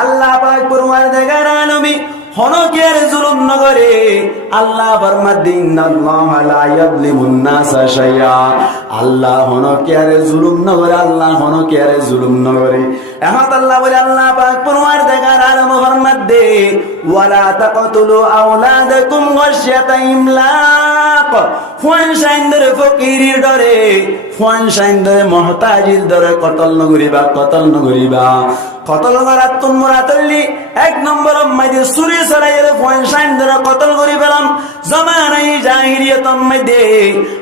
আল্লাহ পাক পরওয়ারদিগার আলামিন হনকের জুলুম নগরে আল্লাহ ফরমাদ্দিন আল্লাহ লা ইয়াযলিমুন নাসা শাইআ। আল্লাহ হনকের জুলুম নগরে, আল্লাহ হনকের জুলুম নগরে। এখন আল্লাহ বলে, আল্লাহ পাক পরওয়ারদিগার আলম ফরমাদ্দে ওয়ালা তাকতুলু আওলাদাকুম খাশিয়াতা ইমলাক। ফুয়ান সাইন্দর ফকিরির ডরে, ফুয়ান সাইন্দর মুহতাজির ডরে কতল নগরিবা, কতল নগরিবা। কতল করার তোমরা তল্লি এক নম্বর মাইদে সুরি সরাইয়ের ফুয়ান সাইন্দর কতল করি পেলাম। জামানাই জাহিলিয়াত মাইদে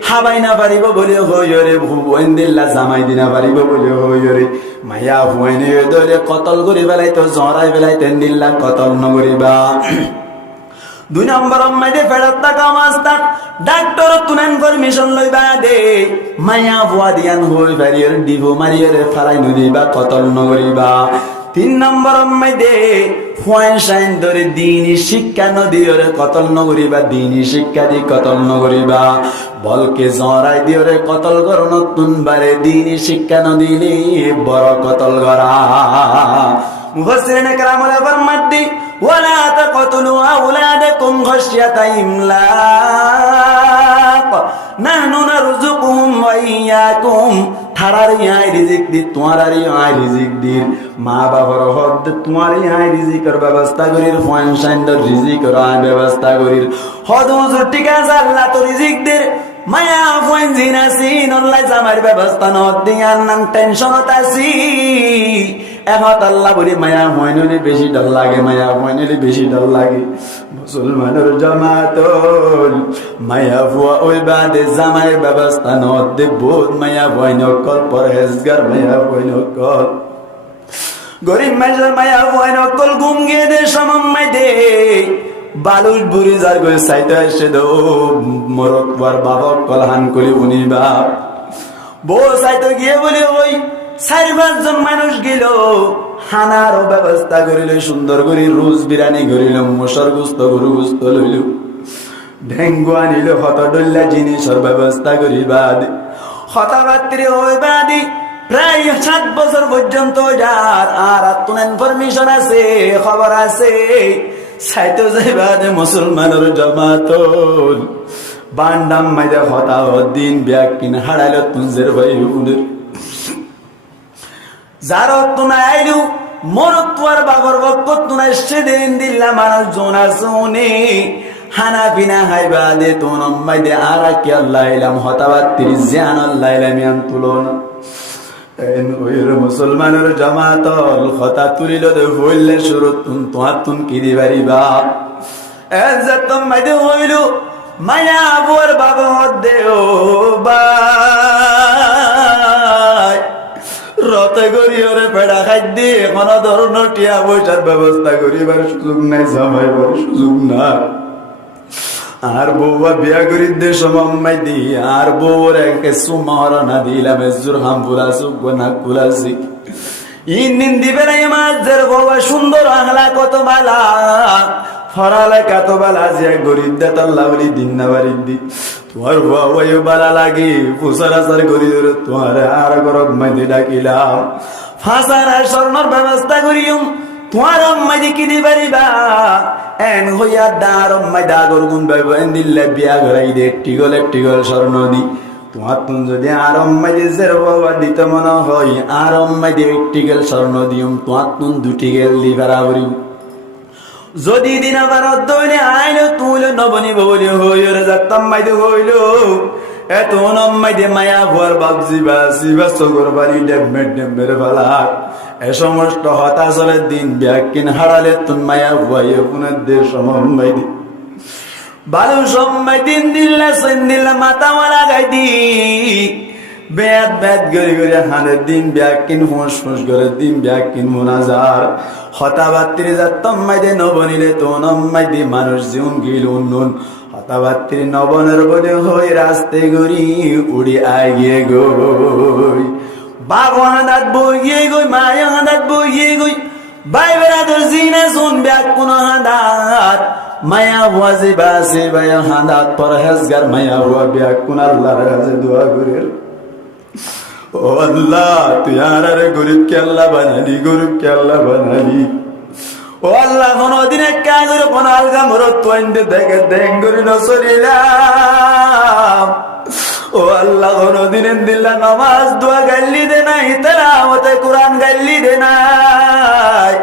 হাবাই না পারিব বলে হইরে, ভুবন্দিল্লা জামাই দিনা পারিব বলে হইরে। মায়া ফুয়াইনে দরে কতল করি পেলাই তো জরাই পেলাই তেন্দিল্লা কতল নগরিবা। 2 নম্বর মাইদে ফেরত টাকা মাস্টার ডাক্তার তুনেন পারমিশন লইবা দে। মায়া ভুয়া দিয়ান হই বাড়ির ডিভো মারিয়ারে ফালাই নদিবা কতল নগরিবা। 3 নম্বর মাইদে ফুয়ান সাইন ধরে দিনই শিক্ষা নদীরে কতল নগরিবা, দিনই শিক্ষা দি কতল নগরিবা। বলকে জরাই দিওরে কতল কর, নতুন বারে দিনই শিক্ষা নদিলে বড় কতল করা। মুফাসসিরিনে কেরাম বলে ফরমাদ্দি ওয়ালা তাকতুলু আওলাদাকুম খাশিয়াতা ইমলাক নাহনু নারযুকুহুম ওয়া ইয়্যাকুম। থারারি আই রিজিক দি, তোমারারি আই রিজিক দি। মা বাবার হদ তোমারি আই রিজিকের ব্যবস্থা করির, ফুয়ান সাইন্দর রিজিকের আই ব্যবস্থা করির। হদ হুজুর ঠিক আছে আল্লাহ তো রিজিক দের। মায়া ফুয়ান জিনাসি নল্লাই জামার ব্যবস্থা নদ দিয়ান নাম টেনশনত আছি। এখন আল্লাহ বলি মায়া হইনলি বেশি ডর লাগে, মায়া হইনলি বেশি ডর লাগে। মুসলমানের জামাত মায়া ভুয়া ওই বাদে জামাইয়ের ব্যবস্থা নদে বোধ মায়া হইন কল পরহেজগার মায়া হইন কল গরিব মাইজার মায়া হইন কল ঘুম গিয়ে দে সমম্মাই দে বালুর বুড়ি যার গই সাইতে এসে দো মরক বার বাবা কল হান কলি উনি বাপ বউ সাইতে গিয়ে বলি ওই 4-5 জন মানুষ গেল, হানারও ব্যবস্থা করিল, সুন্দর করে রোজ বিরানি করিল, মশার গুস্ত গরু গুস্ত লইল, ঢেঙ্গু আনিল, হত ডল্লা জিনিসের ব্যবস্থা করিবা দি। হতাবাত্রী হইবা দি প্রায় 7 বছর পর্যন্ত যার আর আত্মন ইনফরমেশন আছে, খবর আছে। সাইতে যাইবা দে মুসলমানের জামাত বান্ডাম মাইদা হতা দিন ব্যাগ কিনে হারাইল তুঞ্জের ভাই উনের যারা তুনা আইলু মরত্বর বাবর বকত তুনা সেদিন দিল্লা মানুষ জোনা শুনে হানা পিনা হাইবা দে তোন আম্মাই দে আরা কি আল্লাহ ইলাম হতাবাদ 30 জান আল্লাহ ইলাম ইয়ান তুলন এন ওইর মুসলমানের জামাতল হতা তুলিল দে হইলে শুরুত তুন তোহাতুন কি দিবারিবা এজ্জত আম্মাই দে হইলু মায়া আবুর বাবা দে ও বা রতে গরিয়রে পেড়া খাদ্যে কোন ধরনের টিয়া পয়সার ব্যবস্থা করিবার সুযোগ নাই, জামাইবার সুযোগ না। আর বউয়া বিয়া করি দে সমম্মাই দি আর বউর একে সুমহরণা দিলাম জোর হাম ফুলাসু গোনা কুলাসি ইন দিবে না মাঝের বউয়া সুন্দর আহলা কত বালা ফরালে কত বালা যে গরিব দে তাল্লা বলি দিন না বাড়ি দি তোমার বাবা বালা লাগে ফুসারাসার করি তোমার আর গরব মাইদি ডাকিলাম ফাঁসার স্বর্ণর ব্যবস্থা করিম তোমার আম্মাই কি দিবারিবা এন হইয়া দার আম্মাই দা গরগুন বাইবেন দিল্লে বিয়া ঘরাই দে টিগল স্বর্ণ দি তোমার তুম যদি আর আম্মাই যে বাবা দিতে মনে হয় আর আম্মাই দে টিগল স্বর্ণ দিম তোমার তুম 2 টিগল দি বারাবরি যদি দিন আবার দইলে আইলো তুলে নবনি বলি হইরে যাতাম মাইদে হইলো এত নম্মাইদে মায়া ভুয়ার বাবজি বাসি বাসগর বাড়ি ডেমের ভালা এ সমস্ত হতাশলের দিন ব্যাকিন হারালে তুন মায়া ভুয়াইয়ে পুনের দে সমম্মাইদে বালু সম্মাই দিন দিল্লা সেন দিল্লা মাতাওয়ালা গাই দি বেদ গরি হানের দিন ব্যাকিন ফুস করে দিন ব্যাকিন মুনাজার হতাবাত্রী যাত্তম মাইদে নবনিলে তো নম্মাই দি মানুষ জীবন গিল উন্নন হতাবাত্রী নবনের বলে হই রাস্তে গরি উড়ি আইয়ে গই বাবু হাঁদাত বইয়ে গই মায়া হাঁদাত বইয়ে গই বাই বেড়াদের জিনে শুন ব্যাক কোন হাঁদাত মায়া হুয়া যে বাসে বায়া হাঁদাত পরহেজগার মায়া হুয়া ব্যাক কোন আল্লাহর কাছে দোয়া করে ও আল্লাহ তুই আর গরিব কে আল্লাহ বানালি গরিব কে আল্লাহ বানালি ও আল্লাহ কোনদিন একটা করে কোন আলগা মরত তোয়াইন্দে দেখে দেন করি নসরিলাম। ও আল্লাহ কোনদিন দিল্লা নামাজ দোয়া গাইলি দে নাই, তেলাওয়াতে কোরআন গাইলি দে নাই।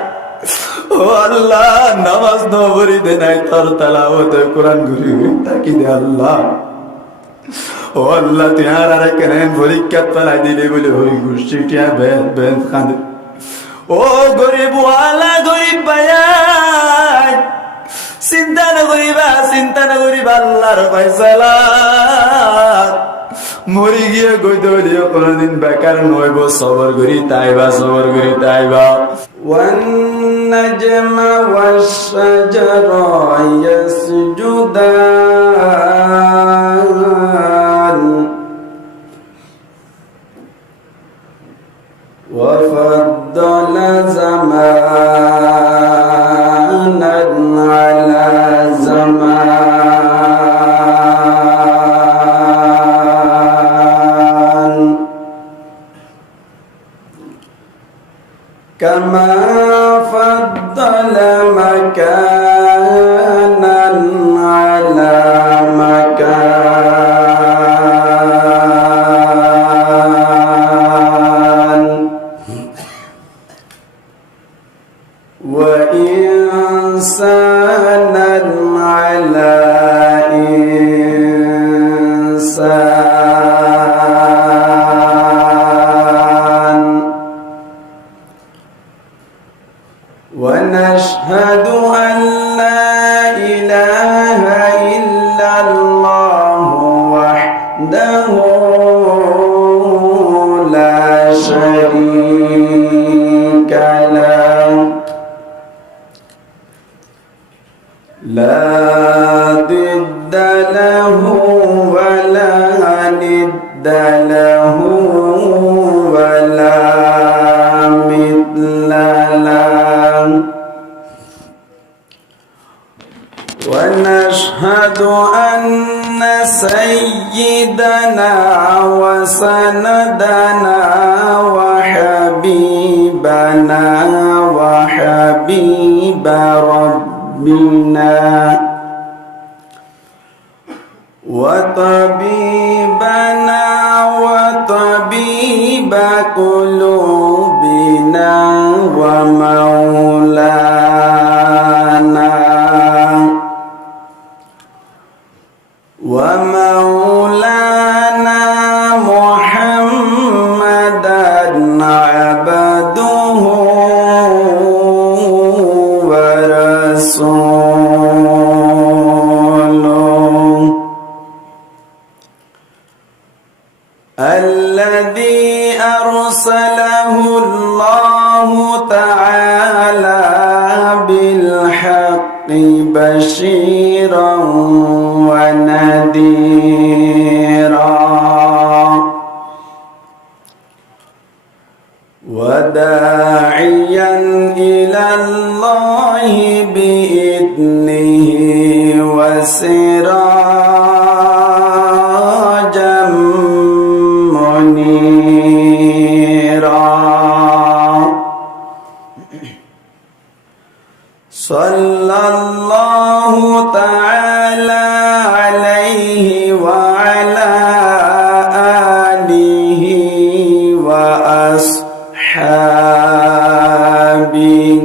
ও আল্লাহ নামাজ নবরি দে নাই, তোর তেলাওয়াতে কোরআন গুরি তাকি দে আল্লাহ। ও আল্লাহ তুই আর কেন পরীক্ষা পালাই দিলে বলে ওই গোষ্ঠীটা বেদ বেদ কাঁদে। ও গরিব ওয়ালা গরিব ভাই, চিন্তা না করিবা, চিন্তা না করিবা, আল্লাহর ফয়সালা। মরি গিয়ে গইতে হইলেও কোনদিন বেকার নইব, সবর করি তাইবা, সবর করি তাইবা। والنجم والشجر يسجدان وفضل زمانا على زمان كما فضل مكانا على مكان وإنسانا على إنسان ونشهد أن لا إله إلا الله وحده لا شريك له لا ضد له ولا ند له ولا مثل له ونشهد أن سيدنا وسندنا وحبيبنا وحبيب ربنا وطبيبنا وطبيب قلوبنا ومولانا ومولانا محمدا عبده ورسوله الذي أرسله الله تعالى بالحق بشيرا ونذيرا وداعيا إلى الله بإذنه وسراجا منيرا صلى الله تعالى عليه وعلى آله وأصحابه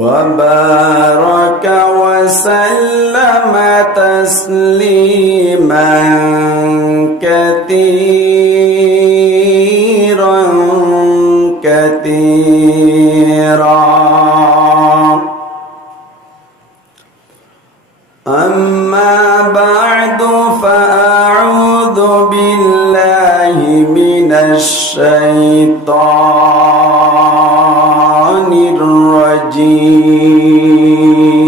وبارك وسلم تسليما كثيرا كثيرا أما بعد فأعوذ بالله من الشيطان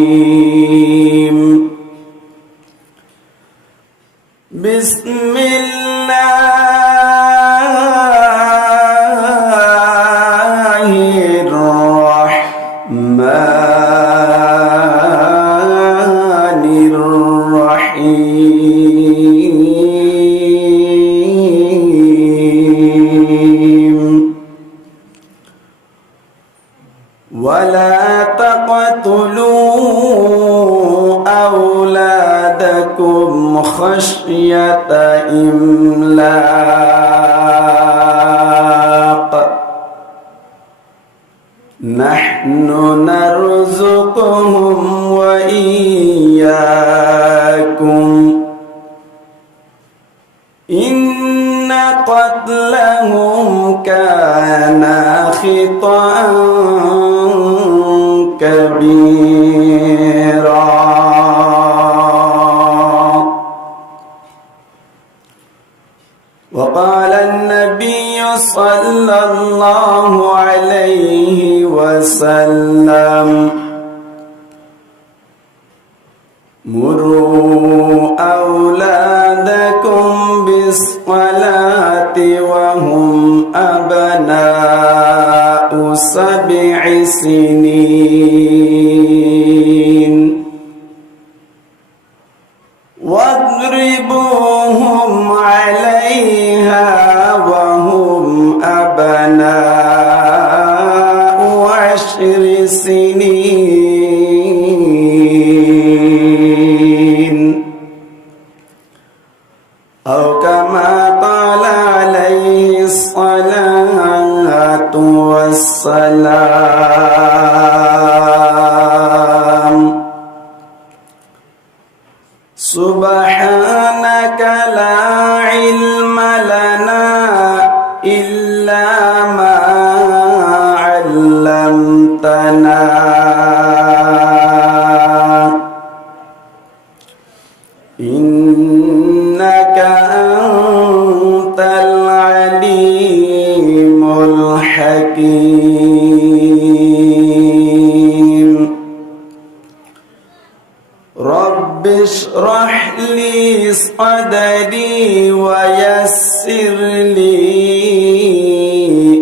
الرجيم بسم الله الرحمن الرحيم ولا تقتلوا أولادكم خشية إملاق نحن نرزقهم وإياكم إن قتلهم كان خطأ كبيرا. وقال النبي صلى الله عليه وسلم مروا أولادكم بالصلاة وهم أبناء 7 سنين واضربوهم عليها وهم أبناء 10 سنين أو كما قال عليه الصلاة والسلام. سبحانك لا علم لنا إلا ما علمتنا إنك أنت العليم الحكيم. رب اشرح لي صدري ويسر لي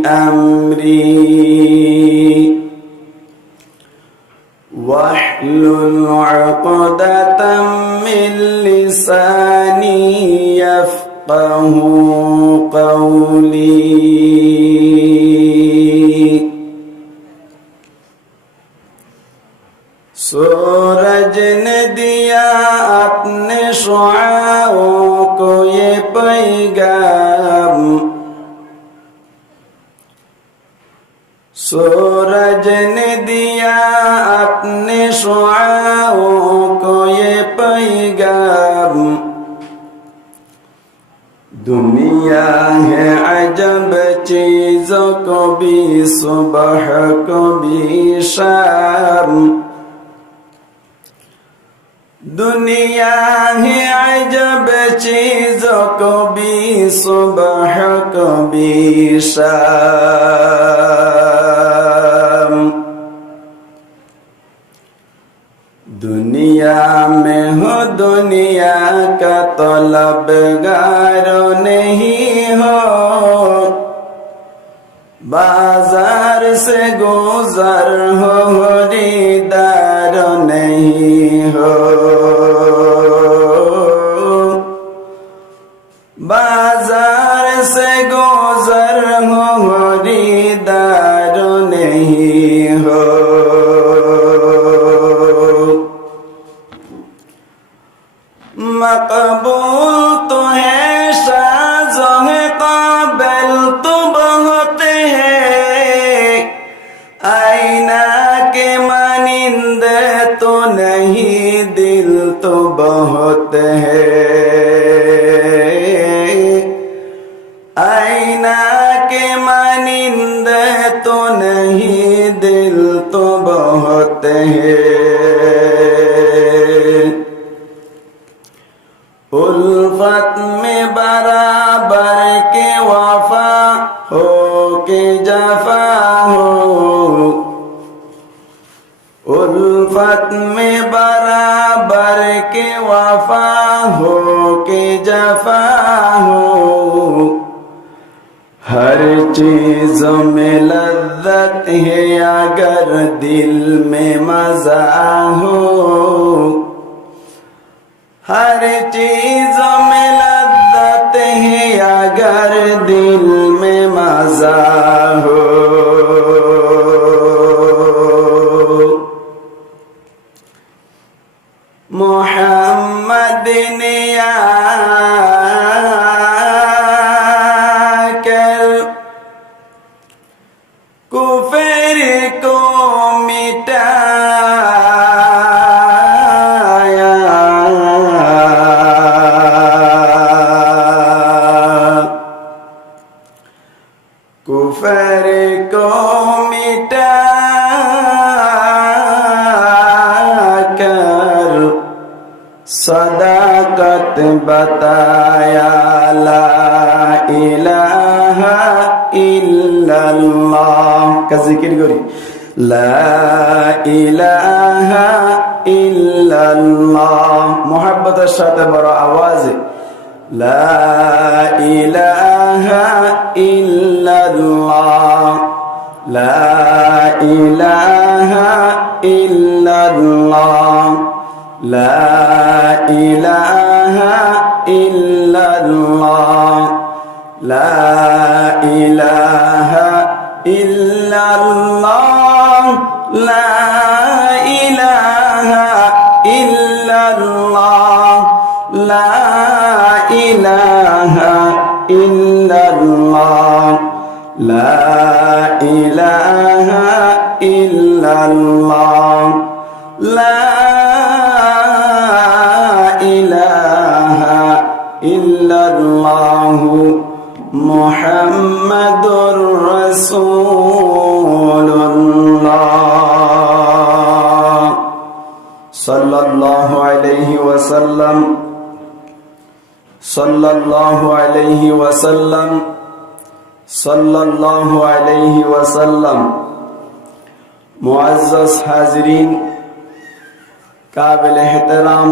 أمري واحلل عقدة من لساني يفقه قولي. सूरज ने दिया अपने शुआओं को ये पैगाम, सूरज ने दिया अपने शुआओं को ये पैगाम। दुनिया है अजब चीजों को भी सुबह को भी शाम, दुनिया है अजब चीजों को भी सुबह को भी शाम। दुनिया में हो दुनिया का तलबगार नहीं हो, बाजार से गुजर हो खरीदार नहीं हो, बाजार से गुजर हो खरीदार नहीं हो। मकबूल तो है शाज़ो है काबिल तो बहुत है, आईना के मानिंदे तो नहीं दिल तो बहुत है, आईना के मानिंदे तो नहीं दिल तो बहुत है। उल्फत में बराबर के वफा हो के जफा हो, उल्फत में बराबर के वफा हो के जफा हो। हर चीज में लज्जत है अगर दिल में मजा हो, हर चीज में लज्जत है अगर दिल में मजा हो। सदाकत बताया ला इलाहा इल्लल्लाह का जिक्र करी ला इलाहा इल्लल्लाह मोहब्बतेर साथे बड़ आवाजे ला इलाहा इल्लल्लाह ला इलाहा इल्लल्लाह ला इलाहा इल्लल्लाह ला इलाहा इल्लल्लाह ला इलाहा इल्लल्लाह ला इलाहा इल्लल्लाह ला इलाहा इल्लल्लाह ला इलाहा इल्लल्लाह मुहम्मदुर रसूलुल्लाह सल्लल्लाहु अलैहि वसल्लम सल्लल्लाहु अलैहि वसल्लम सल्लल्लाहु अलैहि वसल्लम। मुअज़्ज़ज़ हाज़रीन, काबिल एहतराम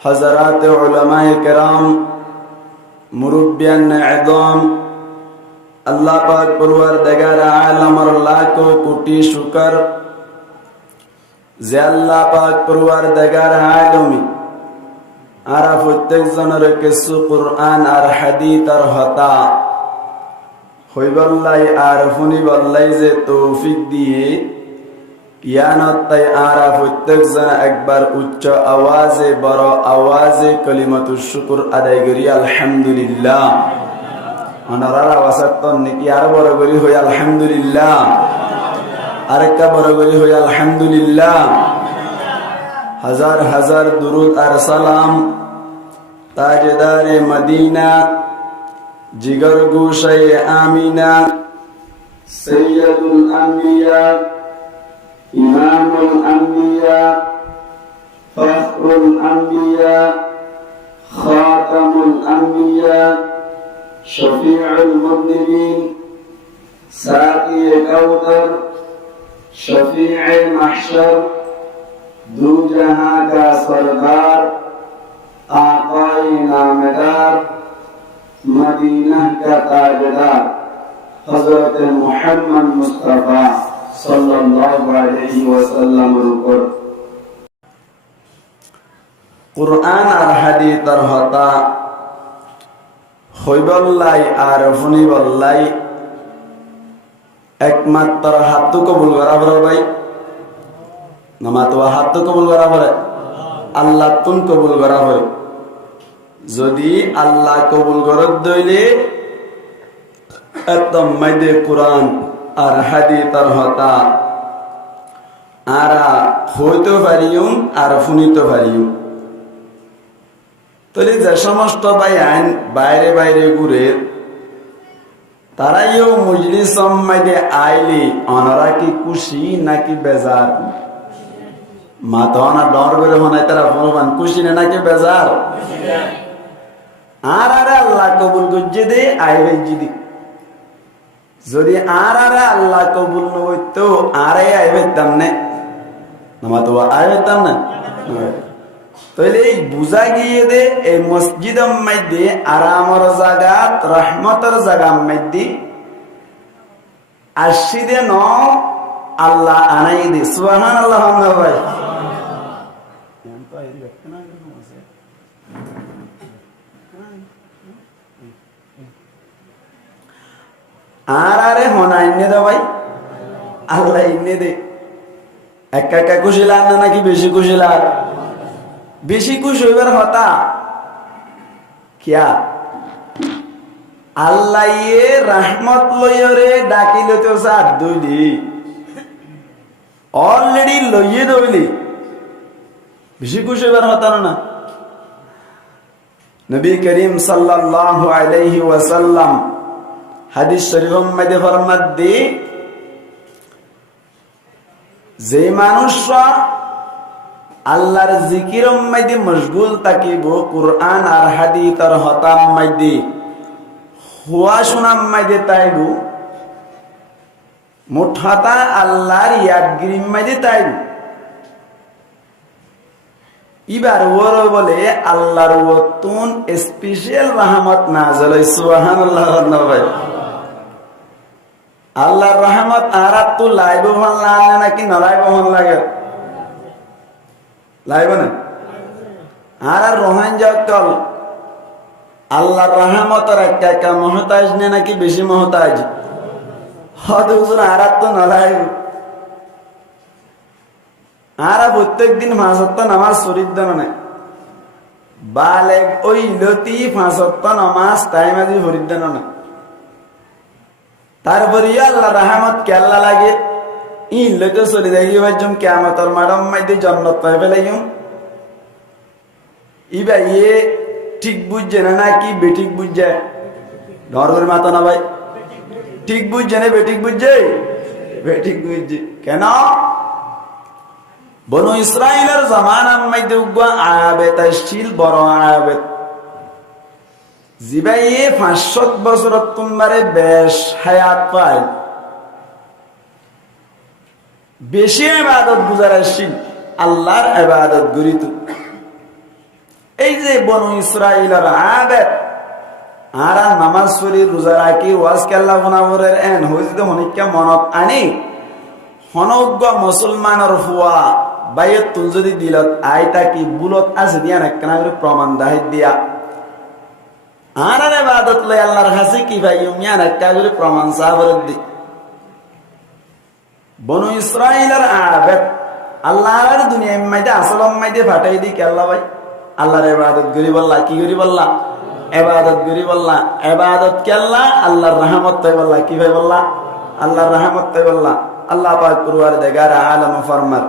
हज़रात उलमाए किराम, मुरब्बियान इज़ाम, अल्लाह पाक परवरदिगार आलमर लाखो कोटि शुक्र যে আল্লাহ পাক পরওয়ারদিগার আলমী আর প্রত্যেকজনের কিছু কুরআন আর হাদিস আর হতা হইবল্লাই আর শুনিবল্লাই যে তৌফিক দিয়ে ইয়ানত তাই আর প্রত্যেকজন একবার উচ্চ আওয়াজে বড় আওয়াজে কালিমাতুশ শুকর আদায় করি আলহামদুলিল্লাহ। অনারার আওয়াজ তো নাকি আর বড় করি হই আলহামদুলিল্লাহ, আরেকটা বড় করি হই আলহামদুলিল্লাহ। হাজার হাজার দুরুদ আর সালাম তাজদারে মদিনা, জিগর গোশায়ে আমিনা, সৈয়দুল আম্বিয়া, ইমামুল আম্বিয়া, ফখরুল আম্বিয়া, খাতামুল আম্বিয়া, শফিউল মুযনিবিন, সাকিয়ে কাউসার, शफीए महशर, दू जहां का सरदार, आकाए नामदार, मदीना का ताजदार, हजरत मुहम्मद मुस्तफा सल्लल्लाहु अलैहि वसल्लम ऊपर कुरआन और हादीस तर हता হইবল্লাই আর শুনিবল্লাই একমাত্র হাত তো কবুল করা পড়ে ভাই, নামাতো হাত তো কবুল করা পড়ে, আল্লাহ তুন কবুল করা পড়ে। যদি আল্লাহ কবুল করত দইলে একদম মাইদে কোরআন আর হাদিস আর হতা আরা হইতে পারিও আর শুনিতে পারিও। তাহলে যে সমস্ত ভাই আইন বাইরে বাইরে ঘুরে তারাইও মজলিস মাইদে আইলে অনারা কি খুশি নাকি বেজার? মাথা না ডর করে হনাই তারা ভগবান খুশি না নাকি বেজার? আর আরে আল্লাহ কবুল করছে দে আইবে জিদি, যদি আর আরে আল্লাহ কবুল নইতো আরে আইবে তামনে নামাতো আইবে তামনে। তাহলে এই বুঝা গিয়ে দে এই মসজিদের মধ্যে আরামর জায়গা রহমতের জায়গা মধ্যে আসি দে ন আল্লাহ আনাই দে সুবহানাল্লাহ। ভাই আর আরে হনা ইনে দে ভাই, আল্লাহ ইনে দে। একা একা খুশি লাগ না নাকি বেশি খুশি লাগ? বেশি খুশি হইবার হতা কিয়া আল্লাহ রহমত লইরে ডাকিল তো সার দইলি অলরেডি লইয়ে দইলি, বেশি খুশি হইবার হতা না। নবী করিম সাল্লাল্লাহু আলাইহি ওয়াসাল্লাম হাদিস শরীফের মধ্যে ফরমান দি যে মানুষরা আল্লাহর জিকিরম মাইদি মশগুল থাকিব, কুরআন আর হাদিস আর হতাম মাইদি হুয়া শুনাম মাইদি তাইব, মুঠাতা আল্লাহর ইয়াদগিরি মাইদি তাইব। এবার ওর বলে আল্লাহর ওতুন স্পেশাল রহমত নাযিল হই। সুবহানাল্লাহ। ভাই আল্লাহর রহমত আর তো লাইব ভাল লাগে নাকি নলাইব ভাল লাগে? লাইব না আর রোহান যাওয়াল আল্লাহর রহমতের একটা একটা মহতাজ নে নাকি বেশি মহতাজ? হদ হুজুর আর তো নলাইব আর প্রত্যেক দিন 5 ওয়াক্ত নামাজ শরীর দেন না বালেগ ওই লতি 5 ওয়াক্ত নামাজ টাইম আজি শরীর দেন না। তারপরে আল্লাহ রহমত কেল্লা লাগে ই লোকে চলে যাই ভাইজম কিয়ামতের মাডম মাইতে জান্নাত পাই ফেলাইম। ইবা ইয়ে ঠিক বুঝছে না নাকি বেঠিক বুঝছে? ডর করে মাথা না ভাই, ঠিক বুঝছে না বেঠিক বুঝছে? বেঠিক বুঝছে। কেন? বনু ইসরাইলের জামানার মধ্যে উগ্র আয়াবেত আসছিল, বড় আয়াবেত জিবাইয়ে 500 বছর তোমারে বেশ হায়াত পায়, বেশি ইবাদত গুজার আসছিল, আল্লাহর ইবাদত গরিত। এই যে বনু ইসরাইলের আয়াবেত আর নামাজ পড়ি রোজা রাখি ওয়াজ কেল্লা ফোনাবরের এন হইতে হনিকা মনত আনি হনজ্ঞ মুসলমানের হুয়া বাইয়ের তুল যদি দিলত আইতা কি বুলত আছে দিয়া না কেন প্রমাণ দাহিত দিয়া আর ইবাদত লই আল্লাহর কাছে কি ভাই মিয়া না কাগরে প্রমাণ সাবরত দি। বনু ইসরাইলের আয়াত আল্লাহর দুনিয়ার মধ্যে আসলম মধ্যে ফাটাই দি কেল্লা ভাই আল্লাহর ইবাদত করি বললা, কি করি বললা? ইবাদত করি বললা। ইবাদত কেল্লা আল্লাহর রহমত তাই বললা, কি ভাই বললা? আল্লাহর রহমত তাই বললা। আল্লাহ পাক পরওয়ারদিগার আলম ফরমান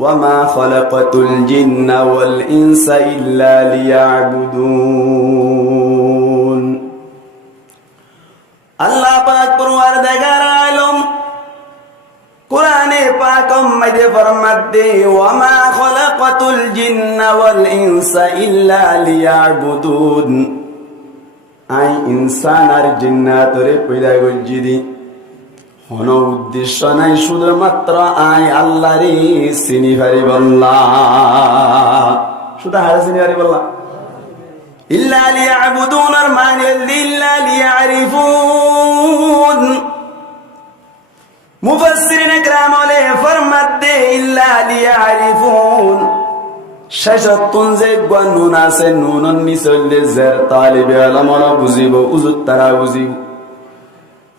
ওয়ামা খালাকাতুল জিন্না ওয়াল ইনসা ইল্লা লিয়াবুদুন। আল্লাহ পাক পরওয়ারদিগার আলম কুরআনে পাকম মধ্যে ফরমাতে ওয়ামা খালাকাতুল জিন্না ওয়াল ইনসা ইল্লা লিয়াবুদুন। আই ইনসান আর জিন্নাতরে পয়দা করছি দি কোন উদ্দেশ্য নাই, শুধুমাত্র আই আল্লাহরে চিনি পারি বললা, শুধু হারে চিনি পারি বললা। ইল্লা লিয়াবুদুন আর মানে ইল্লা লিয়ারিফুন। মুফাসসিরিন کرام বলে ফরমাতে ইল্লা লিয়ারিফুন শেষতুন যে নুন আছে নুনন নিচলে জের তালিবে আলমরা বুঝিব, উজুত তারা বুঝিব।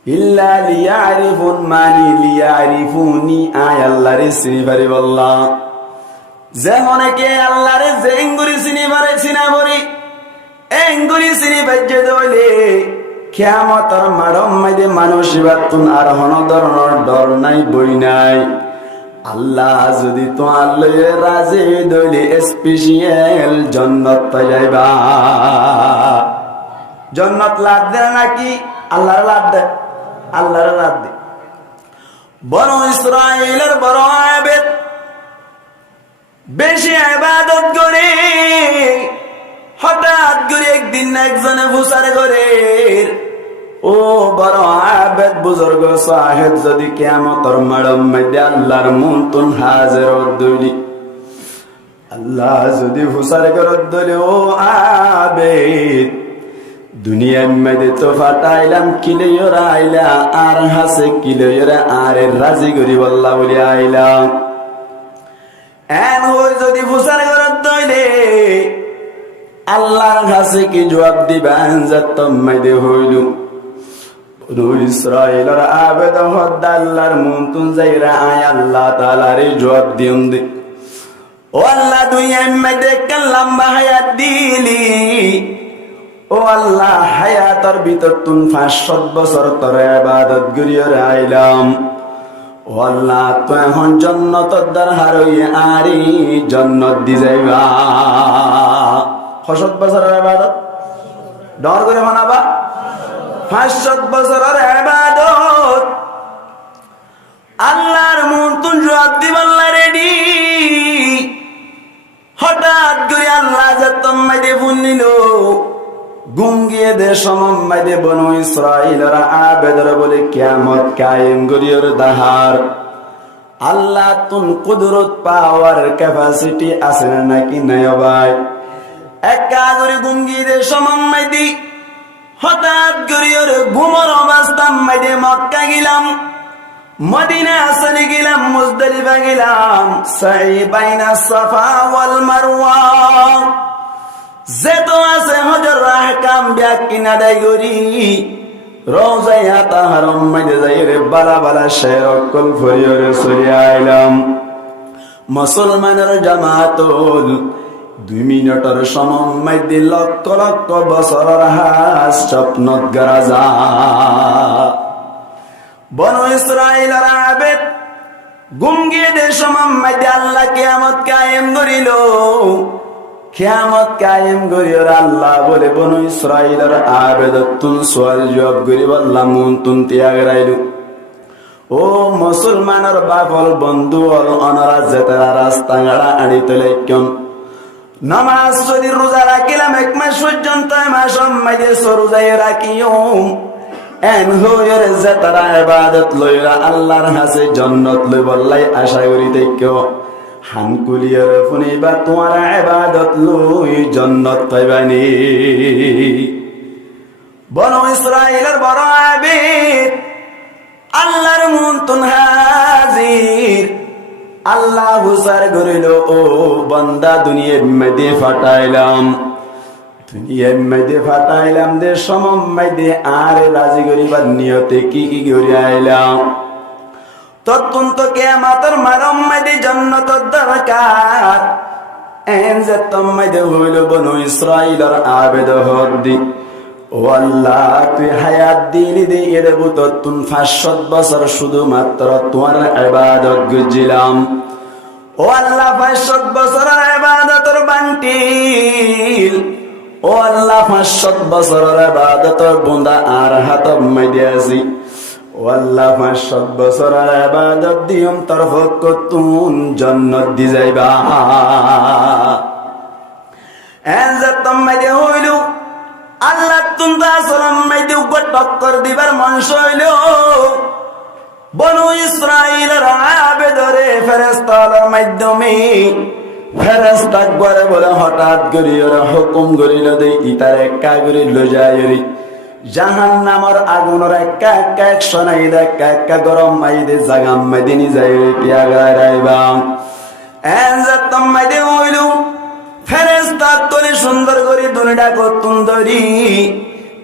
ইল্লা লিয়ারিফুন মানি লিয়ারিফুনি আয় আল্লাহরে চিনি পারি বললা। যে অনেকে আল্লাহরে যে এঙ্গুরি চিনি পারে চিনা পড়ি এঙ্গুরি চিনি পাইছে দইলে কিয়ামতের মাডম মাইদে মানুষ বাতুন আর হন ধরনের ডর নাই বই নাই। আল্লাহ যদি তো আল্লাহ রাজি দইলে স্পেশাল জান্নাত পাই যাইবা। জান্নাত লাদ দে নাকি আল্লাহর লাদ দে? আল্লাহর লাদ দে। বনু ইসরাইলের বড় আবেদ বেশি ইবাদত করে হঠাৎ করে একদিন একজনে ফুসার করে ও বড় আবেদ বুজুর্গ সাহেব যদি কিয়ামতের মাডম মধ্যে আল্লাহর মুনতুন হাজির দইলি আল্লাহ যদি ফুসার করে দইলে ও আবেদ দুনিয়ার মধ্যে তো ফাটাইলাম কিলেয়রা আইলা আর হাসে কিলেয়রা আরে রাজি করি বল্লা বলি আইলাম এন হই যদি ফুসার করে দইলে আল্লাহর কাছে কি জবাব দিবেন? যতম মাইদে হইল বনু ইসরাইলের আবেদ হদ আল্লাহর মুনতুন যাইরা আয় আল্লাহ তাআলারে জবাব দিন দে ও আল্লাহ দুনিয়ার মধ্যে লম্বা হায়াত দিলি, ও আল্লাহ হায়াতের ভিতর তুন 500 বছর তোর ইবাদত করিয়া আইলাম, ও আল্লাহ তো এখন জান্নাতের দরহার হইয়া আরি জান্নাত দি যাইবা। 500 বছরের ইবাদত ডর করে মানাবা। 500 বছরের ইবাদত আল্লাহর মুনতুন জবাব দিবাল্লা রেডি। নিল গুঙ্গিয়ে দে সমম্মাদে বনু ইসরাইলরা আবেদরা বলে কিয়ামত কায়েম গরিয়র দাহার আল্লাহ তুন কুদরত পাওয়ার ক্যাপাসিটি আছে নাকি নাই ভাই একা করে গুঙ্গিয়ে দে সমম্মাদি হঠাৎ গরিয়র ঘুমর অবস্থাম মাইদে মক্কা গেলাম মদিনা আসলে গেলাম মুজদালিফা গেলাম সাই বাইনা সাফা ওয়াল মারওয়া যেত আছে হজর আহকাম ব্যাকিনা দাই গরি রওজায়া তাহারম মাইদে যাইরে বালা বালা শেরকল ফরিয়রে সরিয়া আইলাম মুসলমানের জামাতুল 2 মিনিটের সময় দি লক্ষ লক্ষ বছরের হাস স্বপ্নত গরাজা বনু ইসরাইলের আবেদ গুঙ্গিয়ে দে সময় দি আল্লাহ কিয়ামত কায়েম করিল কিয়ামত কায়েম করির আল্লাহ বলে বনু ইসরাইলের আবেদ তুন সওয়াল জবাব করি বললাম তুন ত্যাগ রাইলু ও মুসলমানের বাপল বন্ধু অল অনরা যেতারা রাস্তা গাড়া আড়ি তলে কেন নামাজ যদি রোজা রাখিলাম 1 মাস পর্যন্ত মাস মাইদে রোজাই রাখিও এন হইরে যেতারা ইবাদত লইরা আল্লাহর কাছে জান্নাত লই বললাই আশা করি দেখো হানকুলিয়র ফুনিবা তোমার ইবাদত লই জান্নাত পাইবানি বনু ইসরাইলের বড় আবেদ আল্লাহর মুনতুন হাজির আল্লাহ হুসার করিল ও বান্দা দুনিয়ার মধ্যে ফাটাইলাম দে সমম্মাইদে আর রাজি করিবার নিয়তে কি কি করে আইলাম তত্তুন্ত কিয়ামতের মারম্মাইদে জান্নাতের দরকার এন যে তম্মাইদে হইল বনু ইসরাইলের আবেদ হদ্দি ও আল্লাহ তুই হায়াত দিলি দে এর বুতর তুন 500 বছর শুধুমাত্র তোমার ইবাদত গুজিলাম ও আল্লাহ 500 বছরের ইবাদতের বান্টিল ও আল্লাহ 500 বছরের ইবাদতের বুন্দা আর হাত মাইদিয়াছি ও আল্লাহ 500 বছরের ইবাদত দিয়ম তরফ কতুন জান্নাত দি যাইবা এন যে তম্মাইদে হইল আল্লাহ তুন্দা সালাম মাইদে উপর টক্কর দিবার মনস হইল বনু ইসরাইলের আবেদরে ফেরেশতার মাধ্যমে ফেরেশতা গরে বলে হঠাৎ করি ওরা হুকুম করিল দে ইতার একা করে লজায়রি জাহান্নামের আগুনের একা একা শনাই দে একা একা গরম মাইদে জাগাম মাইদিনি যাইরে পিয়া গায়রাইবা এন যে তম্মাইদে হইল ফেরেশতা তোরে সুন্দর করে দুনিয়া করতুন ধরি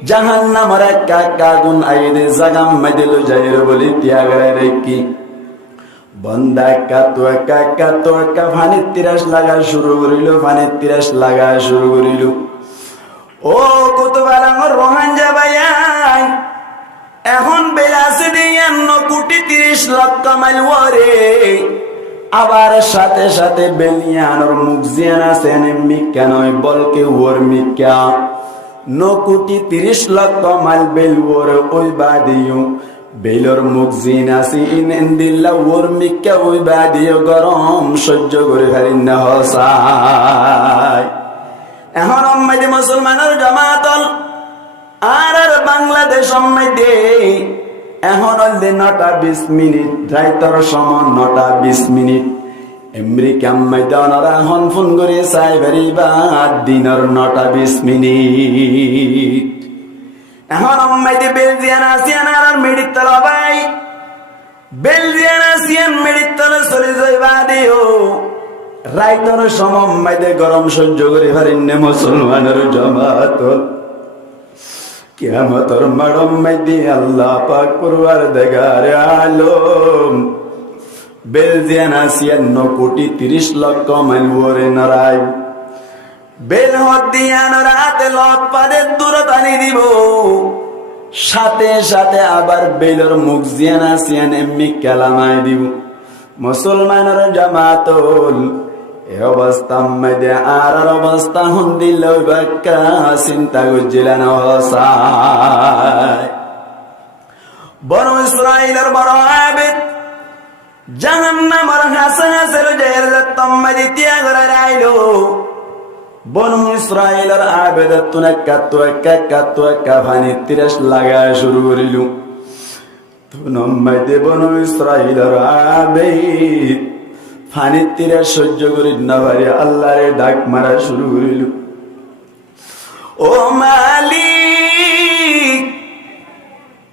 জাহান্নামের একা একা আগুন আইদে জাগাম মাইদে লজায়রে বলি ত্যাগ রাখি বন্দা একা তো একা ফানি তিরাস লাগা শুরু করিল ও কুতুবালাঙ্গর রোহান যাবাই এখন বেলাসে দিয়ে 9 কোটি 30 লক্ষ মাইল ওরে আবার সাথে সাথে বেলিয়ানোর মুখজিয়ান আছেন মিক্কা নয় বলকে ওর মিক্কা 9 কোটি 30 লক্ষ মাইল বেল ওর ওই বাদিও বেলর মুখজিন আসি ইনদিল্লা ওর মিক্কা ওই বাদিও গরম সহ্য করে ফেলেন না হসাই এখন আমাদের মুসলমানের জামাতল আর বাংলাদেশ সম্মাইদে এখন অলদে 9:20 রাইতর সময় 9:20 আমেরিকা ময়দানরা হন ফোন করে চাই ভেরিবা দিনের 9:20 এখন আমাদের বেলজিয়ান আসিয়ান আর মেডিতল ভাই বেলজিয়ান আসিয়ান মেডিতল চলে যাইবা দিও রাইতর সময় মাইদে গরম সহ্য করে পারেন না মুসলমানের জামাতল কিয়ামতের মাড়ম মাইদি আল্লাহ পাক পরওয়ারদিগার আলম বেলজিয়ান আসিয়ান 9 কোটি 30 লক্ষ মাইল ওরে নরাই বেল হদিয়ান রাতে লত পাদে দূরত আনি দিব সাথে সাথে আবার বেলর মুখজিয়ান আসিয়ান এমনি কালামাই দিব মুসলমানের জামাতল এ অবস্থা মধ্যে আর অবস্থা হুন্দিল বাক্কা চিন্তা গুজিলেন হসাই বনু ইসরাইলের বড় আবেদ জাহান্নামের হাসে হাসে জের তম্মাদি ত্যাগ রাইলো বনু ইসরাইলের আবেদতুন একা পানি তিরাস লাগায় শুরু করিল। নম্মাইতে বনু ইসরাইলের আবেদ পানি তিরাস সহ্য করি না পারি আল্লাহরে ডাক মারা শুরু করিল, ও মালিক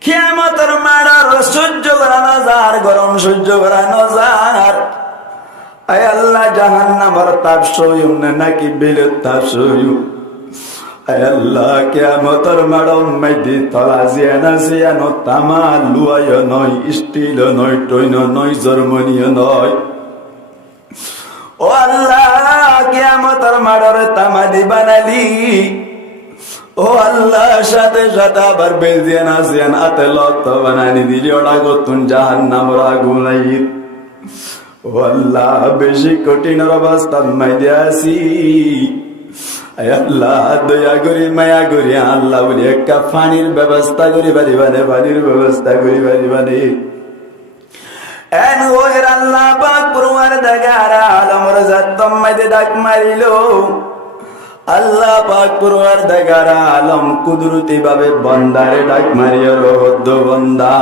কিয়ামতের মারার সহ্য করা নজার, গরম সহ্য করা নজার। আয় আল্লাহ জাহান্নামের তাপ সইম না নাকি বিলের তাপ সইম? আয় আল্লাহ কিয়ামতের মারম মাইদি তলা জিয়ানা জিয়ানো তামা লুয়ায় নয়, স্টিল নয়, টইন নয়, জার্মানিও নয়। ও আল্লাহ কিয়ামতের মারর তামাদি বানালি, ও আল্লাহ সাথে সাথে আবার বেলজিয়ান আসিয়ান আতে লত বানানি দিলি, ওটা গতুন জাহান্নামের আগুন। ও আল্লাহ বেশি কঠিন অবস্থান মাইদে আসি, আল্লাহ দয়া করি মায়া করি আল্লাহ বলি একটা পানির ব্যবস্থা করি পারিবানে, পানির ব্যবস্থা করি পারিবানে। এন ওর আল্লাহ পাক পুরুয়ার দেগারা আলমর জাতম মাইদে ডাক মারিল, আল্লাহ পাক পুরুয়ার দেগারা আলম কুদরতি ভাবে বন্দারে ডাক মারিয়া রহদ্দ বন্দা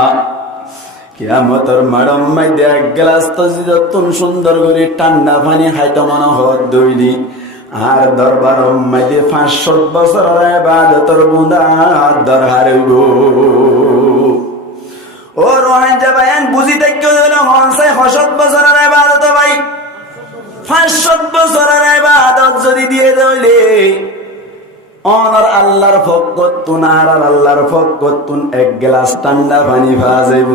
কিয়ামতের মারম মাইদে এক গ্লাস তজিদতুন সুন্দর করে ঠান্ডা পানি খাইতে মনে হত দইলি, আর দরবার মাইদে 500 বছরের ইবাদতের বুঁদা দরহার গো। ও রোহাঞ্জা ভাইয়ান বুঝিতে কেউ দিল হনসাই 100 বছরের ইবাদত ভাই, 500 বছরের ইবাদত যদি দিয়ে দইলে অনর আল্লাহর ফকতুন আর আল্লাহর ফকতুন এক গ্লাস ঠান্ডা পানি পাওয়া যাইব।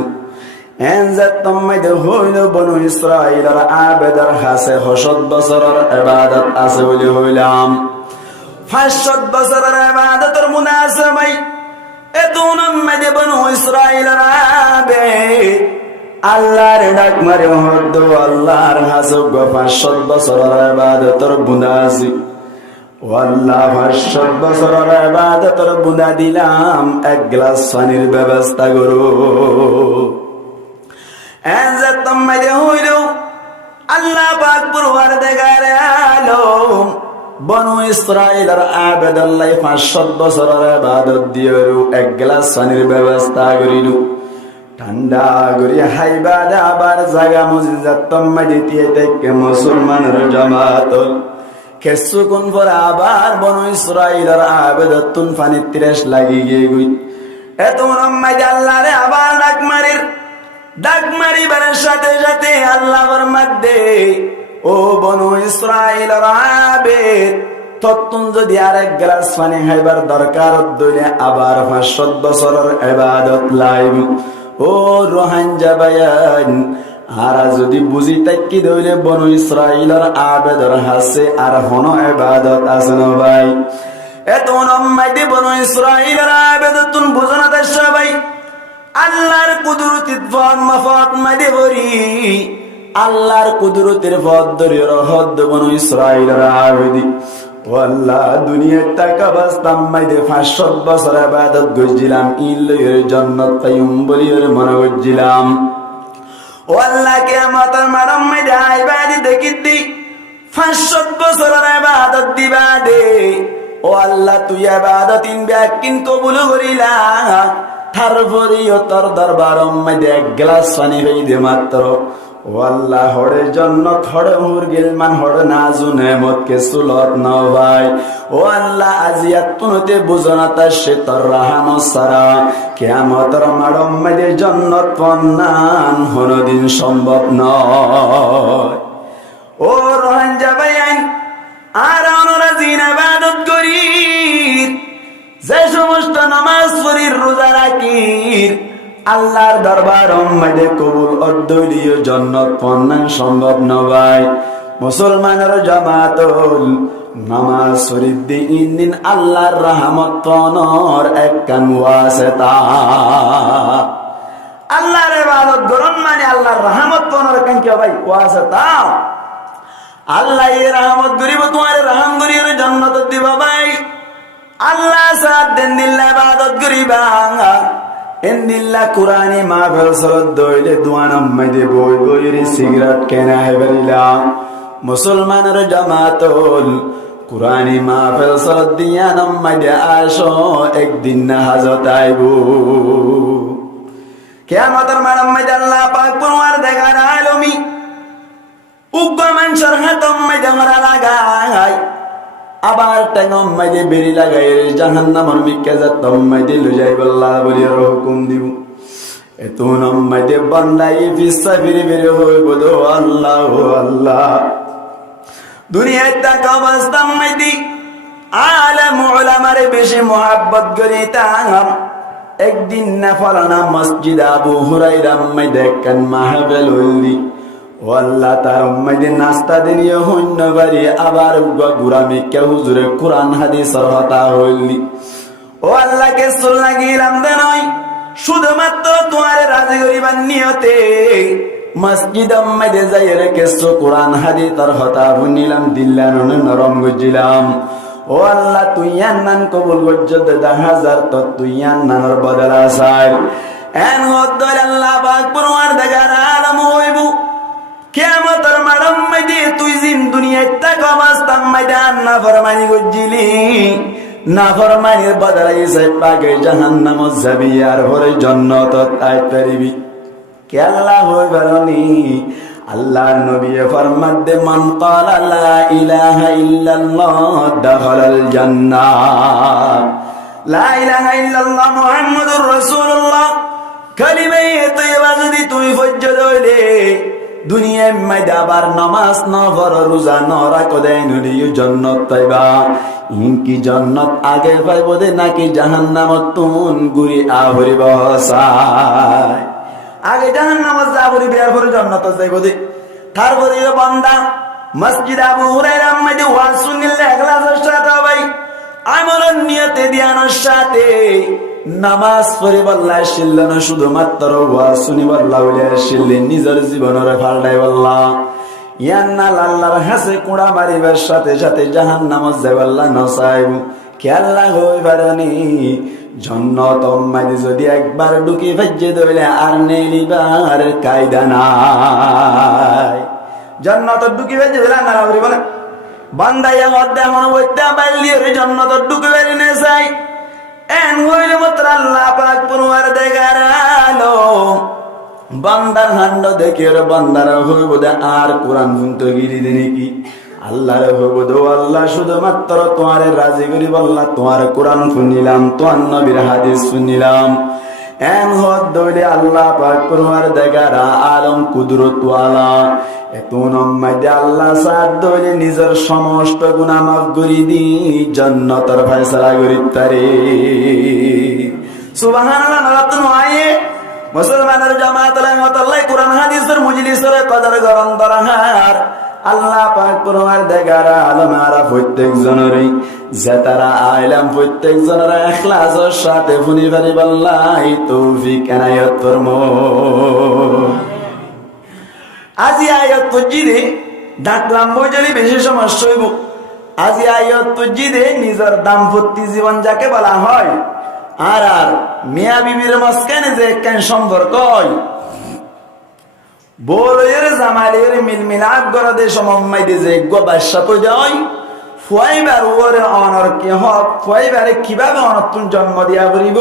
হইল বনু ইসরাইলের আবেদের কাছে 100 বছরের ইবাদত আছে বলে হইলাম 500 বছরের ইবাদতের মুনা আছে ভাই। এতুন মধ্যে বনু ইসরাইলের আবেদ আল্লাহর ডাক মারে হদ আল্লাহর কাছে 500 বছরের ইবাদতের মুনা আছে। ও আল্লাহ 500 বছরের ইবাদতের মুনা দিলাম, এক গ্লাস পানির ব্যবস্থা করো। আল্লাহ পাক পুরওয়ার দেগারে আলম বনু ইসরাইলের আবেদ আল্লাহ 500 বছরের ইবাদত দিয়েও এক গ্লাস পানির ব্যবস্থা করিল। ঠান্ডা করি হাইবা আবার জায়গা মসজিদ দিতে থেকে মুসলমানের জামাত কিছুক্ষণ পর আবার বনু ইসরাইলের আবেদতুন পানি তিরাস লাগি গিয়ে গই। এত আল্লাহ রে আবার ডাক মারিবার সাথে সাথে আল্লাহর মধ্যে ও বনু ইসরাইলের আবেদ তত্তুন যদি আরেক গ্লাস পানি খাইবার দরকার দইলে আবার 500 বছরের ইবাদত লাইব। ও রোহাঞ্জা বায়ান আর যদি বুঝি তাকি দইলে বনু ইসরাইলের আবেদের হাসে আর হন ইবাদত আছে না ভাই। এত নম্মাইতে বনু ইসরাইলের আবেদতুন বুঝনা দেশা ভাই আল্লাহর কুদরতির ফদ মাফাত মাইদে ভরি আল্লাহর কুদরতের ফদ ধরে রহদ বনু ইসরাইলের আবেদি। ও আল্লাহ দুনিয়ার টাকা বাস্তাম মাইদে 500 বছর ইবাদত গজিলাম ইল্লের জান্নাত তাইম বলির মনে গজিলাম। ও আল্লাহ কিয়ামতের মারম মাইদে ইবাদত দেখিতি 500 বছরের ইবাদত দিবা দে। ও আল্লাহ তুই ইবাদত ইন ব্যাকিন কবুল করিলা তারপরেও তোর দরবার মধ্যে এক গ্লাস পানি হইতে মাত্র। ও আল্লাহ হরে জন্নত হরে মুরগিল মান হরে নাজু নেমত কে সুলত ন ভাই। ও আল্লাহ আজিয়াত তুনতে বুঝনাতা সে তোর রাহানো সারা কিয়ামতের মারম মধ্যে জন্নত পন্নান কোনদিন সম্ভব নয়। ও রোহাঞ্জা ভাইয়ান আর আমরা জিন ইবাদত করি যে সমস্ত নামাজ পড়ির রোজা রাখির আল্লাহর দরবার মধ্যে কবুল অদ্দলীয় জান্নাত পন্নান সম্ভব নয়। মুসলমানের জামাতুল নামাজ পড়ির দিন আল্লাহর রহমত পনর একখান ওয়াসিতা আল্লাহর ইবাদত করুন মানে আল্লাহর রহমত পনর কেন কি ভাই ওয়াসিতা আল্লাহ এর রহমত করিব তোমার রহম করির জান্নাত দিবা ভাই। আল্লাহ সাথ দেন দিল্লা ইবাদত করিবা এন দিল্লা কুরআনি মাহফিল সরদ দইলে দুয়ানাম মাইদে বই বইরি সিগারেট কেনা হেবরিলা মুসলমানের জামাতুল কুরআনি মাহফিল সরদ দিয়া নামাইদে আসো একদিন না হাজত আইবো কিয়ামতের মাঠে মাইদে আল্লাহ পাক পরওয়ার দেখার আলমি উগ্র মানুষের হাতম মাইদে মারা লাগাই আবার টাঙ্গম মাইদে বেরি লাগাই জাহান্নামের মিক্কা যাতম মাইদে লজাই আল্লাহ বলির হুকুম দিব এত নাম মাইদে বান্দাই ফিসা ফিরে ফিরে হইব দো আল্লাহ আল্লাহ দুনিয়ায় তাকা অবস্থা মাইদি আলেম উলামারে বেশি মোহাব্বত করি তাম একদিন না ফলানা মসজিদ আবু হুরাইরা মাইদে কান মাহফিল হইলি ও আল্লাহ তার মাইদে নাস্তা দিনিয়ে হইন্য বাড়ি আবার গুরামি কে হুজুরে কোরআন হাদিসের হতা হইলি ও আল্লাহকে সুল লাগিলাম দে নয় শুধুমাত্র তোমার রাজি করিবার নিয়তে মসজিদ মাইদে যাই রেখে কোরআন হাদিসের হতা শুনিলাম দিল্লান নরম গুজিলাম ও আল্লাহ তুই আন্নান কবুল গজ্জত 10,000 তো তুই আন্নানর বদলা চাই এন হদ্দল আল্লাহ পাক পরওয়ার দেখার আলম হইব কিয়ামতের মাঠে মাইদে তুই জিন দুনিয়ায় তাক অবস্থা মাইদে আন্না ফরমানি গজ্জিলি না ফরমানির বদলাই চাই পাকে জাহান্নাম যাবি আর হরে জান্নাতত আইতে পারিবি কে আল্লাহ হইবারনি আল্লাহর নবী ফরমান দে মান ক্বালা লা ইলাহা ইল্লাল্লাহ দাখালাল জান্নাহ লা ইলাহা ইল্লাল্লাহ মুহাম্মাদুর রাসূলুল্লাহ কালিমা তাইয়্যিবা যদি তুই ফজ্জদ হইলে দুনিয়ায় মাইদে আবার নামাজ না পড়ো রোজা না রাখো দেয় নলিও জান্নাত পাইবা ইনকি জান্নাত আগে পাইবো দে নাকি জাহান্নামত তুন গুরি আহরি বসায় আগে জাহান্নামত যাবরি বিয়ার পরে জান্নাত যাইবো দে তারপরে বান্দা মসজিদ আবু হুরায়রা মাইদে ওয়াজ শুনিলে ইখলাসের সাথে ভাই আমলের নিয়তে ধ্যানের সাথে নামাজ পড়ে বল্লা শিল্ল না শুধুমাত্র ওয়াজ শুনি বল্লা বলে শিল্লে নিজের জীবনের ফালটাই বল্লা ইয়ান্না আল্লাহর হাসে কুড়া মারিবার সাথে সাথে জাহান্নামত যাইবল্লা নসাইব কে আল্লাহ হইবারনি জান্নাত মাইদে যদি একবার ঢুকি ফেজে দইলে আর নেলিবার কায়দা নাই জান্নাত ঢুকি ফেজে দিলা না বলি বলে বান্দাইয়া মধ্যে মনে হইতে বাইলি রে জান্নাত ঢুকি বেরি নে চাই এন হইলে মাত্র আল্লাহ পাক পরওয়ার দেখার আলো বান্দার হান্ড দেখে রে বান্দার হইব দে আর কোরআন শুনতে গিরি দে নাকি আল্লাহর হইব দো আল্লাহ শুধুমাত্র তোমারে রাজি করি বল্লা তোমার কোরআন শুনিলাম তোমার নবীর হাদিস শুনিলাম এন হদ দইলে আল্লাহ পাক পরওয়ার দেখার আলম কুদরত ওয়ালা এত নম্মাইদে আল্লাহ সাদ দইলে নিজের সমস্ত গুনাহ মাফ করি দি জান্নাতের ফয়সালা করি তারে সুবহানাল্লাহ নারাতুন ওয়ায়ে মুসলমানের জামাত রাহমাতুল্লাহ কোরআন হাদিসের মজলিসের কদর গরম দরহার আল্লাহ পাক পরওয়ার দেখার আলম আরা প্রত্যেক জনেরই যে তারা আইলাম প্রত্যেক জনের ইখলাসের সাথে ফুনি ফারি বল্লাই তৌফিক এনায়েত ফরমো আজি আয়াত তজিদে ডাকলাম বইজলি বেশি সমস্যা হইব আজি আয়াত তজিদে নিজের দাম্পত্য জীবন যাকে বলা হয় আর আর মিয়া বিবির মাঝখানে যে কেন সম্পর্ক হয় বলের জামালের মিলমিলাপ করে দে সমমাইদে যে গোবাসা তো যায় ফুয়াইবার ওরে অনর কি হক ফুয়াইবারে কিভাবে অনতুন জন্ম দিয়া করিব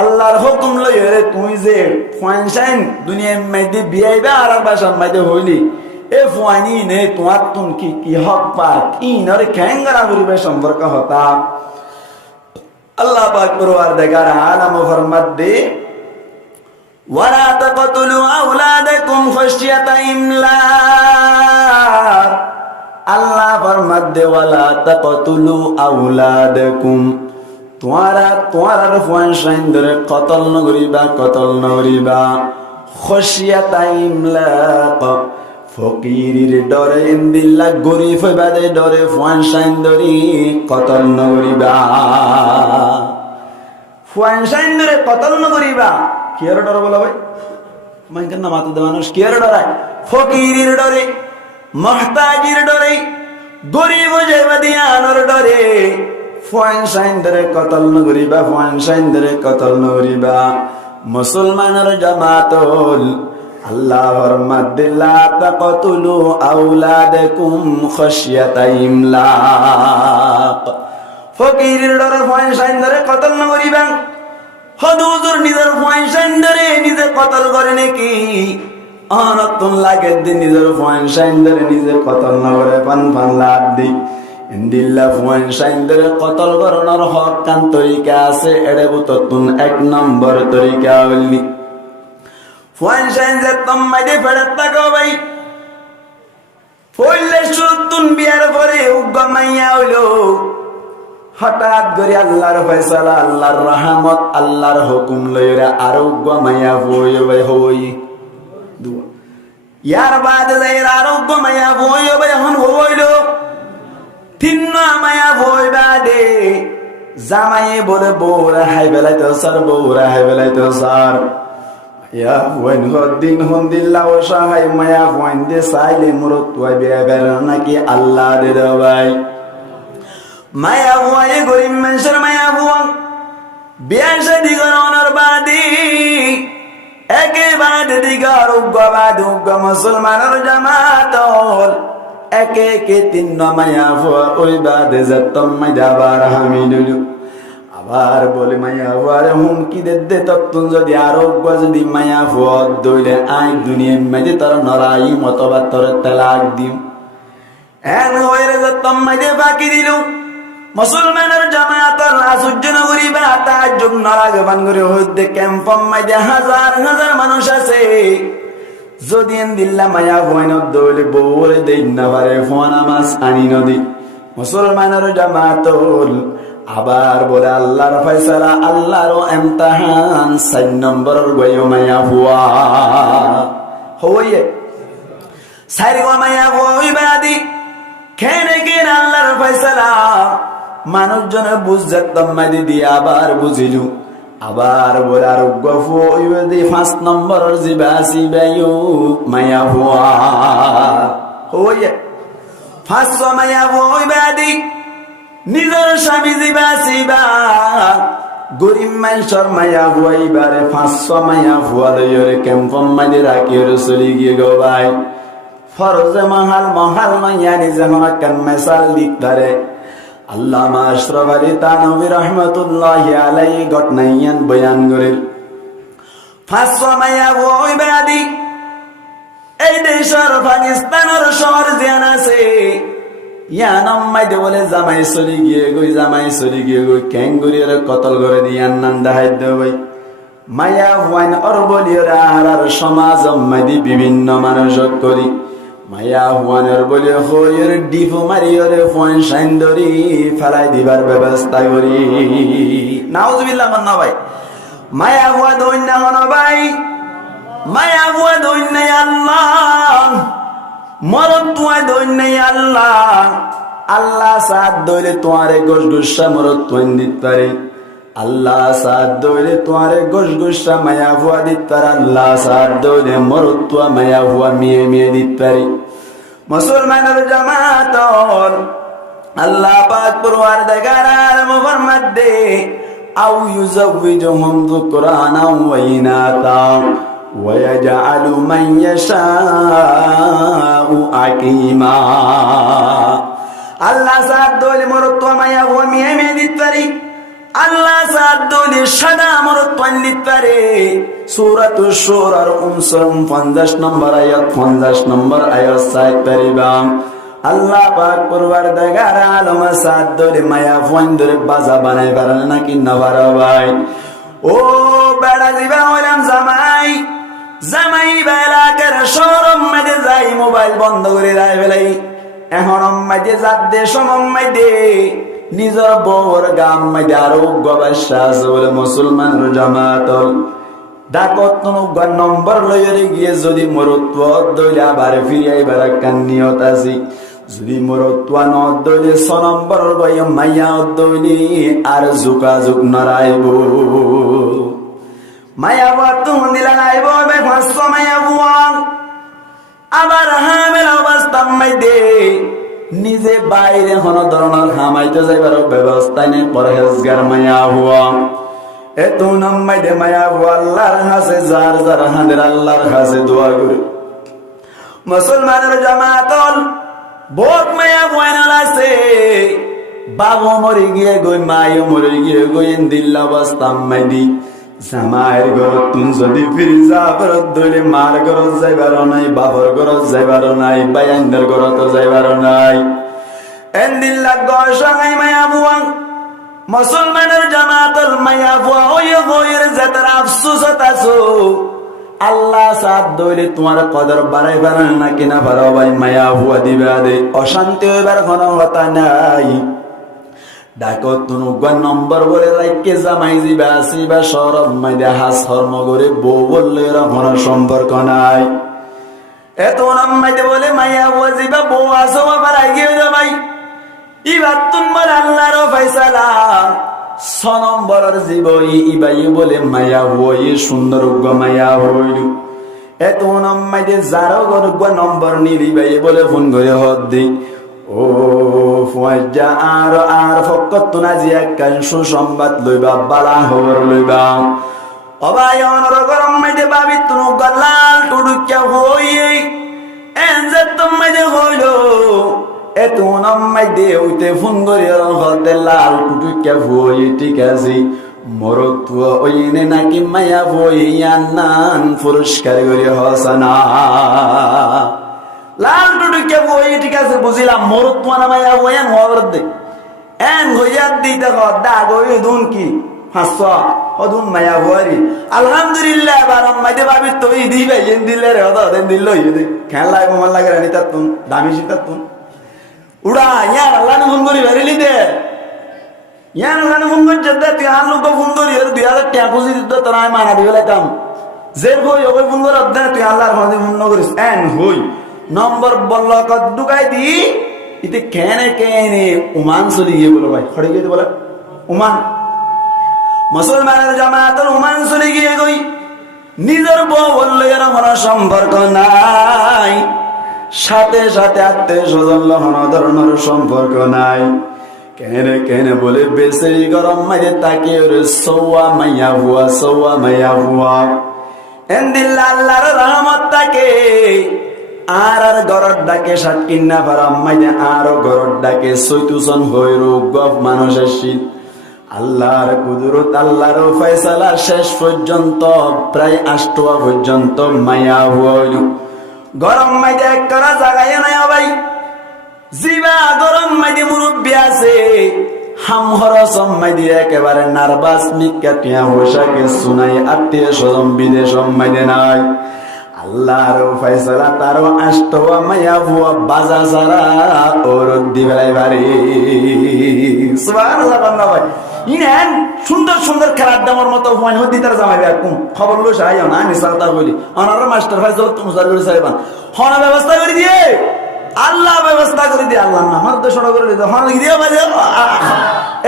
আল্লাহর হুকুম লইরে তুই যে ফুয়াইন দুনিয়ার মাইদে বিয়াইবা আর বাসার মাইদে হইলি এ ফুয়াইনি নে তোমার তুন কি কি হক পা কি নরে খেঙ্গরা করিবে সম্পর্ক হতা আল্লাহ পাক পরওয়ার দেখার আলম ফরমাত দে ওয়ালা তাকতুলু আওলাদাকুম খাশিয়াতা ইমলাক আল্লাহ ফরমাত দে ওয়ালা তাকতুলু আওলাদাকুম তোয়ারা ফুয়াইন ধরে কতল নগরিবা খাশিয়াতা ইমলাক ফকিরের ডরে ইন্দিল্লা গরিব হইবাদে ডরে ফুয়াইন ধরি কতল নগরিবা ফুয়াইন ধরে কতল নগরিবা কিয়ার ডর বলা ভাই মাইকের না মাথা দেওয়া মানুষ কিয়ার ডরায় ফকিরের ডরে মহতাজির ডরে গরিব যাইবা দিয়ানোর ডরে ফুয়াইন ধরে কতল নগরিবা ফুয়াইন ধরে কতল নগরিবা মুসলমানের জামাতল আল্লাহ ফরমাতে লা তাকতুলু আওলাদাকুম খাশিয়াতা ইমলাক। ফকিরের ডরে পয়সাইন ধরে কতল না করিবা। হুজুর নিজের পয়সাইন ধরে নিজে কতল করে নাকি? অনতুন লাগে দিন নিজের পয়সাইন ধরে নিজে কতল না করে পান পান লাভ দি ইন্দিল্লা পয়সাইন ধরে কতল করানোর হক কান তরিকা আছে। এড়ে বুততুন এক নম্বর তরিকা হলি পয়সাইন যে তম্মাইতে ফেরত থাকো ভাই। পড়লে সুতুন বিয়ার পরে উগ্গা মাইয়া হইলো। হঠাৎ করে আল্লাহর ফয়সালা, আল্লাহর রহমত, আল্লাহর হুকুম লইরা আর উগ্গা মাইয়া হই ভাই হই দুয়া ইয়ার বাদে যাইরা আর উগ্গা মাইয়া হই ভাই হন হইলো। তিন মাইয়া হই বাদে জামাইয়ে বলে বউরা হাই বেলাইতে সার, বউরা হাই বেলাইতে সার। ইয়া ওয়ান হদিন হন্দিল্লা ও সাহাই মায়া ওয়ান দে সাইলে মুরত ওয়াই বেবের নাকি আল্লাহ দে ভাই। মায়া ওয়াই গরিব মানুষের মায়া ওয়ান বিয়া শাদী করানোর বাদে একেবারে দিগার উগ্গবাদ উগ্গ মুসলমানের জামাত একে একে তিন মায়া ওয়া ওই বাদে যতম মাইদাবার হামিদুল। আবার বলে মায়া হুয়ারে হুমকি দে তত্তুন যদি আরোগ্য যদি মায়া হুয়ার দইলে আই দুনিয়া মাঝে তোর নরাই মতবা তোর তালাক দিম। এন হইরে যতম মাঝে বাকি দিল মুসলমানের জামায়াতর আশুজ্জ নগরী বা তাজ্জুব নরাগ বানগরে হইতে ক্যাম্পম মাঝে হাজার হাজার মানুষ আছে। যদি দিল্লা মায়া হুয়াইন দইলে বউরে দেই না পারে ফোনা মাছ আনি নদী মুসলমানের জামায়াতল। আবার বলে আল্লাহর ফয়সালা, আল্লাহর ইমতিহান 4 নম্বরের গয়ো মায়া হুয়া হইয়ে 4 গো মায়া হই বাদি কেনে কেন আল্লাহর ফয়সালা মানুষজন বুঝত দম্মাদি দিয়ে আবার বুঝিলু। আবার বলে আর গফু ইবাদি 5 নম্বরের জিবাসি বায়ু মায়া হুয়া হইয়ে 500 মায়া হই বাদি নিজের স্বামী জিবা সিবা গরিব মানুষের মায়া হুয়াইবারে 500 মায়া হুয়া লইরে ক্যাম্পম মাঝে রাখি চলি গিয়ে গো ভাই। ফরজে মহাল মহাল মাইয়া নিজে হকান মেসাল দিকদারে আল্লামা আশরাফ আলী তানভী রহমাতুল্লাহি আলাইহি ঘটনাইয়ান বয়ান করেন। 500 মায়া হুয়াইবাদি এই দেশের পাকিস্তানের শহর জিয়ান আছে। ইয়ানম মাইদে বলে জামাই চলি গিয়ে গই, জামাই চলি গিয়ে গই ক্যাঙ্গুরির কতল করে দিয়ান নান্দা হাইদ ভাই। মায়া হুয়াইন অরবলিয়রা আর সমাজ মাইদি বিভিন্ন মানুষ করি মায়া হুয়ানের বলে হইয়ের ডিফো মারিয়রে ফোন সাইন ধরি ফেলাই দিবার ব্যবস্থা করি। নাউজুবিল্লাহ মান্না ভাই। মায়া হুয়া দৈন্য হন ভাই, মায়া হুয়া দৈন্য আল্লাহ মরদ তুয়া দৈন্য আল্লাহ। আল্লাহ সাথ দইলে তোমারে গোশ গুসা মরদ তুয়ান দিত পারে। আল্লাহ সাথ দইলে তোমারে গোশ গুসা মায়া হুয়া দিত পারে। আল্লাহ সাথ দইলে মরদ তুয়া মায়া হুয়া মিয়ে মিয়ে দিত পারে। মুসলমানের জামাত আল্লাহ পাক পরওয়ারদিগার আলম ফরমাতে আও ইউযাওয়িজুহুম যুকরানা ওয়া ইনাতা وَيَجْعَلُ مَن يَشَاءُ عَقِيمًا। আল্লাহ সাত দলে মরত মায়া ও মিয়ে মিয়ে দিতে পারি। আল্লাহ সাত দলে সাদা মরত দিতে পারে। সূরাতুশ শুরার 49 নম্বর আয়াত 50 নম্বর আয়াত সাইত পারিবাম। আল্লাহ পাক পরওয়ারদিগার আলম সাত দলে মায়া ফোন ধরে বাজা বানাই পারেন নাকি না পারো ভাই। ও বেড়া দিবা হইলাম জামাই, জামাই বেলাকার শরম মাঝে যাই মোবাইল বন্ধ করে রায় বেলাই। এখন মাঝে যাত দে সমম মাঝে নিজের বউর গাম মাঝে আরো গবাসা আছে বলে মুসলমানের জামাত ডাকত নম্বর লইরে গিয়ে যদি মরত্ব দইলে আবার ফিরে আইবার কান নিয়ত আছে। যদি মরত্ব নত দইলে 6 নম্বর বই মাইয়া দইলে আর যোগাযোগ নরাইব। মায়া বাতু দিলা নাইব বে 500 মায়া বুয়াং। আবার হামেল অবস্থা মাইদে নিজে বাইরে হন ধরনের হামাইতে যাইবার ব্যবস্থা নেই। পরহেজগার মায়া বুয়াং এত নাম্মাই দে মায়া ভুয়া আল্লাহর কাছে যার যার হাঁদের আল্লাহর কাছে দোয়া করে মুসলমানের জামাতল বহুত মায়া ভুয়ানাল আছে বাবু মরে গিয়ে গই মায়ও মরে গিয়ে গই দিল্লা বাস্তাম মাইদি জামাইয়ের ঘর তুন যদি ফিরে যাবার ধরে মার ঘর যাইবার নাই বাবার ঘর যাইবার নাই বাইন্দার ঘর তো যাইবার নাই এন্দিল্লা গয় সঙ্গাই মায়া ভুয়া মুসলমানের জামাতল মায়া ভুয়া ওই বইয়ের যাতার আফসোসত আছো আল্লাহ সাথ দইলে তোমার কদর বাড়াইবার না কিনা ভাড়া ভাই মায়া ভুয়া দিবা দে অশান্তি হইবার কোনো কথা নাই ডাকো তুনু নম্বর বলে রাইকে জামাই দিবা আসিবা সরব মাইদা হাস কর্ম করে বউ বললে এরকম সম্পর্ক নাই এত নাম্মাইতে বলে মাইয়া ভুয়া দিবা বউ আসো আবার আগে যাবাই ইবার তোমার আল্লাহর ফয়সালা ছ নম্বরের জীব ইবাই বলে মায়া হই সুন্দর মায়া হইল এত নাম্মাইতে যারো গরুগ নম্বর নিলিবাই বলে ফোন করে হদ দি ও ফুয়াজা আর ফকত না জি একখান সুসংবাদ লইবা বালা খবর লইবা অবাই অনর গরম মাইতে ভাবি তুনু লাল টুডুকিয়া হই এন যে তোমাইতে হইল এত নাম্মাই দে হইতে ফোন করে হদে লাল টুডুকিয়া হই ঠিক আছে মরত ওইনে নাকি মায়া হই নান পুরস্কার করে হসানা লাল টুডুকিয়া হই ঠিক আছে বুঝিলাম মরত মানা মায়া হইয়ান হওয়ার দে এন হইয়া দিতে হদা গই দুন কি হাসা হদুন মায়া হরি আলহামদুলিল্লাহ বারম মাইতে ভাবি তুই দিবে এন দিলে রে হদা দেন দিল ইদে খেলাই মন লাগে রানি তাতুন দামি সিতাতুন উড়া ইয়ার আল্লাহ ফোন করি বেরিলি দে ইয়ার আল্লাহ ফোন করি যেতে তুই আর লোক ফোন করি 2000 টাকা খুঁজি দিত তোর আমি মানা দিবে লাইতাম জের হই ওই ফোন করে দে তুই আল্লাহর ফোন ফোন করিস এন হই নম্বর বলল কত ঢুকাই দি ইতে কেনে ওমান চলি গিয়ে বলো ভাই খড়ে গিয়ে বলে ওমান মুসলমানের জামাতের ওমান চলি গিয়ে গই নিজের বউ বললে এর আমার সম্পর্ক নাই সাথে সাথে আত্মীয় স্বজন কোনো ধরনের সম্পর্ক নাই কেনে বলে বেসেরি গরম মাইরে তাকে ওরে সৌয়া মাইয়া হুয়া এন্দিল্লা আল্লাহর রহমত তাকে আর গরর ডাকে সাত কিন্না পারাম মাইনে আরো গরর ডাকে সৈতুসন হই রোগ মানুষের শীত আল্লাহর কুদরত আল্লাহর ফয়সালা শেষ পর্যন্ত প্রায় 8টা পর্যন্ত মায়া হইল গরম মাইদে এক করা জায়গায় নাই ভাই জিবা গরম মাইদে মুরব্বী আছে হামহর সম্মাইদে একেবারে নার্ভাস মিকাটিয়া হোসাকে শুনাই আত্মীয় স্বজন বিদেশ সম্মাইদে নাই আল্লাহর ফয়সালা তার 8টা মায়া ভুয়া বাজা সারা ওর দিবেলাই বাড়ি সুবহানাল্লাহ বান্দা ভাই ইনেন সুন্দর সুন্দর খেলার দামের মতো হুয়ান হদি তার জামাইবে কোন খবর লো সাইও না আমি সালতা বলি অনার মাস্টার ফাইজল তুমি মুজার করে সাইবান হনা ব্যবস্থা করে দিয়ে আল্লাহ ব্যবস্থা করে দিয়ে আল্লাহ না আমার তো সড় করে দিতে হনা দিয়ে বাজে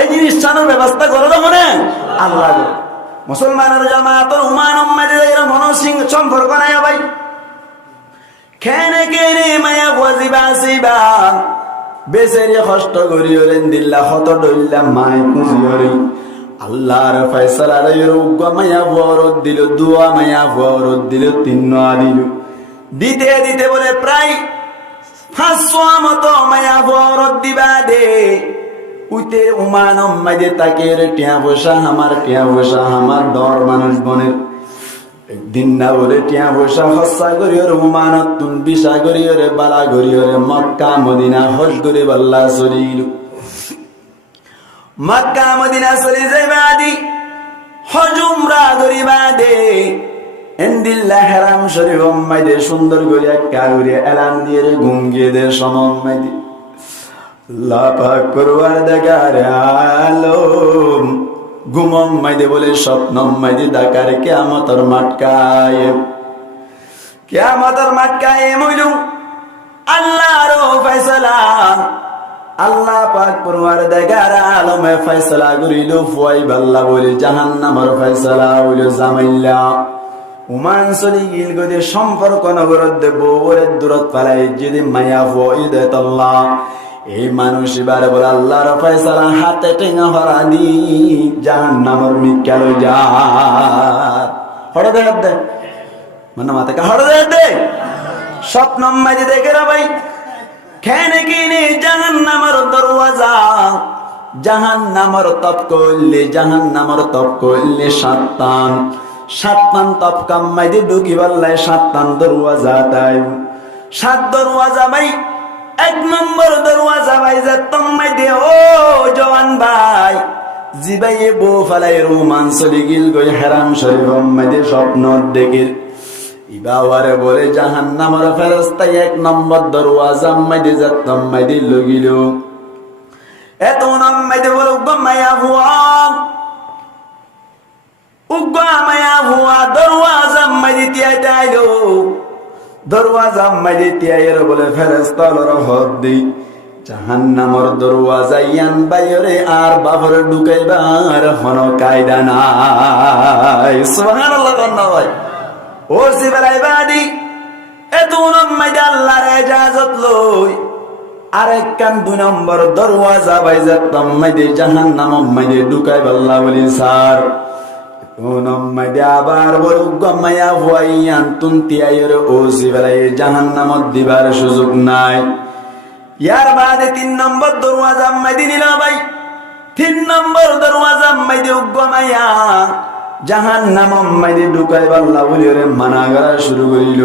এই জিনিস চানোর ব্যবস্থা করে দাও মনে আল্লাহ করে মুসলমানের জামাতের উমান উম্মাদের এর মনসিং সম্পর্ক নাই ভাই কেনে মায়া ওয়াজিবা আসিবা বেসেরি কষ্ট করি ওরেন দিল্লা হত ডইল্লা মাই পুঁজি ওরে আল্লাহর ফয়সালা রে রোগ মায়া বরদ দিল দুয়া মায়া বরদ দিল 3 দিল দিতে দিতে বলে প্রায় 500 মতো মায়া বরদ দিবা দে উইতে উমানম মাইদে তাকে রে টিয়া বসা আমার ডর মানুষ বনের একদিন না বলে টিয়া বসা হস্যা করি ওর উমানত তুন বিশা করি ওরে বালা করি ওরে মক্কা মদিনা হজ করে বাল্লা চলিল মক্কা মদিনা চলি যাইবা দি হজ উমরা করিবা দে এন্দিল্লা হারাম শরীফ মাইদে সুন্দর করে কাউরে এলান দিয়ে রে গুঙ্গিয়ে দে সমম মাইদে লাপাক করবার দেখার আলম ঘুমম মাইদে বলে স্বপ্নম মাইদে ডাকার কিয়ামতের মাটকায়ে মইলু আল্লাহর ফয়সালা আল্লাহ পাক পরওয়ার দেখার আলমে ফয়সালা করিল ফুয়াই বাল্লা বলে জাহান্নামের ফয়সালা হইল জামাইল্লা উমান চলি গিল গদে সম্পর্ক নগরত দেব ওরে দূরত পালাই যদি মায়া ফুয়াই দেত আল্লাহ এই মানুষ এবারে বলে আল্লাহর ফয়সালা হাতে টেঙা হরা দি জাহান্নামের মিক্কা লই যা হড় দে মানে মাথাকে হড় দে স্বপ্ন মাঝে দেখে রা ভাই খেনে কিনে জাহান্নামের দরওয়াজা জাহান্নামের তপ করলে সাতটান তপ কামাইতে ঢুকি বললাই সাতটান দরওয়াজা তাই 7 দরওয়াজা ভাই 1 নম্বর দরওয়াজা ভাই যে তোমায় দে ও জওয়ান ভাই জিবাইয়ে বো ফালাই রোমান্স লিগিল গই হারাম শরীফ মাঝে স্বপ্ন দেখে ইবাওয়ারে বলে জাহান্নামের ফেরেশতা 1 নম্বর দরওয়াজা মাঝে যে তোমায় দিল গিল এত নামে বলে মায়া ভুয়া দরওয়াজা মাঝে তিয়াইতে আইলো দরওয়াজা মাঝে তিয়াইয়ের বলে ফেরেশতা লর হদ দি জাহান্নামের দরওয়াজা ইয়ান বাইরে আর বাবরে ঢুকাইবার হন কায়দা নাই সুবহানাল্লাহ বান্দা ভাই ও সিবালাই বাদি এত নামে আল্লাহর ইজাজত লই আরেক কান 2 নম্বর দরওয়াজা বাইজা তম্মাইদে জাহান্নাম মাইদে ঢুকাই আল্লাহ বলি স্যার নম্মাইদে আবার বল গমায়া ভয়ান তুনতি আইর ও জিবালাই জাহান্নাম দিবার সুযোগ নাই ইয়ার বাদে 3 নম্বর দরওয়াজা মাইদে নিলা ভাই 3 নম্বর দরওয়াজা মাইদে গমায়া জাহান্নাম মাইদে ঢুকাই আল্লাহ বলি রে মানা করা শুরু করিল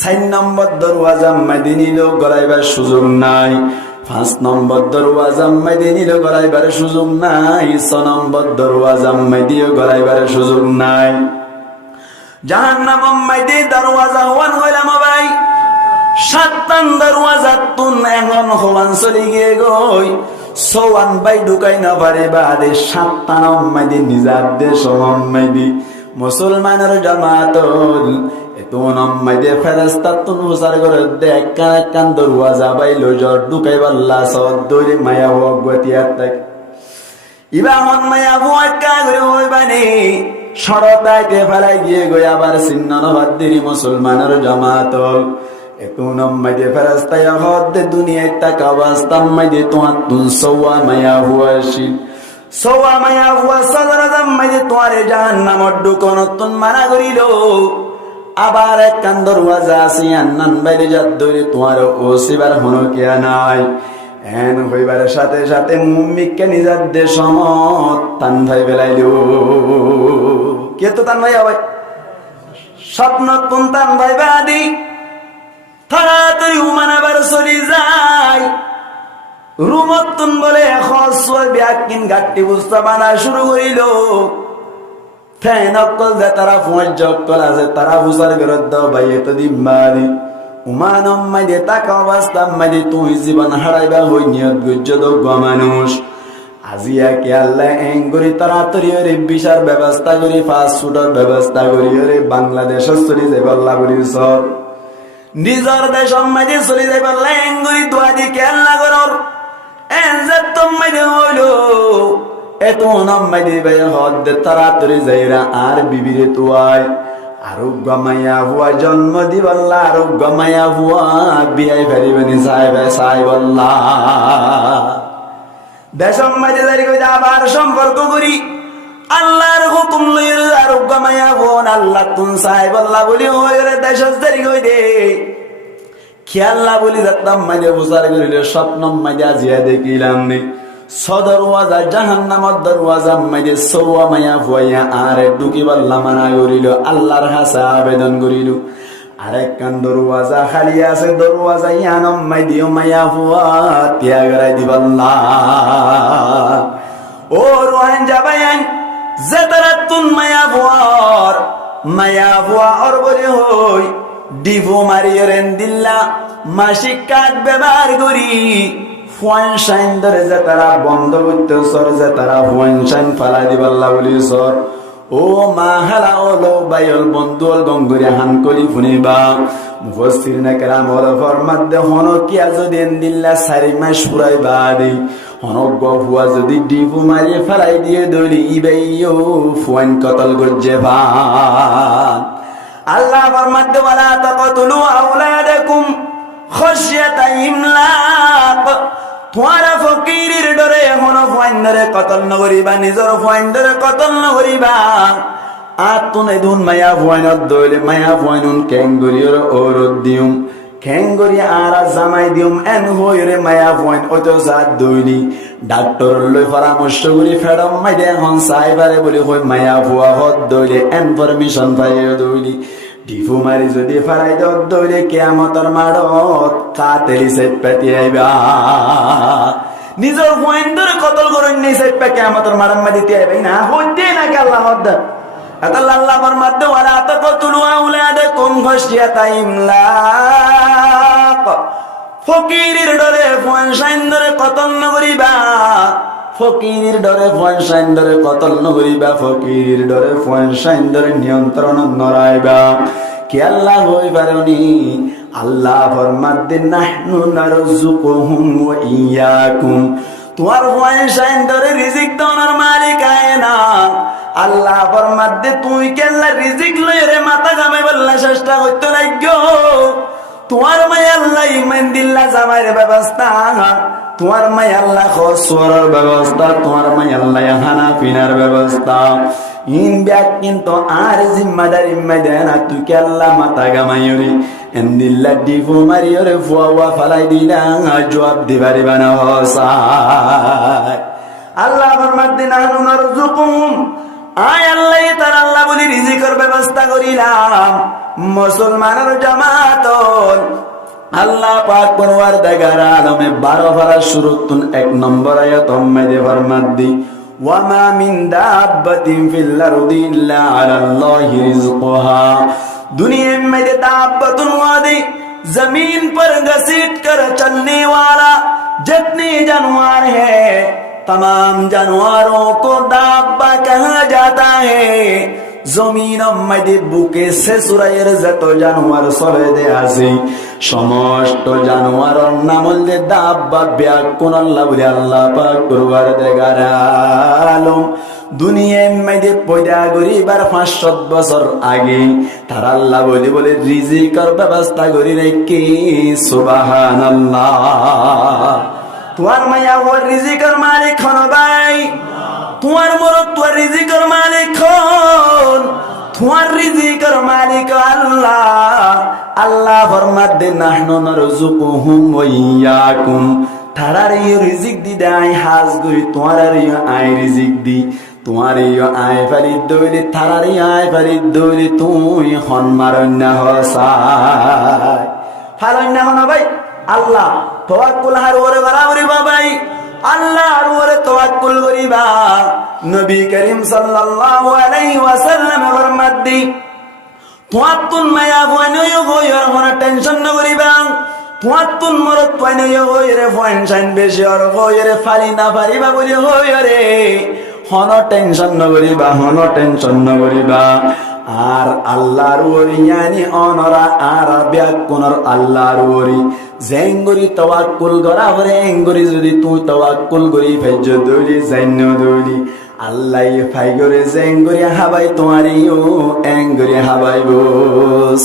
4 নম্বর দরওয়াজা মাইদে নিল গলাইবার সুযোগ নাই 5 নম্বর দরওয়াজা মাইদে নিল গলাইবার সুযোগ নাই 6 নম্বর দরওয়াজা মাইদে গলাইবার সুযোগ নাই জাহান্নাম মাইদে দরওয়াজা হওয়ান হইলাম ভাই 7 দরওয়াজা তুন এখন হওয়ান চলি গিয়ে গই সোয়ান ভাই ঢুকাই না পারে বাদে 7 মাইদে নিজার দেশ মাইদে মুসলমানের জামাতল এতন মাইদে ফেরেশতা তুন হুসার করে দেখ কান দরওয়াজা বাইলো জর ঢুকাই বাল্লা সদ দরি মায়া ভগবতিয়া তাক ইবা মন মায়া ভুয়া করে হইবানি সরতাইতে ফেলাই গিয়ে গই আবার সিন্নন বাদ্দিরি মুসলমানের জামাতল এতন মাইদে ফেরেশতা হদ দুনিয়ায় তাক অবস্থাম মাইদে তোমার তুন সওয়া মায়া হুয়াশি সওয়া মায়া হুয়া সাদরাজাম মাইদে তোয়ারে জাহান্নামত ঢুকন তুন মানা করিল আবার এক কান দরওয়াজা আছে আন্নান বাইরে যাত ধরে তোমার ও সিবার হনো কিয়া নাই এন হইবার সাথে সাথে মুমিককে নিজার দে সমত তান ভাই বেলাইল কে তো তান ভাই হবে স্বপ্ন তুন তান ভাই বাদি তাড়াতাড়ি উমানাবার চলি যায় রুমত তুন বলে খসওয়া ব্যাকিন গাট্টি বুঝতে বানা শুরু করিল ফেন অকল যে তারা ফুঁয়ার জকল আছে তারা বুঝার বিরুদ্ধ ভাই এত দিম্বানি উমানম মাইদে তাক অবস্থা মাইদে তুই জীবন হারাইবা হই নিয়ত গুজ্জ দোগ্য মানুষ আজিয়া কে আল্লাহ এঙ্গুরি তাড়াতাড়ি ওরে বিশার ব্যবস্থা করি ফাস্ট ফুডের ব্যবস্থা করি ওরে বাংলাদেশ চলি যাই আল্লাহ বলি সব নিজের দেশ মাইদে চলি যাই আল্লাহ এঙ্গুরি দোয়া দি কে আল্লাহ করর এন যে তোম মাইদে হইলো এত নাম্মাই দিবে হদ তাড়াতাড়ি যাইরা আর বিবিরে তুয়াই আরোগ্য মায়া হুয়া জন্ম দিবল্লা আরোগ্য মায়া হুয়া বিয়াই ফেরিবেনি সাহেব দেশম মাঝে দাঁড়িয়ে কই আবার সম্পর্ক করি আল্লাহর হুকুম লইর আরোগ্য মায়া বোন আল্লাহ তুন সাহেব বলি ওরে দেশ দাঁড়িয়ে কই দে খেয়াল্লা বলি যাতাম মাঝে বুঝার করিল স্বপ্ন মাঝে আজিয়া দেখিলাম নি সদরওয়াজা জাহান্নামের দরওয়াজা মাইদে সওয়া মায়া ভয়া আরে ঢুকি বললা মানা করিল আল্লাহর কাছে আবেদন করিল আরেক কান দরওয়াজা খালি আছে দরওয়াজা ইয়ানম মাইদিও মায়া ভয়া ত্যাগরাই দিবল্লা ও রোহান যাবায়ান জেতারাতুন মায়া ভয়া আর বলে হই ডিভো মারিয়রেন দিল্লা মাসিক কাট ব্যবহার করি ফুয়ানশাইন ধরে যে তারা বন্ধ করতে সর যে তারা ফুয়ানশাইন ফালাই দিবাল্লা বলি সর ও মা হালা ওলো বাইল বন্ধু অল গঙ্গুরি হান কলি ফুনিবা মুফাসসির না কেরাম ওল ফরমাত দে হনো কিয়া যদি দিল্লা 4 মাস পুরাই বাদি হনো গহুয়া যদি ডিবু মারি ফালাই দিয়ে দলি ইবাইও ফুয়ান কতল গজ্জে ভান আল্লাহ ফরমাত দে ওয়ালা তাকতুলু আওলাদাকুম খশিয়াতা ইমলাক তোমারা ফকিরের ডরে এখনো ফাইন্দরে কতল নগরিবা, নিজের ফাইন্দরে কতল নগরিবা। আর তুনে দুন মায়া ফাইনত দইলে মায়া ফাইনুন কেঙ্গুরিয়র ওরদ দিউম, খেঙ্গরি আর জামাই দিউম এন হইরে মায়া ফাইন অত জাত দইলি। ডাক্তার লই পরামর্শ করি ফেডম মাই দে এখন সাইবারে বলি হই মায়া ফুয়া হদ দইলে ইনফরমেশন পাইয়ে দইলি। ডিফু মারি যদি ফারাই দইলে কিয়ামতের মাড়ত কাতেলি সেট পেতি আইবা। নিজের ফাইন্দর কতল করেন নি সেট পে কিয়ামতের মাড়ত মা দিতে আইবা না হইতে না কি আল্লাহ হদ আল্লাহ ফরমাত ওয়ালা তাকতুলু আওলাদাকুম খাশিয়াতা ইমলাক। ফকিরের ডরে ফাইন্দরে কতল নগরিবা, ফকিরের ডরে ফাইন্দরে কতল নগরিবা, ফকিরের ডরে ফাইন্দরে নিয়ন্ত্রণ নরাইবা। কি আল্লাহ হই পারনি? আল্লাহ ফরমাত দেন নাহনু নারযুকুহুম ওয়া ইয়াকুম। তোমার ফাইন্দরে রিজিক দাওয়ার মালিক আয় না। আল্লাহ ফরমাত দে তুই কেল্লা রিজিক লইরে মাথা ঘামে বললা চেষ্টা করতে লাগো। তোমার মাই আল্লাহ ইমান দিল্লা জামাইয়ের ব্যবস্থা, তোমার মাই আল্লাহ খসওয়ার ব্যবস্থা, তোমার মাই আল্লাহ খানা পিনার ব্যবস্থা। ইন ব্যাগ কিন্তু আর জিম্মাদারি দেনা তুই কে আল্লাহ মাথা গামাইরি এন্দিল্লা ডিফু মারিয়রে ফুয়া ফালাই দিলা জবাব দিবারি বানা হসাই। আল্লাহ ফরমাত দিন আহনু নারযুকুহুম, আয় আল্লাহ তার আল্লাহ বলি রিজিকের ব্যবস্থা করিলাম। মুসলমানের জামাত আল্লাহ পাক পরওয়ারদিগার আলমে 12 পারা শুরুতুন 1 নম্বর আয়াত মধ্যে ফরমাত দি ওয়া মা মিন দাব্বাতিন ফিল আরদি ইল্লা আলাল্লাহি রিজকুহা। दुनिया में दाब्बतुन वादी, जमीन पर घसीट कर चलने वाला जितने जानवर है, तमाम जानवरों को दाब्बा कहा जाता है। जमीन में बुके से सुरायर जतो जानवर सरे दे आसी समस्त जानवर नाम दे दाब्बा ब्याकुन अल्लाह बुले अल्लाह पाक परवरदिगार आलम দুনিয়া মধ্যে পয়দা গরিবার 500 বছর আগে তার আল্লাহ বলি বলে রিজিকের ব্যবস্থা করি রেখে। সুবহানাল্লাহ। তোমার মায়া ওর রিজিকের মালিক হন ভাই, তোমার মরদ তোর রিজিকের মালিক হন, তোমার রিজিকের মালিক আল্লাহ। আল্লাহ ফরমাত দে নাহনু নারযুকুহুম ওয়া ইয়াকুম। তারারে রিজিক দি দেয় হাজ গই, তোমারে আই রিজিক দি, তোমারে আয় ফারিদ দইলে তারারে আয় ফারিদ দইলে তুই হন মারন্না হসাই ফালন্না হন ভাই। আল্লাহ তাওয়াক্কুল হার ওরে বরাবরি বাবাই, আল্লাহ আর ওরে তাওয়াক্কুল করিবা। নবী করিম সাল্লাল্লাহু আলাইহি ওয়াসাল্লাম ফরমাত দি তোয়াতুন মায়া বনয় হইর হন টেনশন ন করিবা। তোয়াতুন মরত পয়নয় হইরে ফাইন বেশি আর হইরে ফালি না পারিবা বলি হইরে হন টেনশন ন করিবা, হন টেনশন ন করিবা। আর আল্লাহর ওরি ইয়ানি অনরা আর ব্যাকুনর আল্লাহর ওরি জেঙ্গরি তাওয়াক্কুল করা হরে এঙ্গরি যদি তুই তাওয়াক্কুল করি ফেজ দইলি জান্ন দইলি আল্লাহ ফাইগরে জেঙ্গরি হাবাই তোমারিও এঙ্গরি হাবাইবো।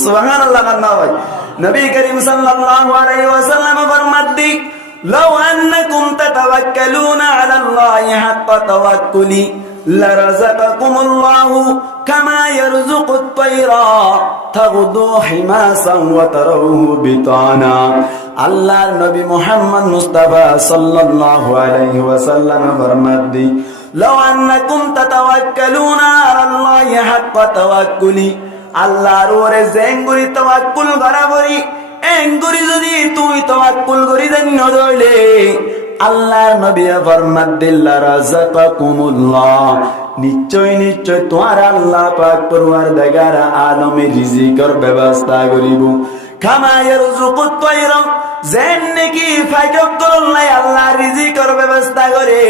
সুবহানাল্লাহ। কান্না ভাই নবী করিম সাল্লাল্লাহু আলাইহি ওয়াসাল্লাম ফরমাত দি লাউ আন্নাকুম তাতাওয়াক্কালুনা আলাল্লাহি হাক্কা তাওয়াক্কুলি লারাযাকাকুমুল্লাহু কামা ইয়ারযুকুত তায়রা তাগদু হিমাসান ওয়া তারাহু বিতানা। আল্লাহর নবী মুহাম্মদ মুস্তাফা সাল্লাল্লাহু আলাইহি ওয়াসাল্লাম ফরমাত দি লাউ আন্নাকুম তাতাওয়াক্কালুনা আলাল্লাহি হাক্কা তাওয়াক্কুলি, আল্লাহর ওরে জেঙ্গুরি তাওয়াক্কুল বরাবরি এঙ্গুরি যদি তুই তাওয়াক্কুল করি দেন নইলে আল্লাহর নবী ফরমাত দিল্লা রাযাকাকুমুল্লাহ, নিশ্চয় নিশ্চয় তোমার আল্লাহ পাক পরওয়ারদিগার আলমে রিজিকের ব্যবস্থা করিব। কামা ইয়ারযুকুত তায়রা, যেন নাকি ফাইক করলাই আল্লাহ রিজিকের ব্যবস্থা করে।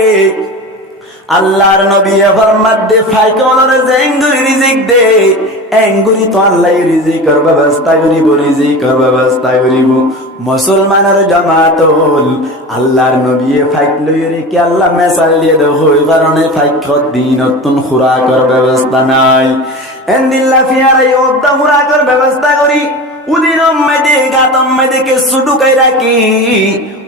আল্লাহর নবী ফরমাত দে ফাইকলরে জেঙ্গুরি রিজিক দে, এঙ্গুরি তো আল্লাহ রিজিকের ব্যবস্থা করিব, রিজিকের ব্যবস্থা করিব। মুসলমানের জামাতল আল্লাহর নবী ফাইক লইরে কি আল্লাহ মেসাল দিয়ে দেও হই কারণে ফাইক দিনতুন খুরাকের ব্যবস্থা নাই। এন্দিল্লা ফিয়ারে ওদা খুরাকের ব্যবস্থা করি উদিনম মাইদে গাতম মাইদে কে সুডুকাই রাখি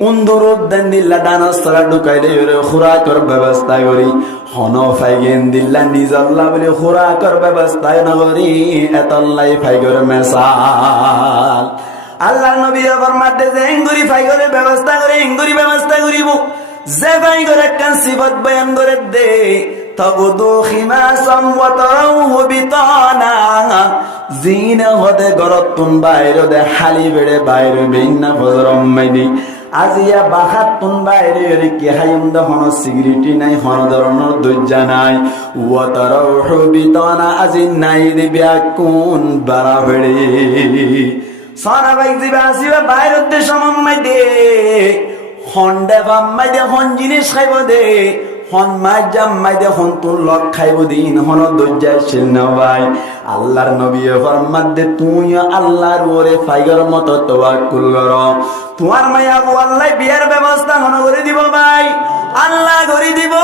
উন্দুর উদ্যান দিল্লা দানস্তরা ঢুকাই দে খুরাকর ব্যবস্থা করি হন ফাইগেন দিল্লা নিজল্লা বলে খুরাকর ব্যবস্থা নগরী এতল্লাই ফাইগর মেসাল আল্লাহর নবী ফরমাতে যে ইঙ্গুরি ফাইগরের ব্যবস্থা করে ইঙ্গুরি ব্যবস্থা করিব যে ফাইগর একখান সিফত বয়ান করে দে তগদু খিমাসাম ওয়া তারাহু বিতানা জিন হদে গরতুন বাইরে দে হালি বেড়ে বাইরে বিন্না ফজরম মাইদি আজিয়া বাহাতুন বাইরে রে কি হাইম দে হন সিকিউরিটি নাই হন ধরনের দজ্জা নাই ওয়া তারাহু বিতানা আজিন নাই দি বিয়াকুন বারা বেড়ে সারা ভাই দিবা আসিবা বাইরের দেশ মাম্মাই দে হন্ডা বাম্মাই দে হন জিনিস খাইব দে হন মাই জাম্মাই দে হন তুন লক খাইব দিন হন দজ্জা ছিল না ভাই আল্লাহর নবী ফরমাত দে তুই আল্লাহর ওরে ফাইগর মতো তাওয়াক্কুল কর তোমার মায়া আবু আল্লাহ বিয়ার ব্যবস্থা হন করে দিব ভাই আল্লাহ করে দিব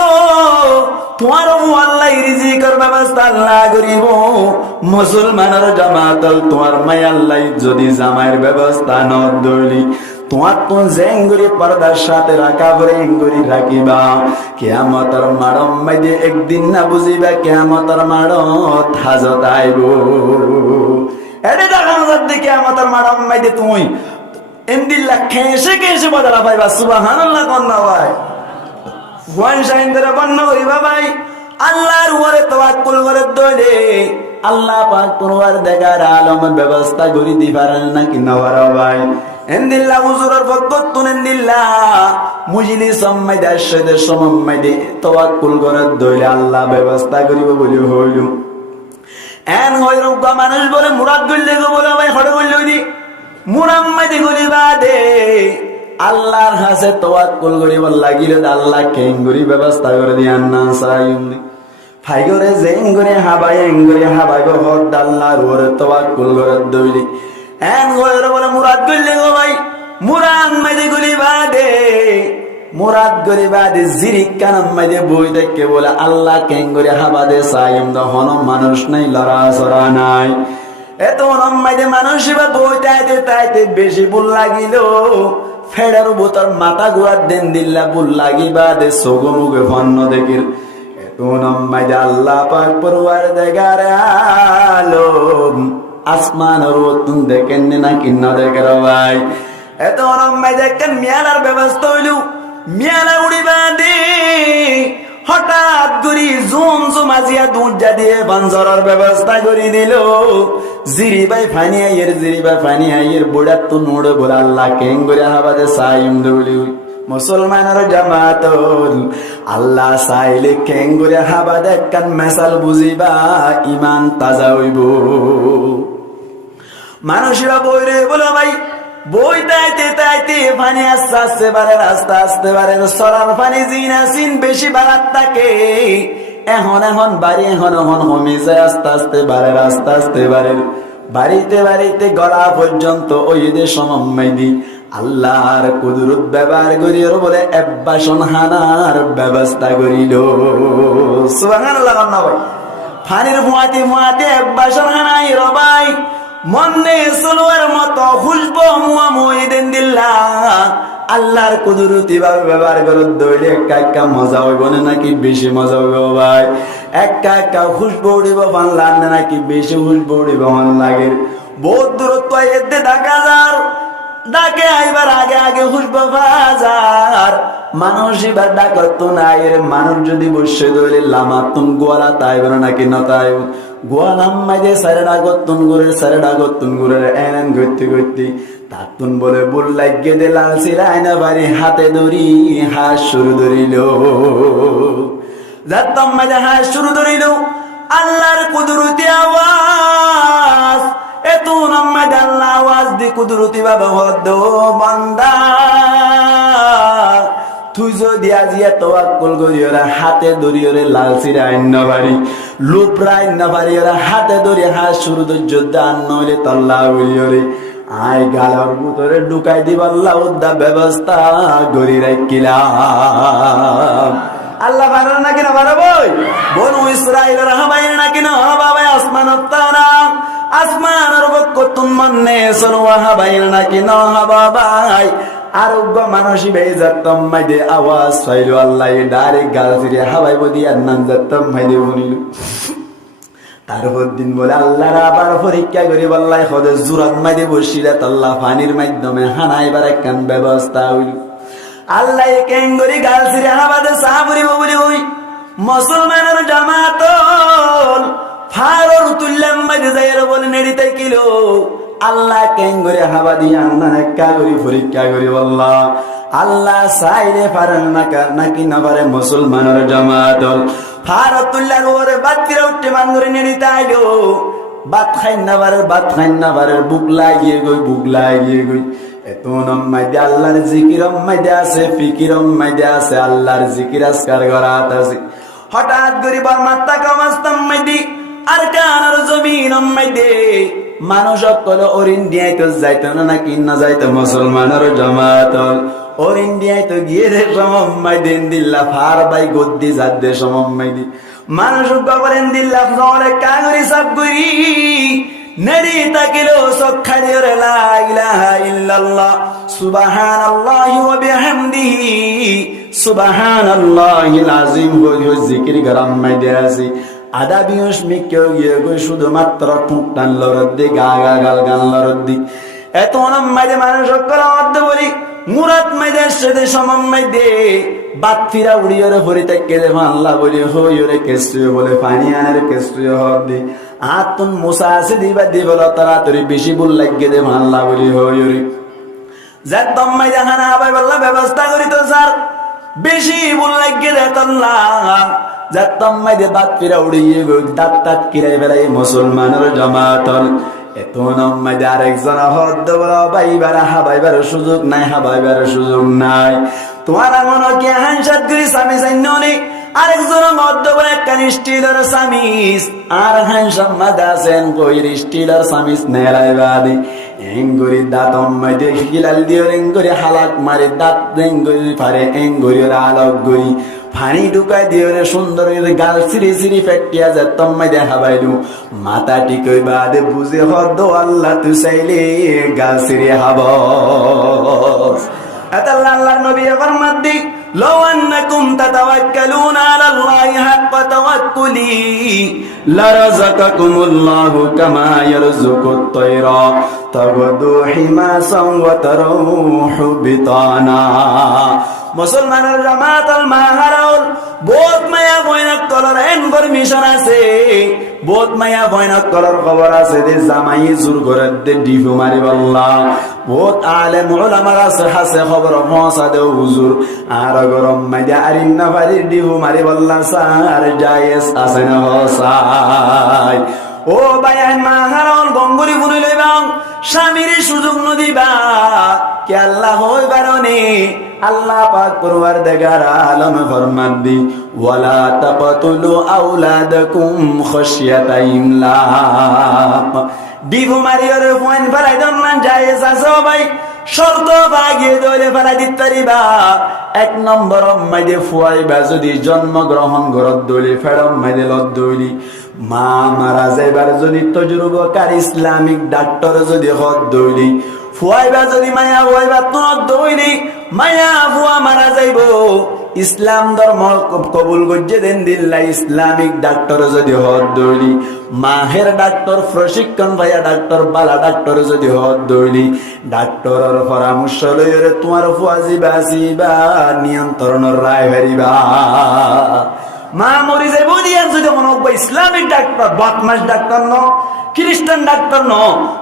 তোমার আবু আল্লাহ রিজিকের ব্যবস্থা আল্লাহ করিব মুসলমানের জামাতল তোমার মায়া আল্লাহ যদি জামাইয়ের ব্যবস্থা ন দলি তোমার তো জেঙ্গুরি পর্দার সাথে রাখা পরে এঙ্গুরি রাখিবা কিয়ামতের মাড়ম মাইদে একদিন না বুঝিবা কিয়ামতের মাড়ত হাজত আইব এডে দেখানো যাচ্ছে কিয়ামতের মাড়ম মাইদে তুমি এন্দিল্লা খেসে খেসে বদলা পাইবা সুবহানাল্লাহ কন্না ভাই ওয়ান শাইন করে বন্ন করিবা ভাই আল্লাহর উপরে তাওয়াক্কুল করে দইলে আল্লাহ পাক তোমার দেখার আলম ব্যবস্থা করি দি পারেন না কি নওয়ারা ভাই এন্দিল্লা হুজুরের ভক্ত তুনেন্দিল্লা মুজলি সম্মাই দাশে সম্মাই দে তাওয়াক্কুল করে দইলে আল্লাহ ব্যবস্থা করিব বলি হইল এন হইরো মানুষ বলে মুরাদ গইলে গো বলে ভাই হড়ে গইল দি মুরাম্মাদি গরিবা দে আল্লাহর কাছে তাওয়াক্কুল করিব লাগিলে আল্লাহ কেঙ্গুরি ব্যবস্থা করে দিয়ান না সাইউনি ফাইগরে জেঙ্গুরি হাবাই গো হদ আল্লাহর ওরে তাওয়াক্কুল করে দইলি এন গয়রে বলে মুরাদ গইলে গো ভাই মুরাদ মাইদে গরিবা দে মুরাদ গরিবা দে জিরিক কানাম মাইদে বই দেখে বলে আল্লাহ কেঙ্গুরি হাবা দে সাইম দহন মানুষ নাই লড়া সরা নাই এত নম্মাইদে মানুষ বা বই তাইতে বেশি ভুল লাগিল ফেডার বোতার মাথা ঘুরার দেন দিল্লা ভুল লাগিবা দে সোগো মুগে ফন্ন দেখির এত নম্মাইদে আল্লাহ পাক পরওয়ার দেগার আলম আসমান রতুন দেখেন না কিন্না দেখে ভাই এত নম্মাইদে কেন মিয়ালার ব্যবস্থা হইল মিয়ালা উড়িবা দে হঠাৎ করি জুম জুম আজিয়া দুধ যা দিয়ে বাঞ্জরার ব্যবস্থা করে দিল জিরি ভাই ফানি আইয়ের বুড়ার তো নোড়ে বলে আল্লাহ কেং করে হাবাদে সাইম দৌলি মুসলমানের জামাত আল্লাহ চাইলে কেং করে হাবাদে কান মেসাল বুঝিবা ইমান তাজা হইব মানুষেরা বইরে বলো ভাই বই তাইতে পানি আস্তে আস্তে বারে সরার পানি জিন বেশি বাড়ার থাকে এখন বাড়ি এখন কমে যায় আস্তে আস্তে বাড়িতে গলা পর্যন্ত ওই দেশ সমম্মাই দি আল্লাহর কুদরত ব্যবহার করি বলে এব্বাসন হানার ব্যবস্থা করিল সুবহানাল্লাহ ভাই পানির মুয়াতে এব্বাসন হানাই রবাই মনে সোলোয়ার মতো খুশবো মুয়া মুইদেন দিল্লা আল্লাহর কুদরতি ভাবে ব্যবহার করে দইলে একা মজা হইব না নাকি বেশি মজা হইব ভাই একা খুশবো উড়িব ভালো লাগে নাকি বেশি খুশবো উড়িব ভালো লাগে বহুত দূরত্ব এতে ডাকে আইবার আগে খুশবো বাজার মানুষ এবার ডাকতো না এর মানুষ যদি বসে ধরে লামা তুম গোয়ালা তাই বেরো নাকি নতাই গোয়ালাম মাঝে সারে ডাকতুন গুরের এন গতি তাতুন বলে বুল লাগিয়ে দে লাল সিরাইনা বাড়ি হাতে ধরি হাত শুরু ধরিল যাতাম মাঝে হাত শুরু ধরিল আল্লাহর কুদরতি আওয়াজ এত নাম্মাদ আল্লাহ আওয়াজ দি কুদরতি বাবা হদ বান্দা তুই যদি আজিয়া তাওয়াক্কুল করি ওরা হাতে ধরি ওরে লাল সিরা আইন্না বাড়ি লুপরা আইন্না বাড়ি ওরা হাতে ধরি হাত শুরু যোদ্ধা আন্ন হইলে তল্লা হইলি ওরে আই গালার ভিতরে ঢুকাই দিব আল্লাহ উদ্দা ব্যবস্থা গড়ি রাখিলাম আল্লাহ পারেন নাকি না পারবো বনু ইসরাইলের হাবাই নাকি না বাবা আসমান তারা আসমানের পক্ষ তুম মনে সরওয়া হাবাইল নাকি ন হাবা ভাই আরোগ্য মানসী ভাই যাত্তম মাইদে আওয়াজ ফাইল আল্লাহ ডাইরেক্ট গাল ফিরে হাবাই বদি আর নাম যাত্তম মাইদে বনিল তারপর দিন বলে আল্লাহর আবার পরীক্ষা করি বললাই হদে জুরাত মাইদে বসিলে আল্লাহ পানির মাধ্যমে হানাইবার একখান ব্যবস্থা হইল আল্লাহ কেঙ্গরি গাল ফিরে হাবাদে সাবরি বলি হই মুসলমানের জামাত ফারর তুল্লাম মাইদে যাইরা বলে নেড়িতে কিলো আল্লাহ কেঙ্গরে হাবা দিয়ে আন্না একা করি পরীক্ষা করি বললা আল্লাহ সাইরে পারেন নাকি না পারে মুসলমানের জামাত ফারতুল্লাহর ওরে বাত ফিরে উঠতে মানগরে নেড়িতে আইলো বাত খাইন না পারে বুক লাগিয়ে গই এত মাইদে আল্লাহর জিকির মাইদে আছে ফিকির মাইদে আছে আল্লাহর জিকির আজকার গরাত আছে হঠাৎ গরিবার মাত্তা কামাস্তাম মাইদি আর কানার জমিন মাইদে মানুষ সকল ওর ইন্ডিয়ায় তো যাইতো না নাকি না যাইতো মুসলমানের জামাত ওর ইন্ডিয়ায় তো গিয়ে রে সমম্মাই দিন দিল্লা ফার বাই গদ্দি যাদ্দে সমম্মাই দি মানুষ বলেন দিল্লা জরে কাগরি সব গুরি নেড়ি তাকিলো সখাই রে লা ইলাহা ইল্লাল্লাহ সুবহানাল্লাহি ওয়া বিহামদিহি সুবহানাল্লাহিল আযীম হইও জিকির গরাম মাই দেয়াছি আদা বিয়স মিকেও গিয়ে গই শুধুমাত্র টুকটান লরদ্দি গা গাল গান লরদ্দি এত মাইদে মানুষ সকল মধ্যে বলি মুরাদ মাইদের সাথে সমম মাইদে বাত ফিরা উড়িয়ে ভরিতে কেঁদে আল্লাহ বলি হইরে কেস্টুয় বলে পানি আনের কেস্টুয় হরদি আতুন মুসা আছে দিবা দি বলো তাড়াতাড়ি বেশি বল লাগিয়ে দে আল্লাহ বলি হইরে যাক দম্মাই জাহানা আবাই বললা ব্যবস্থা করি তো স্যার বেশি বল লাগিয়ে দে আল্লাহ যাত্তম মাইদে বাত ফিরা উড়িয়ে গই দাঁত কিরাই বেলাই মুসলমানের জামাতল এত মাইদে আরেকজন হদ্দ বলা বাইবার হাবাইবার সুযোগ নাই তোমার মনে কি হানসাত করি স্বামী সাইন্যনি আরেকজন হদ্দ বলে একখান স্টিলের স্বামীস আর হানসাম মাদা আছেন কইর স্টিলের স্বামীস নেলাই বাদি এঙ্গুরি দাঁতম মাইদে গিলাল দিয়ে এঙ্গুরি হালাক মারে দাঁত এঙ্গুরি পারে এঙ্গুরি আলোক গরি পানি ঢুকাই দিয়ে সুন্দর গাল সিরি ফেটিয়া যায় তম্মাই দেখা পাইলু মাথা টিকই বাদে বুঝে হদ আল্লাহ তু চাইলে গাল সিরি হাব আল্লাহর নবী ফরমান দি লাউ আন্নাকুম তাতাওয়াক্কালুনা আলাল্লাহি হাক্কা তাওয়াক্কুলি লারাযাকাকুমুল্লাহু কামা ইয়ারযুকুত তায়রা তাগদু হিমাসান ওয়া তারুহু বিতানা মুসলমানের জামাতাল মাহারাউল বহুত মায়া বয়নাক কলর ইনফরমেশন আছে বহুত মায়া বয়নাক কলর খবর আছে যে জামাই জোর করে দে ডিফু মারি বল্লা বহুত আলেম উলামা আছে খবর মসাদে হুজুর আর গরম মাইদা আরিন না পারি ডিফু মারি বল্লা সার জায়েজ আছে না হসাই ও বায়ান মাহারাউল গঙ্গুরি বুনি লইবাং স্বামীর সুযোগ নদিবা কে আল্লাহ হই বারনে আল্লাহ পাক পরওয়ারদিগার আলম ফরমান দি ওয়ালা তাকতুলু আওলাদাকুম খাশিয়াতা ইমলাক ডিভু মারিয়র পয়েন্ট ফেলাই দন না জায়েজ আছে ভাই শর্ত ভাগিয়ে দইলে ফেলাই দিতে পারিবা এক নম্বর মাইদে ফুয়াইবা যদি জন্মগ্রহণ করত দইলে ফেরম মাইদে লত দইলি মা মারা যাইবার যদি তজরুবকার ইসলামিক ডাক্তার যদি হদ দইলি ফুয়াইবা যদি মায়া ফুয়াইবা তোর দইলি মায়া ফুয়া মারা যাইব ইসলাম ধর্ম কবুল করছে দেন দিল্লা ইসলামিক ডাক্তার যদি হদ দইলি মাহের ডাক্তার প্রশিক্ষণ ভাইয়া ডাক্তার বালা ডাক্তার যদি হদ দইলি ডাক্তারের পরামর্শ লইরে তোমার ফুয়া জিবা নিয়ন্ত্রণের রায় হারিবা মা মরি যাইব দিয়া যদি হনক ইসলামিক ডাক্তার বদমাস ডাক্তার ন খ্রিস্টান ডাক্তার ন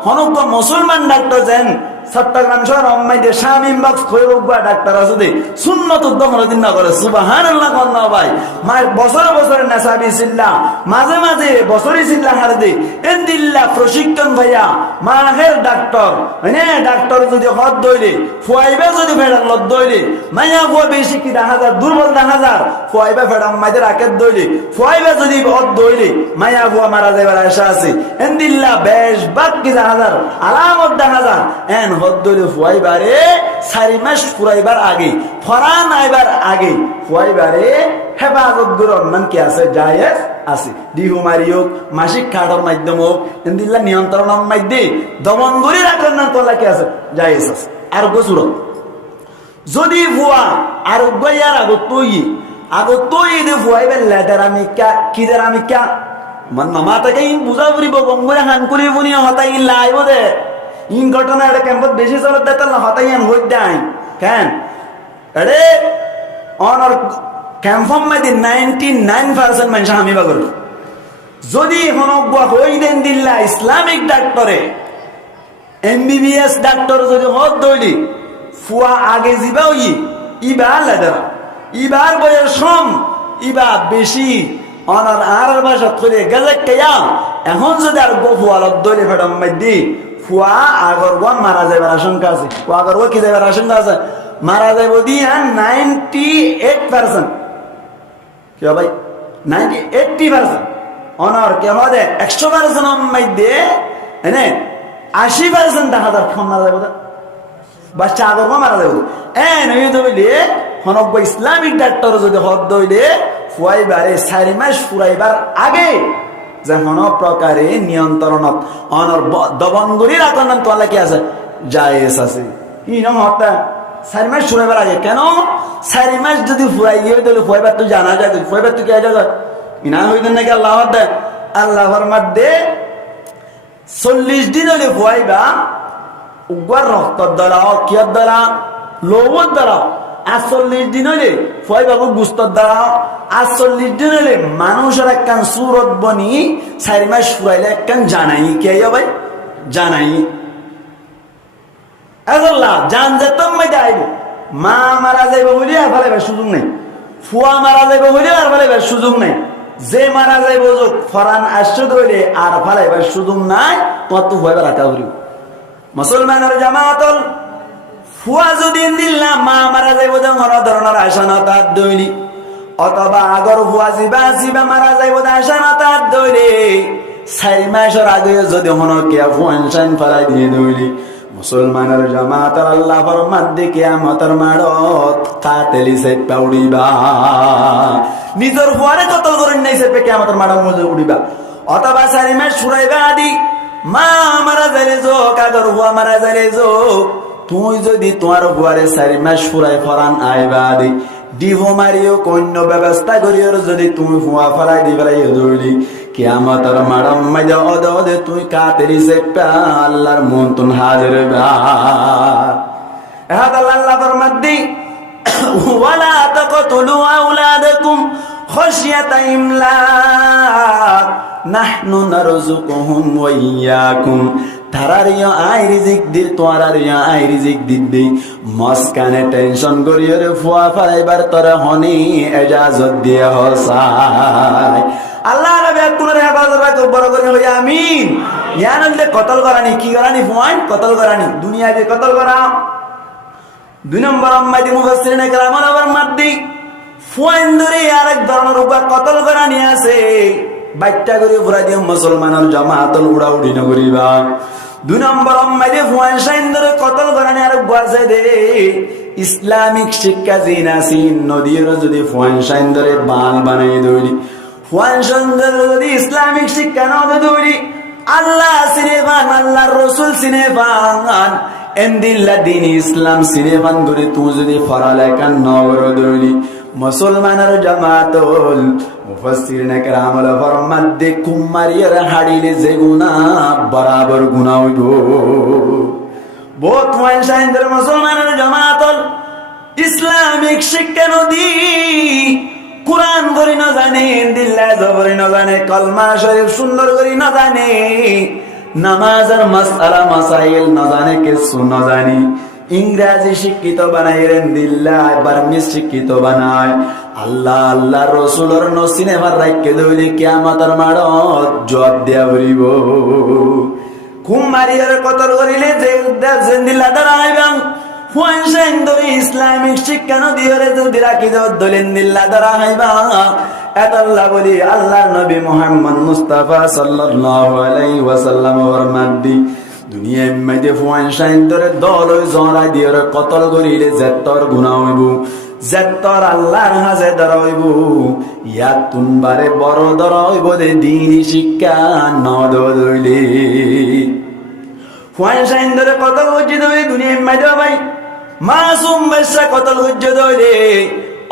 হনক মুসলমান ডাক্তার যেন চট্টগ্রাম শহর অম্মাইতে শামিম বাক্স খৈরুবা ডাক্তার আছে দে সুন্নত উদ্যম দিন না করে সুবহানাল্লাহ কন্না ভাই মায়ের বছরে নেশাবি চিল্লা মাঝে মাঝে বছরই চিল্লা হার দে এন্দিল্লা প্রশিক্ষণ ভাইয়া মাহের ডাক্তার মানে ডাক্তার যদি হদ দইলে ফুয়াইবা যদি ফেডার লত দইলে মাইয়া ফুয়া বেশি কি 10,000 দুর্বল 10,000 ফুয়াইবা ফেডাম মাইদের আকের দইলে ফুয়াইবা যদি হদ দইলে মাইয়া ফুয়া মারা যাইবার আশা আছে এন্দিল্লা বেশ বাকি 10,000 আলামত 10,000 এন হদ দইলে ফুয়াইবারে 4 মাস ফুরাইবার আগে ফরান আইবার আগে ফুয়াইবারে হেফাজত গুরন মান কি আছে জায়েজ আছে ডিহু মারি হোক মাসিক খাটর মাধ্যম হোক এন্দিল্লা নিয়ন্ত্রণের মাধ্যমে দমন করে রাখার না তোলা কি আছে জায়েজ আছে আর গোসুরত যদি ভুয়া আর গয়ার আগত তুই দে ভুয়াইবে লেটার আমি কা কিদের আমি কা মান মামা তাকে ইন বুঝা ফুরিব গঙ্গরে হান করি বনি হতাই লাইব দে ইন ঘটনা এটা ক্যাম্পত বেশি চলত দে তাহলে হতাই আন হই দাই কেন আরে অনর ক্যাম্পম মধ্যে 99% মানুষ আমি বাগর যদি হনগুয়া হই দেন দিল্লা ইসলামিক ডাক্তারে এমবিবিএস ডাক্তার যদি হত দইলি ফুয়া আগে যাবা ইবা লেটার ইবার বয়স কম ইবা বেশি অনার আর ভাষা করে গেলে কেয়া এখন যদি আর গফু আলত দইলে ফেটম মাইদি ফুয়া আগর গো মারা যাবার আশঙ্কা আছে ফুয়া আগর গো কি যাবার আশঙ্কা আছে মারা যাইব দিয়া 98% কি ভাই 80% অনার কে হবে 100% মাইদে এনে 80% দেখা যার খাম মারা যাইব বাচ্চা আগর গো মারা যাইব নই দইলে হনক ইসলামিক ডাক্তার যদি হদ দইলে ফুয়াইবারে 4 মাস ফুরাইবার আগে যে হন প্রকারে নিয়ন্ত্রণত অনর দবনগুড়ির আকন্নান তোলা কি আছে জায়েজ আছে ইনম হতা 4 মাস ফুরাইবার আগে কেন 4 মাস যদি ফুরাই গিয়ে তাহলে ফুয়াইবার তো জানা যায় ফুয়াইবার তো কি আইডা ইনা হইতেন নাকি আল্লাহর মধ্যে 40 দিন হলে ফুয়াইবা উগার রক্তর দ্বারা কিয়ার দ্বারা লোভর দ্বারা 48 দিন হইলে ফয় বাবু গুস্তর দ্বারা 48 দিন হইলে মানুষের একখান সুরত বনি 4 মাস ফুরাইলে একখান জানাই কে ভাই জানাই আল্লাহ জান যেতম মাইতে আইব মা মারা যাইব বলি আর ফেলাইবার সুযোগ নাই ফুয়া মারা যাইব বলি আর ফেলাইবার সুযোগ নাই যে মারা যাইব যোগ ফরান আসছে ধরে আর ফেলাইবার সুযোগ নাই তোমার তো ভয় রাখা করিব মুসলমানের জামাতল ফুয়া যদি দিল্লাম মা মারা যাইব যেমন ধরনের আশানতার দৈনি অথবা আগর ফুয়া জিবা মারা যাইব আশানতার দৈরে 4 মাসের আগে যদি হন কে ফুয়ান ফেলাই দিয়ে দৈনি মুসলমানের জামাতের আল্লাহ ফরমান দি কিয়ামতের মাড়ত কাতেলি সে উড়িবা নিজের ফুয়ারে কতল করেন নাই সে কিয়ামতের মাড়ত মজে উড়িবা অথবা 4 মাস ফুরাইবা আদি মা মারা যাইলে যোগ আগর ফুয়া মারা যাইলে যোগ তুই যদি তোমার বুয়ারে 4 মাস ফুরাই ফরান আইবা দি ডিভো মারিও কন্য ব্যবস্থা করিও যদি তুমি ফুয়া ফরাই দি ফেলাই দৌড়ি কিয়ামতের মাড়ম মাইদা অদে তুই কাতেরি সে আল্লাহর মন তুন হাজির বা আল্লাহ ফরমাদ্দি ওয়ালা তাকতুলু আওলাদাকুম খাশিয়াতা ইমলাক নাহনু নারযুকুহুম ওয়া ইয়াকুম তারারিয়া আই রিজিক দিল তোয়ারারিয়া আই রিজিক দিদি মস্কানে টেনশন করিও রে ফুয়া ফাইবার তোরে হনি ইজাজত দিয়ে হসাই আল্লাহ নবী কুনরে হেফাজত রাখো বড় করে হই আমিন ইয়ানলে কতল করানি কি করানি ফুয়ান কতল করানি দুনিয়াতে কতল করা 2 নম্বর আম্মাদি মুফাসসিরিনে কেরামান আবার মাদ্দি ফুয়ান ধরে আরেক ধরনের উপর কতল করানি আছে বাইটা করে পুরা দিয়ে মুসলমানের জামাতল উড়াউড়ি না করিবা 2 নম্বর আম্মাদি ফুয়ান শাইন ধরে কতল করানি আর বাজে দে ইসলামিক শিক্ষা জিনাসিন নদীর যদি ফুয়ান শাইন ধরে বাল বানাই দইলি ফুয়ান শাইন ধরে যদি ইসলামিক শিক্ষা না দইলি আল্লাহ সিনেফান আল্লাহর রাসূল সিনেফান এন্দিল্লা দিন ইসলাম সিনেফান ধরে তুই যদি ফরালেখা নগর দইলি মুসলমানের জামাতল মুফাসসিরিনে কেরামল ফরমান দে কুমারিয়ার হাড়িলে যে গুনাহ বরাবর গুনাহ হইব বহুত ওয়াইসাইন্দের মুসলমানের জামাতল ইসলামিক শিক্ষা নদী কুরআন ধরে না জানে দিল্লা জবরে না জানে কলমা শরীফ সুন্দর করে না জানে নামাজের মাসআলা মাসাইল না জানে কিছু না জানি ইংরেজি শিক্ষিত বানাইরেন দিল্লাহ বার্মিজ শিক্ষিত বানায় আল্লাহ আল্লাহ রসুলের নসিনেমার রাখকে দইলে কিয়ামতের মাড়ত জবাব দিয়া বলিব খুম মারিয়ার কতল করিলে যে দিল্লা দাঁড়াইবাং ফুয়ান শাইন ধরে ইসলামিক শিক্ষা নদীরে যদি রাখি দলেন দিল্লা দাঁড়াইবা এত আল্লাহ বলি আল্লাহর নবী মুহাম্মদ মুস্তাফা সাল্লাল্লাহু আলাইহি ওয়াসাল্লাম ফরমাদ্দি দুনিয়ার মধ্যে ফুয়ান সাইন ধরে দল ওই জড়াই দিয়ে কতল করিলে জেত্তর গুণা হইব, জেত্তর আল্লাহর হাজে ধরা হইব। ইয়াত তুনবারে বড় ধরা হইব দে দিনই শিক্ষা নদ ধরলে ফুয়ান সাইন ধরে কতল গজ্জিত হইলে দুনিয়ার মধ্যে ভাই মাসুম বেশা কতল গজ্জিত হইলে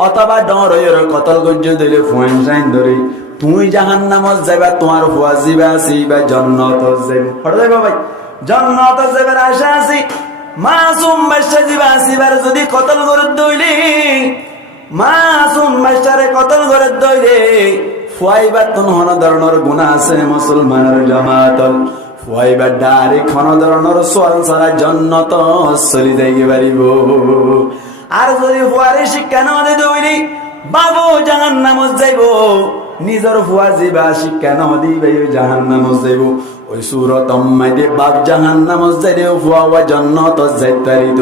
অথবা ডর হইর কতল গজ্জিত হইলে ফুয়ান সাইন ধরে তুই জাহান্নামত যাবা, তোমার ফুয়া জিবা আসিবা জান্নাত যাইব। হঠাৎ যাইবা ভাই জান্নাত যাবার আশা আছে। মাসুম বাচ্চা জিবা আসিবার যদি কতল করে দইলে, মাসুম বাচ্চারে কতল করে দইলে ফুয়াইবা তুন হন ধরনের গুনাহ আছে মুসলমানের জামাতল ফুয়াইবা ডাইরেক্ট হন ধরনের সোয়াল সারা জান্নাত চলি যাইতে পারিব। আর যদি ফুয়ারে শিক্ষা না দে দইলি বাবু জাহান্নামত যাইব, নিজের ফুয়া জিবা শিক্ষা না দিবে জাহান্নামত যাইব। ওই সুরতম মাইদে বাপ জাহান্নামত যাইলে ফুয়া ওয়া জান্নাত যাইতারিত।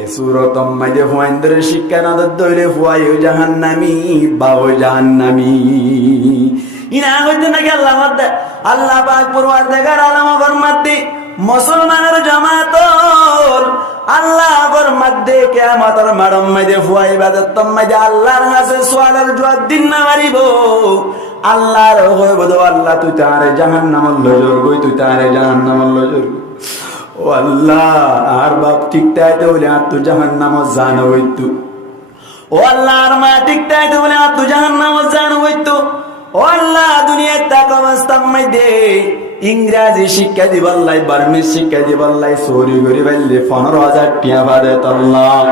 এই সুরতম মাইদে ফুয়াইন্দ্র শিক্ষা না দইলে ফুয়াই জাহান্নামী বাপ জাহান্নামী। ইনা হইতে নাকি আল্লাহ মাদ্দে আল্লাহ পাক পরওয়ারদিগার আলম ফরমাতে মুসলমানের জামাতল আল্লাহ ফরমাতে কিয়ামতের মাঠের মধ্যে ফুয়া ইবাদত তম্মাইদে আল্লাহর কাছে সওয়ালের জবাব দিন না পারিব। আল্লাহর হইব দো আল্লাহ তুই তারে জাহান্নামে লজর গই, তুই তারে জাহান্নামে লজর। ও আল্লাহ আর বাপ ঠিক তাইতে বলে আর তুই জাহান্নামে জান হইতু। ও আল্লাহ আর মা ঠিক তাইতে বলে আর তুই জাহান্নামে জান হইতু। ও আল্লাহ দুনিয়ার তাক অবস্থার মধ্যে ইংরাজি শিক্ষা দিবাল্লাই, বার্মিজ শিক্ষা দিবাল্লাই চুরি করি পাইলে 15,000 টিয়া বাদে আল্লাহ।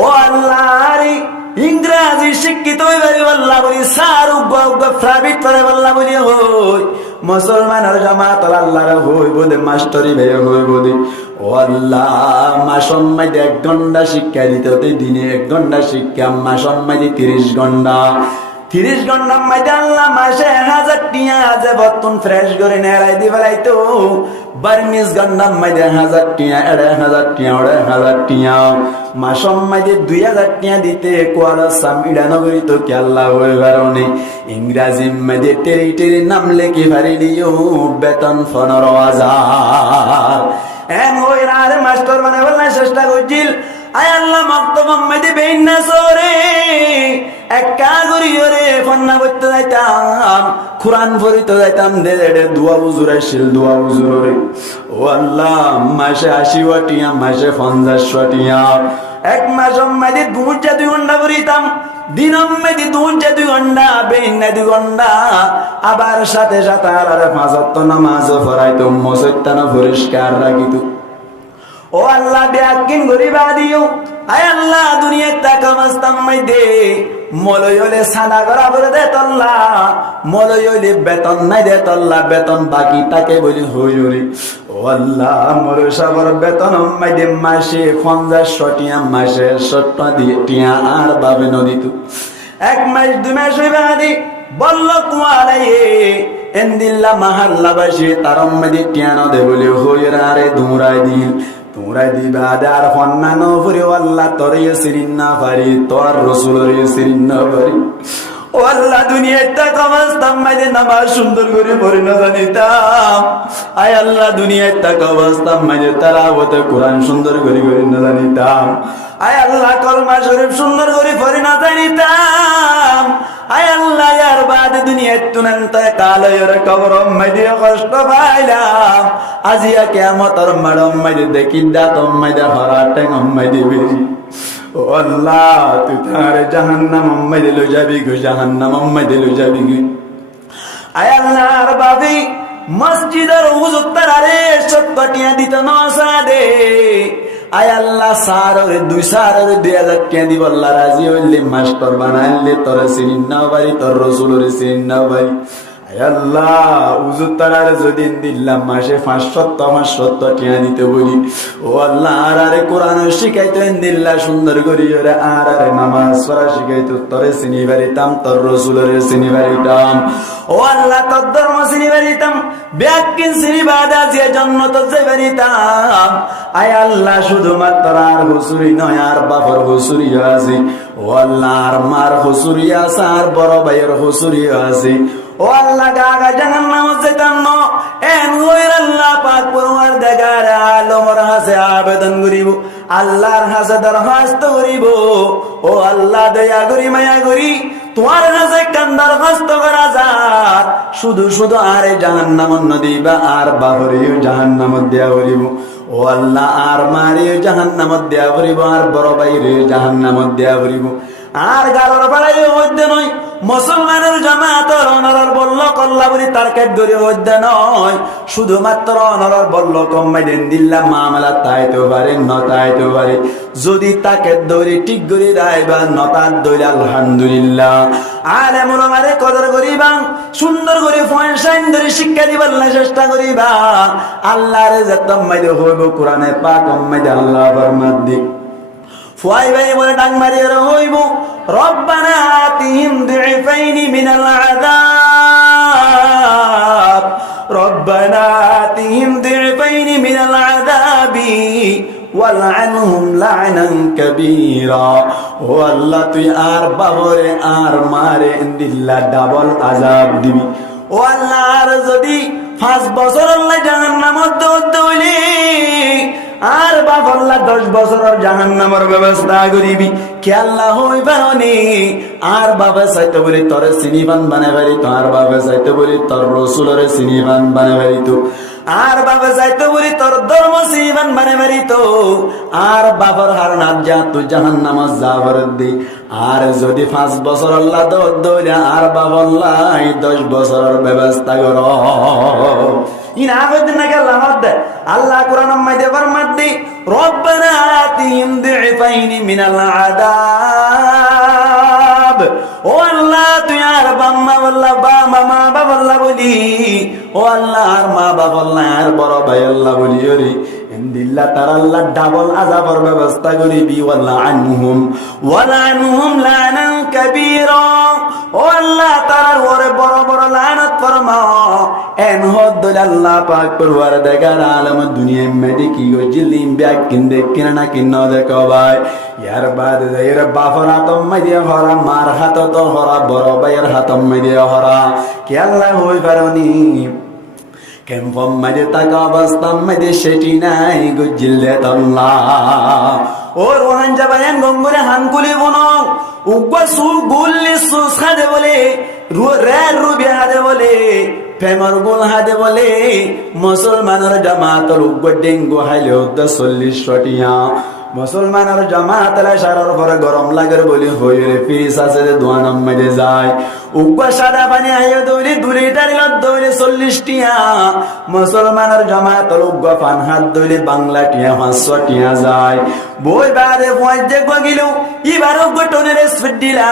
ও আল্লাহ ইংরাজি শিক্ষিত হইবারি বল্লা বলি সার প্রাইভেট করে বল্লা বলি হই মুসলমানের জামাত আল্লাহর হইব দে মাস্টারি ভাই হইব দে। ও আল্লাহ মাসের মধ্যে 1 ঘন্টা শিক্ষা দিতে দিনে 1 ঘন্টা শিক্ষা, মাসের মধ্যে 30 ঘন্টা, 30 ঘন্টার মধ্যে আল্লাহ মাসে 1000 টিয়া আছে বর্তন ফ্রেশ করে নেড়াই দি ফেলাইতো। বার্মিজ ঘন্টার মধ্যে 1000 টিয়া, 1000 টিয়া, 1000 টিয়া, মাসের মধ্যে 2000 টিয়া দিতে কোয়ালা সামিডা নগরী তো কি আল্লাহ হয়ে কারণে ইংরাজির মধ্যে টেরি টেরি নাম লেখি পারিলিও বেতন 15,000। এন হই রে মাস্টার মানে বলনা চেষ্টা করছিল। আয় আল্লাহ মক্তবম মধ্যে বেইন্না সরে একা করিও রে ফন্না করতে যাইতাম, কোরআন পড়িতে যাইতাম, দে দোয়া উজুর আসছিল, দোয়া উজুর রে। ও আল্লাহ মাসে 80 ওয়াটিয়া, মাসে 50 ওয়াটিয়া, 1 মাসের মধ্যে 2 ঘন্টা পড়িতাম, দিনের মধ্যে 2 ঘন্টা, বেইন্না 2 ঘন্টা, আবার সাথে সাথে আর 5 ওয়াক্ত নামাজও পড়াইতো, মসজিদটা পরিষ্কার রাখিত। ও আল্লাহ ব্যাকিন গরিবা দিও। আয় আল্লাহ দুনিয়ার টাকা মাস্তাম মাইদে মলয় হলে সাদা করা করে দে তল্লা, মলয় হলে বেতন নাই দে তল্লা, বেতন বাকি তাকে বলি হইরি। ও আল্লাহ মোর সাবর বেতন মাইদে মাসে 50 টিয়া, মাসে 70 দিয়ে টিয়া আর বাবে নদীত 1 মাস 2 মাস হইবা দি বলল কুয়ারাইয়ে এন্দিল্লা মাহাল্লা বাসি তার মধ্যে টিয়া নদে বলি হইরা রে দুমরাই দিল, তোমরা দিবা আর ফন্নানো ফুরি আল্লাহ তোরে সিরিন না পারি, তোর রসুলের সিরিন না পারি। ও আল্লাহ দুনিয়াটা কমাস্তাম মাইদে নামাজ সুন্দর করে পড়ি না জানিতাম। আয় আল্লাহ দুনিয়াটা কমাস্তাম মাইদে তালাওয়াতে কোরআন সুন্দর করে না জানিতাম। আয় আল্লাহ কলমা শরীফ সুন্দর করে পড়ি না জানিতাম। আয় আল্লাহ ইয়ার বাদ দুনিয়ার তুনন্তে কালয়ের কবর মাইদে কষ্ট পাইলাম। আজিয়া কিয়ামতের মাড়ম মাইদে দেখি দাতম মাইদে হরাটে মাইদে বেরি। ও আল্লাহ তুই তারে জাহান্নাম মাইদে লই যাবি গো, জাহান্নাম মাইদে লই যাবি গো। আয় আল্লাহর বাবি মসজিদের হুজুর তারে 70 টিয়া দিত নসা দে। আয় আল্লাহ সারে 2,000 টিয়া দিব আল্লাহ রাজি হইলে মাস্টার বানাইলে তোর সিরিন না বাড়ি, তোর রসুলের সিরিন না বাড়ি। আয় আল্লাহ হুজুর তারে যদি দিলাম মাসে 500 টিয়া দিতে বলি। ও আল্লাহ আরে কোরআন শিখাইতে দিল্লা সুন্দর করি ওরে আরে নামাজ পড়া শিখাইতো, তোরে চিনি বাড়িতাম, তোর রসুলের চিনি বাড়িতাম। ও আল্লাহ তোর ধর্ম চিনি বাড়িতাম, ব্যাকিন চিনি বাদা যে জন্নত যে বাড়িতাম। আয় আল্লাহ শুধুমাত্র আর হুসুরি নয় আর বাপর হুসুরি আছে। ও আল্লাহ আর মার হুসুরি আছে, আর বড় ভাইয়ের হুসুরি আছে। ও ও আল্লাহ গাগা জাহান্নাম যেতাম এন হইর আল্লাহ পাক পরওয়ারদিগার আলমর হাসে আবেদন করিব আল্লাহর হাসে দরখাস্ত করিব ও আল্লাহ দয়া করি মায়া করি তোমার কাছে কান্দার হস্ত করা যার শুধু শুধু আরে জাহান্নাম নদীবা আর বাবরিও জাহান্নাম দেয়া করিব ও আল্লাহ আর মারিও জাহান্নাম দেয়া করিব আর বড় ভাইরিও জাহান্নাম দেয়া করিব আর গালর বাড়াইও হইতে নয় মুসলমানের জামাতের অনরর বলল কল্লাবরি তার ক্যাটগরি হইতে নয় শুধুমাত্র অনরর বলল কম্মাই দেন দিল্লা মামলা তাইতে পারে নতাইতে পারে যদি তাকে দৌড়ি ঠিক করে রাইবা নতার দৌড়ি আলহামদুলিল্লাহ আলেমুল মারে কদর করিবা সুন্দর করে ফয়সাইন ধরে শিক্ষা দিবার চেষ্টা করিবা আল্লাহর যতম মাইদে হইব কোরআনে পাক মাইদে আল্লাহ ফরমান দিক ফুয়াই ভাই বলে ডাং মারিয়ে হইব রব্বানা আতিহিম দুইফাইনি মিনাল আযাব রব্বানা আতিহিম দুইফাইনি মিনাল আযাবি ওয়ালআনহুম লা'নান কাবীরা ও আল্লাহ তুই আর বাবরে আর মারে দিল্লা ডাবল আযাব দিবি ও আল্লাহ আর যদি 5 বছর আল্লাহ জাহান্নামে হইলে আর বাবা 10 বছরের জাহান্নামের ব্যবস্থা করিবি কে আল্লাহ হইবানি আর বাবা চাইতে বলি তোর সিনিবান বানাই পারি তো আর বাবা চাইতে বলি তোর রসুলের সিনিবান বানাই পারি তো আর বাবা চাইতে বলি তোর ধর্ম সিনিবান বানাই পারি তো আর বাবার হার না যা তুই জাহান্নামে যাবার দি আর যদি 5 বছর আল্লাহ দৌড়ে আর বাবা আল্লাহ 10 বছরের ব্যবস্থা কর ইন আবেদন না আল্লাহ দে আল্লাহ কোরআন মাইদে ফরমান দি রব্বানা আতিহিম দুইফাইনি মিনাল আযাব ও আল্লাহ তুই আর বাম্মা আল্লাহ বা মামা বাবা আল্লাহ বলি ও আল্লাহ আর মা বাবা আল্লাহ আর বড় ভাই আল্লাহ বলি রে ইনদিল্লাহ তার আল্লাহ ডাবল আযাবের ব্যবস্থা করিবি ওয়ালানহুম লানান কাবীরা ও আল্লাহ তার ওরে বড় বড় লানত ফরমা এন হদ আল্লাহ পাক পরওয়ারদিগার আলম দুনিয়া মে কি গো জিলিম ব্যাগ কিনদে কিনা কিনা দেখো ভাই ইয়ার বাদ এর বাফর হাতম মাইদে হরা মার হাত তো হরা বড় ভাইয়ের হাতম মাইদে হরা কে আল্লাহ হই পারনি কেমন মাঝে তাকা অবস্থা মাঝে সেটি নাই গুজিলে তল্লা ও রোহান যাবায়েন গঙ্গুরে হানকুলি বনো উগ্র সু গুল্লি সুস হাদে বলে রেল রুবি হাদে বলে ফেমর গোল হাদে বলে মুসলমানের জামাতর উগ্র ডেঙ্গু হাইলে 40 টিয়া মুসলমানের জামাত সারার পরে গরম লাগের বলি হইরে ফিরিস আছে দোয়ানাম মেরে যায় উগ্র সাদা পানি আইয়ে দৌড়ি 2 লিটার দৌড়ে 40 টিয়া মুসলমানের জামাতর উগ্র পান হাত দৌড়ে বাংলা টিয়া 500 টিয়া যায় বই বাদে পৌঁছে গিল এবার উগ্র টনের স্পিড দিলা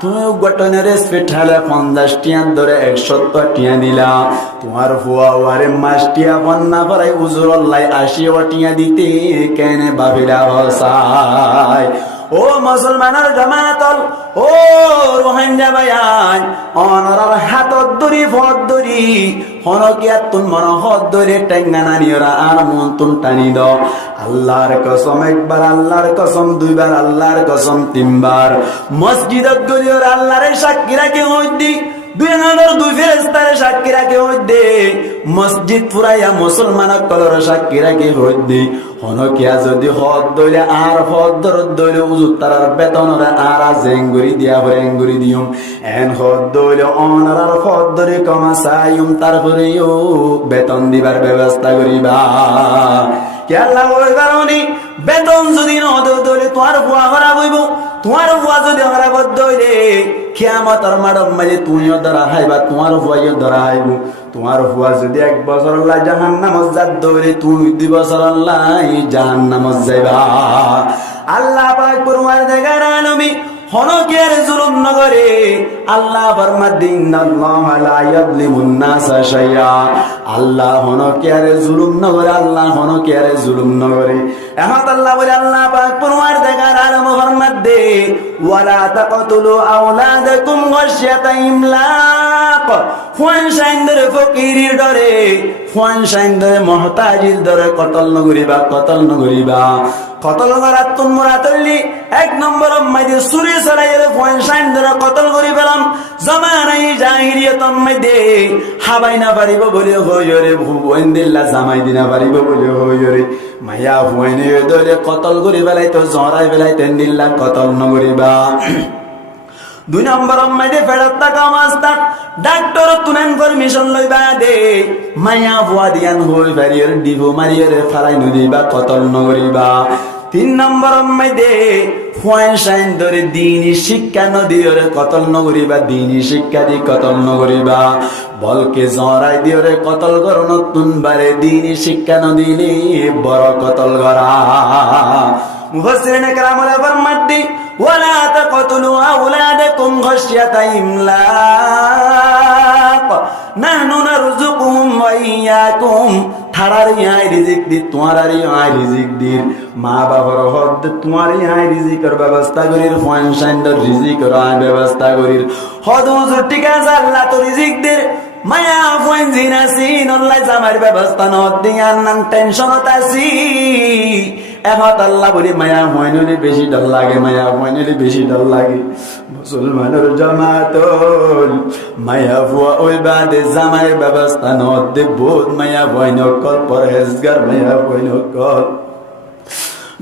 তুমি উগ্র টনের স্পিড ঠালে 50 টিয়া ধরে 170 টিয়া দিলা তোমার হুয়া ওয়ারে মাস টিয়া বন্না পরাই উজুর আল্লাহ 80 টিয়া দিতে কেনে বাবিলা ও মুসলমানের জামাতল ও রোহিঙ্গা ভাইয়ান অনরার হাতত দড়ি ফট দড়ি হনকিয়াত তুন মন হত দড়ি টেঙ্গানা নিয়রা আর মন তুন টানি দাও আল্লাহর কসম একবার আল্লাহর কসম দুইবার আল্লাহর কসম তিনবার মসজিদত গলিয়র আল্লাহর সাক্ষী রাখে হইদি 2002 ফেরেশতারে সাক্ষী রাখে হইদে মসজিদ পুরাইয়া মুসলমান কলর সাক্ষী রাখে হইদে হনকিয়া যদি হদ দইলে আর হদ দরদ দইলে উজুত তারার বেতনরে আর জেঙ্গুরি দিয়া হরেঙ্গুরি দিউম এন হদ দইলে অনারার হদ দরে কমা সাইম তারপরেও বেতন দিবার ব্যবস্থা করিবা কে আল্লাহ ওই কারণে বেতন যদি নদ দইলে তোমার বুয়া হরা হইব তোমার বুয়া যদি হরা বদ দইলে কিয়ামতের মাঠত মাঝে তুমিও ধরা হাইবা তোমার বুয়াইও ধরা হাইব তোমার হুয়া যদি 1 বছর আল্লাহ জাহান্নামে যাত দৌড়ে তুমি 2 বছর আল্লাহ জাহান্নামে যাইবা আল্লাহ পাক পরওয়ারদিগার আলমী হনকের জুলুম নগরে আল্লাহ ফরমাদিন আল্লাহ লা ইয়াযলিমুন নাসা শাইআ আল্লাহ হনকের জুলুম নগরে আল্লাহ হনকের জুলুম নগরে এখন আল্লাহ বলে আল্লাহ পাক পরওয়ারদিগার আলম ফরমাদ দে ওয়ালা তাকতুলু আওলাদাকুম গাশিয়াতা ইমলাক ফুয়ান শাইন্দরে ফকিরির ডরে ফুয়ান শাইন্দরে মুহতাজির ডরে কতল নগরিবা কতল করাত তুন মুরাতলি 1 নম্বর মাইদে সুরি সরাইয়ের ফয়সান ধরে কতল করে পেলাম জমানাই জাহিরিয়ত মাইদে হাবাই না পারিব বলে হইরে ভুবন্দিল্লা জামাই দিনা পারিব বলে হইরে মায়া হুয়াইনে ধরে কতল করে বেলাই তো জরাই বেলাই তেন দিল্লা কতল নগরিবা 2 নম্বর মাইদে ফেরত টাকা মাস্টার ডাক্তার তুনেন পারমিশন লইবা দে মায়া হুয়া দিয়ান হই বাড়ির ডিভো মারিয়ে ফালাই নদিবা কতল নগরিবা 3 নম্বর মাইদে ফুয়ান শাইন ধরে দিনই শিক্ষা নদীরে কতল নগরিবা দিনই শিক্ষা দি কতল নগরিবা বলকে জরাই দিওরে কতল কর নতুন বারে দিনই শিক্ষা নদিলে বড় কতল গরা মুফাসসিরিনে কেরাম বলে ফরমাতি ওয়ালা তাকতুলু আওলাদাকুম খাশিয়াতা ইমলাক নাহনু নারযুকুহুম ওয়া ইয়্যাকুম থারার আই রিজিক দি তোমার আই রিজিক দির মা বাবার হদ তোমার আই রিজিকের ব্যবস্থা করির ফাইন্যান্সিয়াল রিজিকের আই ব্যবস্থা করির হদ হুজুর ঠিক আছে আল্লাহ তো রিজিক দের মায়া ফুয়েন জিনাসি নল্লাই জামার ব্যবস্থা নদ দিয়ান নাং টেনশন তাসি এমত আল্লাহ বলি মায়া ফুয়েনলি বেশি ডর লাগে মায়া ফুয়েনলি বেশি ডর লাগে মুসলমানের জামাত মায়া ফুয়া ওই বাদে জামার ব্যবস্থা নদ দে বহুত মায়া ফুয়েন কল পরহেজগার মায়া ফুয়েন কল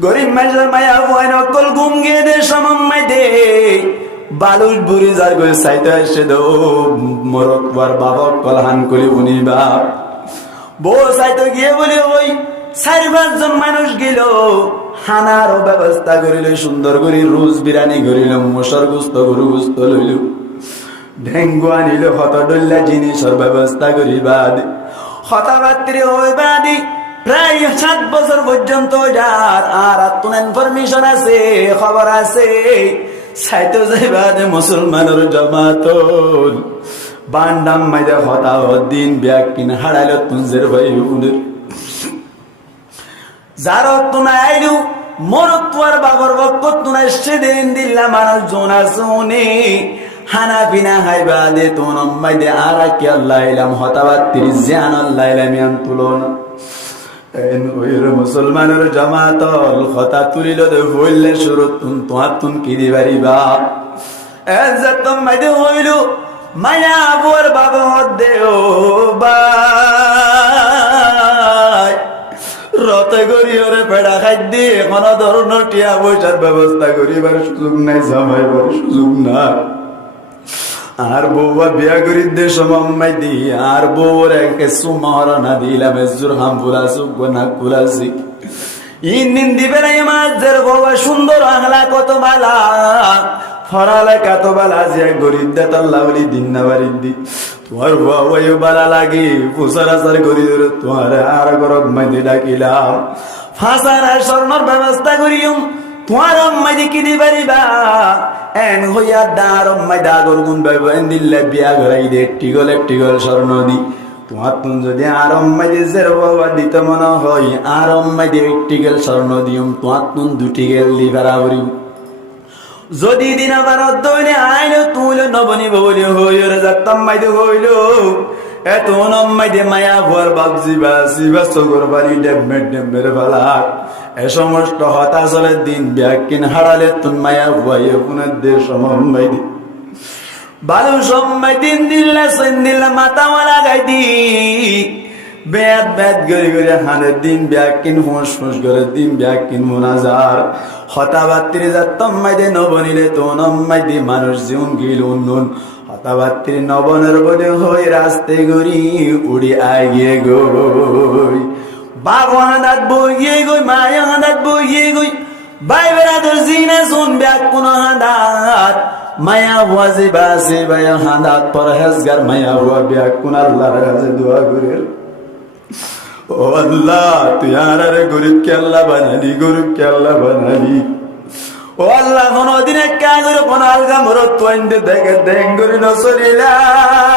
গরিব মানুষের মায়া ফুয়েন কল ঘুম গিয়ে দে সমম্মাই দে বালুর বুড়ি যার গো সাইতে এসে দো মরক বার বাবা কলহান কলি উনি বাপ বউ সাইতে গিয়ে বলি ওই 4-5 জন মানুষ গেল হানারও ব্যবস্থা করিল সুন্দর করে রোজ বিরানি করিল মশার গুস্ত গরু গুস্ত লইল ঢেঙ্গু আনিল হত ডল্লা জিনিসের ব্যবস্থা করিবা হতাবাত্রী হইবা দি প্রায় 7 বছর পর্যন্ত যার আর তুনেন পারমিশন আছে খবর আছে সাইতো যাইবা দে মুসলমানের জামাত বান্ডাম মাইদা হতা দিন ব্যাকিন হাড়াইল তুনজের ভাই উনের যার তুনা আইলু মরত তোর বাবার বকত তুনা সেদিন দিল্লা মানুষ জোনা শুনে হানা বিনা হাইবা দে তুন মাইদে আর কি আল্লাহ ইলাম হতাবাত্রি জান আল্লাহ ইলাম ইয়ান তুলন এন ওইর মুসলমানের জামাতল কথা তুলিল দে হইলে শুরুতুন তোহাতুন কি দিবারিবা এজত মাইদে হইলু মায়া বুর বাবা হদে ও বাই রতে গরিয়রে পেড়া খাই দিয়ে কোন ধরনের টিয়া পয়সার ব্যবস্থা করিবার সুযোগ নাই জামাইবার সুযোগ নাই আর বউয়া বিয়া করির দে সমম্মাই দি আর বউর একে সুমহরনা দিলাম জোর হাম ফুলাসু গোনা কুলাসি ইন দিবে না মাঝের বউয়া সুন্দর আহলা কত বালা ফরালে কত বালা যে গরিব দে তাল্লাহলি দিন না বাড়ি দি তোমার বউয়া বালা লাগি ফুসারাসার গরিব তোমার আর গরব মাইদি ডাকিলাম ফাঁসার স্বর্ণর ব্যবস্থা করিম তোমার আম্মাই কি দিবারিবা এন হইয়া দার আম্মাই দা গরগুন বাইবা এন দিল্লা বিয়া ঘরাই দে টিগল স্বর্ণ দি তোমার তুন যদি আর আম্মাই দে জের বাবা দিত মনে হয় আর আম্মাই দে টিগল স্বর্ণ দিম তোমার তুন 2 টিগল দি বারাবরি যদি দিন আবার দইনে আইলো তুইল নবনি বলি হইরে যাতাম মাই দে হইল এত আম্মাই দে মায়া ভর বাবজি বাসিবা সগর বাড়ি ডেমের ভালা এ সমস্ত হতাশলের দিন ব্যাকিন হারালে তুন মায়া ভয়ে পুনের দেশ সম্মাই দি বালু সম্মাই দিন দিল্লা সেন দিল্লা মাতাওয়ালা গাই দি বেদ গরি গরি হানের দিন ব্যাকিন ফুস করে দিন ব্যাকিন মুনাজার হতাবাত্রি যাত্তম মাই দে নবনিলে তো নম্মাই দি মানুষ জীবন গিল উন্নন হতাবাত্রি নবনের বলে হই রাস্তে গরি উড়ি আগিয়ে গই বাবা হাঁদাত বইয়ে গই মায়া হাঁদাত বইয়ে গই বাই বেড়াদের জিনে শুন ব্যাগ কোন হাঁদাত মায়া হুয়া যে বাসে বায়া হাঁদাত পরহেজগার মায়া হুয়া ব্যাগ কোন আল্লাহর কাছে দোয়া করে ও আল্লাহ তুই আর গরিব কে আল্লাহ বানালি গরিব কে আল্লাহ বানালি ও আল্লাহ কোনদিন একা করে কোন আলগা মরত তোইন্দে দেখে দেখ গরি নসরিলাম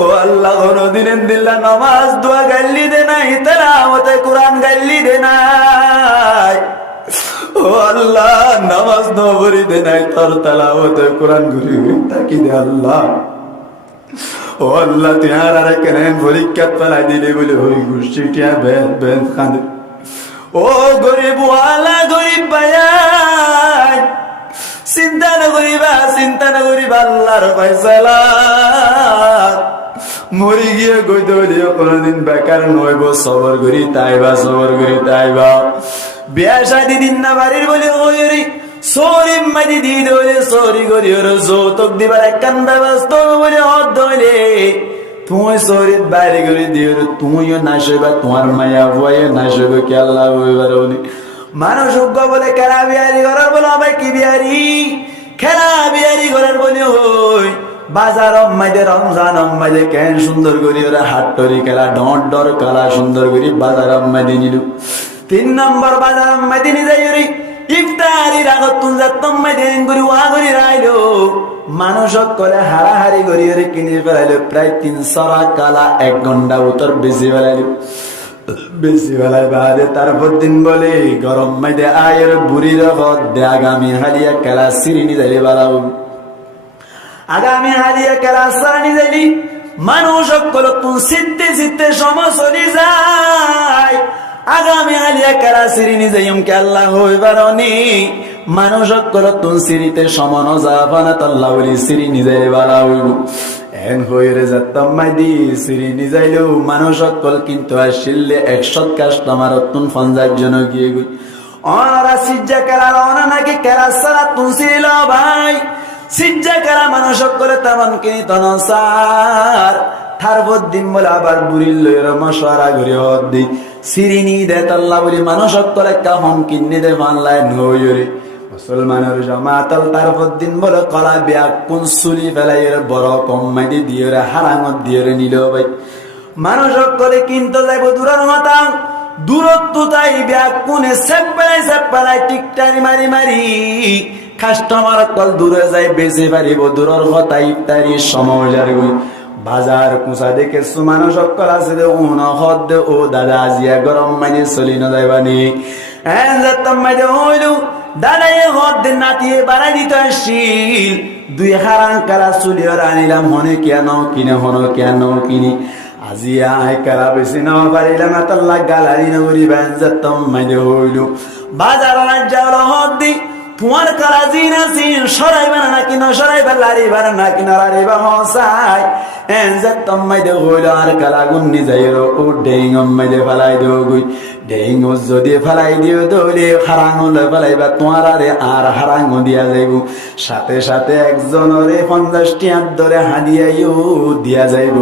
ও আল্লাহ কোনদিন দিল্লা নামাজ দোয়া গাইলি দে নাই তেলাওয়াতে কোরআন গাইলি দে নাই ও আল্লাহ নামাজ নবরি দে নাই তোর তেলাওয়াতে কোরআন গুরি তাকি দে আল্লাহ ও আল্লাহ তুই আর কেন পরীক্ষা পালাই দিলি বলে ওই গোষ্ঠীটা বেদ কাঁদে ও গরিব ওয়ালা গরিব বায়ান আল্লাহর ফয়সালা মরি গিয়ে কইতে হইলেও কোনদিন বেকার নইব সবর করি তাইবা বিয়া শাদি দিন না বাড়ির বলে ওই সরি মারি দিন হইলে সরি করি ওর যৌতুক দিবার একখান ব্যবস্থা বলে অর্ধ হইলে তুই শরীর বাইরে করে দিও তুমিও না সইবা তোমার মায়া ভয়ে না সইব কি আল্লাহ মানুষ বলে খেলা বিহারি করার বলো ভাই কি বিহারি খেলা বিহারি করার বলে হই বাজার অম্মাইদের রমজান অম্মাইদের কেন সুন্দর করি ওরা হাট টরি খেলা ডর খেলা সুন্দর করি বাজার অম্মাইদি নিল 3 নম্বর বাজার অম্মাইদি নি যাই ইফতারির আগত তুন যা তম্মাইদিন করি ওয়া করি রাইলো মানুষ করে হারাহারি করি ওরে কিনে ফেলাইলো প্রায় 300 কালা 1 ঘন্টা উত্তর বেশি বেলায় বাদে তারপর দিন বলে গরম মাইদে আয়ের বুড়ির হদ দে আগামী হালিয়া খেলা সিরিনি যাইলে বালাও আগামী হালিয়া খেলা সারানি যাইলি মানুষ করে তুন সিদ্ধে সময় চলি যায় আগামী হালিয়া খেলা সিরিনি যাইম কে আল্লাহ হইবার নি মানুষ করে তুন সিরিতে সমান যাবানা তাল্লাহ বলি সিরিনি যাইলে বালাও এন হইরে যাতাম মাইদি সিরি নিজাইলেও মানুষ সকল কিন্তু আসলে 100 কাস্টমার তুন ফঞ্জার জন্য গিয়ে গই অনারা সিজ্জা কেলা অনা নাকি কেলা সারা তুন সিরিল ভাই সিজ্জা কেলা মানুষ করে তেমন কিনি তনসার থারবর দিন বলে আবার বুড়ির লইর মশারা ঘুরে হদ দি সিরিনি দে তাল্লা বলি মানুষ সকল একটা হম কিনে দে বাংলায় নইরে মুসলমানের জামাতাল তারপর দিন বলে কলা ব্যাগ কোন চুলি ফেলাই বড় কম্মাইদি দিয়ে হারাঙত দিয়ে নিল ভাই মানুষ করে কিনতে যাইব দূরের মাথা দূরত্ব তাই ব্যাগ কোনে সেপ পেলাই টিকটারি মারি কাস্টমার কল দূরে যাই বেঁচে পারিব দূরের কথা ইফতারি সময় যারগুই বাজার কুচা দেখে মানুষ সকল আছে হদ ও দাদা আজিয়া গরম মাইনে চলি না যাইবানি হইল দাদাই হদ দিন নাতিয়ে বাড়াই দিতে আসছিল 2 হারাং কালা চুলিও আনিলাম হনে কেন কিনে কিনি আজি আয় কালা বেশি নাও পারিলাম তাল্লা গালারি নগরী ব্যাঞ্জাতম মাইনে হইল বাজার যাওয়ার হদ দি তোমার কালা জিন আসিন সরাইবা নাকি না সরাইবা লারিবার নাকি না লারিবা হসাই এনজাতম মাইনে হইল আর কালা গুন্নি যাইর ও ডেইং মাইনে ফেলাই দেও গই ডেইং যদি ফেলাই দিও দৌড়ে হারাঙল ফেলাইবা তোমার আরে আর হারাঙ দিয়া যাইব সাথে সাথে একজনরে 50 টিয়ার ধরে হাদিয়াইও দিয়া যাইব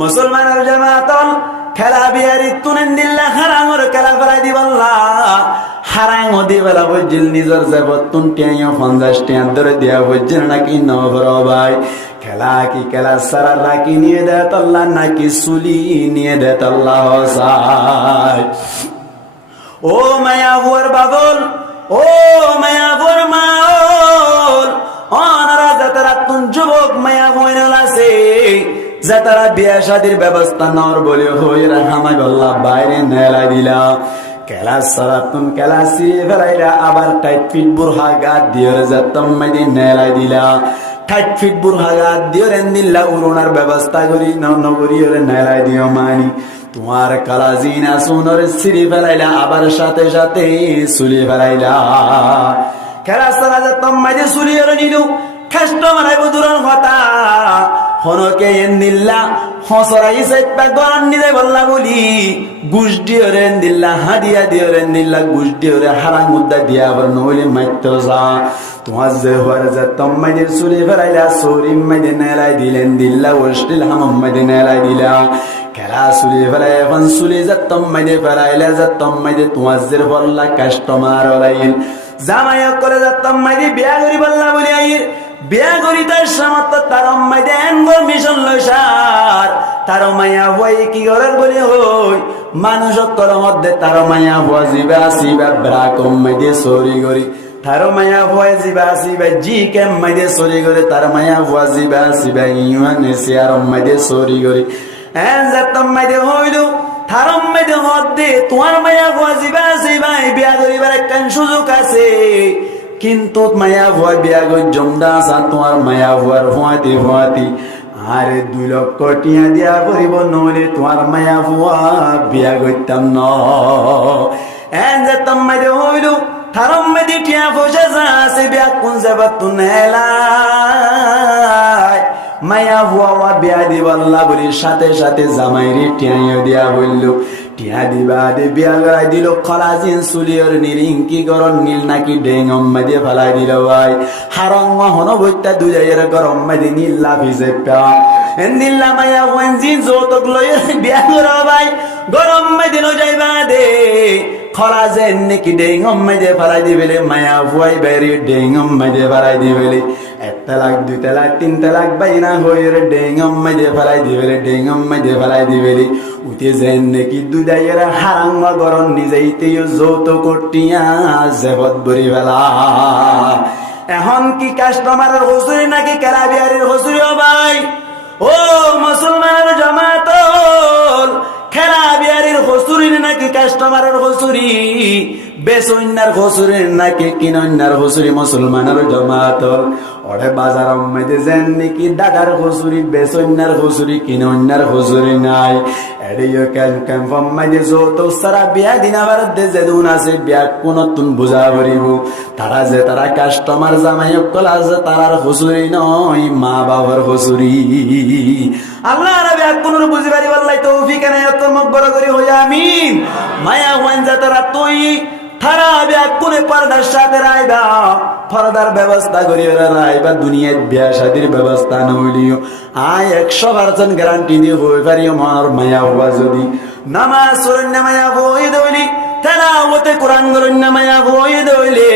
মুসলমানের জামাতল খেলা বিহারি তুনেন দিল্লা হারাঙর খেলা ফেলাই দিবাল্লা হারাঙ দিবেলা বজিল নিজের যাব তুন টিয়াইও 50 টিয়ার ধরে দিয়া বজিল নাকি নভর ভাই খেলা কি খেলা সারা রাখি নিয়ে দে তাল্লা নাকি সুলি নিয়ে দে তাল্লা হসাই ও মায়া ভুয়ার বাবল ও মায়া ভুয়ার মাওল অনারা যাতারা তুন যুবক মায়া ভুয়ার আছে যাতারা বিয়া শাদির ব্যবস্থা নর বলে হই রাখামাই বল্লা বাইরে নেলা দিলা খেলা সারা তুন খেলা সিয়ে ফেলাইলা আবার টাইট ফিট বুরহা গাদ দিয়ে যাতাম মাইদি নেলাই দিলা 60 ফিট বুরহা দিও দিল্লা উড়োনার ব্যবস্থা করি নগরী নেলাই দিও মানি তোমার কালা জিনা সোনর সিঁড়ি ফেলাইলা আবার সাথে সাথে চুলি ফেলাইলা খেলা সারা যে তোমায় চুলি নিল খাস্ট মারাইব দূরের কথা হনকে এন দিল্লা হসরাই সেপা গরান নিদে বললা বলি গুশ দিওরে দিল্লা হাদিয়া দিওরে দিল্লা গুশ দিওরে হারাং মুদ্দা দিয়া আবার নইলে মাইতো যা তোমার যে হওয়ার যে তোমায় চুলি ফেলাইলা সরিম মাইদে নেলাই দিলেন দিল্লা ওস্টিল হামম মাইদে নেলাই দিলা খেলা চুলি ফেলাই এখন চুলি যে তোমায় ফেলাইলা যে তোমায় তোমার যে বললা কাস্টমার ওলাইল জামাই করে যে তোমায় বিয়া করি বললা বলি আইর বিয়া করি তার সামর্থ্য তার অম্মাই দেন মিশন লইসার তার মায়া হই কি করার বলি হই মানুষ কর মধ্যে তার মায়া হওয়া যাবে আসিবা ব্রাক অম্মাই দিয়ে সরি করি তার মায়া হওয়া যাবে আসিবা জি কেম মাই দিয়ে সরি করে তার মায়া হওয়া যাবে আসিবা ইউয়ান এসিয়ার অম্মাই দিয়ে সরি করি এন যে তোমাই দিয়ে হইল তার অম্মাই দিয়ে মধ্যে তোমার মায়া হওয়া যাবে আসিবা বিয়া করিবার একটা সুযোগ আছে কিন্তু মায়া ভুয়া বিয়া গই জমদা আসা তোমার মায়া ভুয়ার ভুয়াতি আরে 2 লক্ষ টিয়া দিয়া করিব নইলে তোমার মায়া ভুয়া বিয়া গইতাম ন এন যে তোমায় হইল থারম মেদি টিয়া পয়সা যা আছে বিয়া কোন যাবার তো নেলাই মায়া হুয়া বিয়া দিবাল্লা বলি সাথে সাথে জামাইরি টিয়া দিয়া বলল টিয়া দিবা দে বিয়া করাই দিল খলাজিন সুলিয়র নিরিঙ্কি গরম নীল নাকি ডেঙ্গম মাদে ফেলাই দিল ভাই হারং হন বইতা দুজাইয়ের গরম মাদে নীল লাফিসে পা নীলা মায়া ওয়ানজিন যৌতুক লই বিয়া করা ভাই গরম মাদে নো যাইবা দে খলাজেন নাকি ডেঙ্গম মাদে ফেলাই দিবেলে মায়া হুয়াই বাইরে ডেঙ্গম মাদে ফেলাই দিবেলে 1 তালাক 2 তালাক 3 তালাক বাইনা হইর ডেঙ্গম মাদে ফেলাই দিবেলে ডেঙ্গম মাদে ফেলাই দিবেলে উতে যেন নাকি দুদাইয়ের হারাঙ্গ গরম নিজেইতেও যৌতুক কটিয়া জেবত ভরি ফেলা এখন কি কাস্টমারের হুজুরি নাকি কেলাবিয়ারির হুজুরি ভাই ও মুসলমানের জামাত খেলা বিয়ারির হুজুরি নাকি কাস্টমারের হুজুরি বেসইন্নার হুজুরি নাকি কিনন্নার হুজুরি মুসলমানের জামাত ওরে বাজার মধ্যে যেন নাকি দাদার হুজুরি বেসইন্নার হুজুরি কিনন্নার হুজুরি নাই এডিও কেন মধ্যে যত সারা বিয়া দিনাবার দেশে দুন আছে বিয়া কোন তুন বুঝা করিব তারা যে তারা কাস্টমার জামাই কল আছে তারার হুজুরি নয় মা বাবার হুজুরি আল্লাহ রাবে কোন বুঝি পারি আল্লাহ তৌফিক এনে এত মকবর করি হই আমিন মায়া ওয়ান যা তারা তুই তারা বিয়া কোনে পর্দার সাথে রাইবা পর্দার ব্যবস্থা করি রাইবা দুনিয়ার বিয়া শাদীর ব্যবস্থা নইলিও আয় 100% গ্যারান্টি দিয়ে হই পারিও মনের মায়া হওয়া যদি নামাজ পড়েন না মায়া হই দইলি তেলাওয়াতে কোরআন করেন না মায়া হই দইলে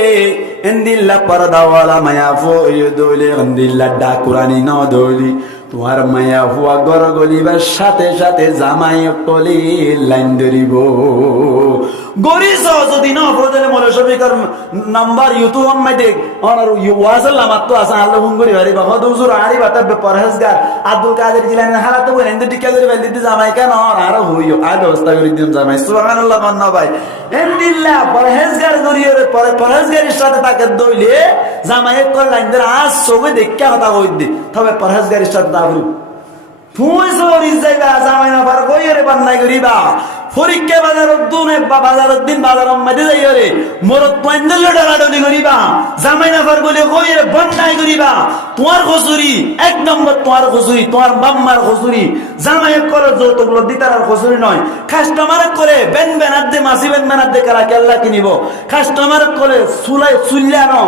ইনদিল্লাহ পর্দাওয়ালা মায়া হই দইলে ইনদিল্লাহ ডা কোরআনি ন দইলি তোমার মায়া হুয়া গর গলিবার সাথে সাথে জামাই কলি লাইন ধরিব গরিস যদি না ফজলে মৌলশফিকর নাম্বার ইউটিউব মে দেখ আর ওয়াজল লামাত তো আসা আল্লাহ হুঙ্গরি হারি বাবা হুজুর আরি বাতা পরহেজগার আব্দুল কাদের জিলানী হালাত বলেন এন্ড টিকা করে বল দিতে জামাই কেন আর হইও আ ব্যবস্থা করে দিম জামাই সুবহানাল্লাহ মান্না ভাই এন্ডিল্লাহ পরহেজগার গরিয়রে পরহেজগারের সাথে তাকে দইলে জামাই কল লাইন ধরে আজ সবে দেখা কথা কই দি তবে পরহেজগারের সাথে দাবরু ফুসর ইজাইবা জামাই না পার গরিয়রে বান্নাই করিবা ফরিকে বাজারত দিন বাজারম মধ্যে যাইরে মোরত পয়েন্ডল ডালাডলি করিবা জামাই নাফার বলে কইরে বন্ধাই করিবা তোমার খসুরি 1 নম্বর তোমার খসুরি তোমার বাম্মার খসুরি জামাই করে যৌতুক দিতার খসুরি নয় কাস্টমার করে বেন বেনাত দে মাসি বেন বেনাত দে কারা কেল্লা কিনিব কাস্টমার করে সুলাই সুল্লানো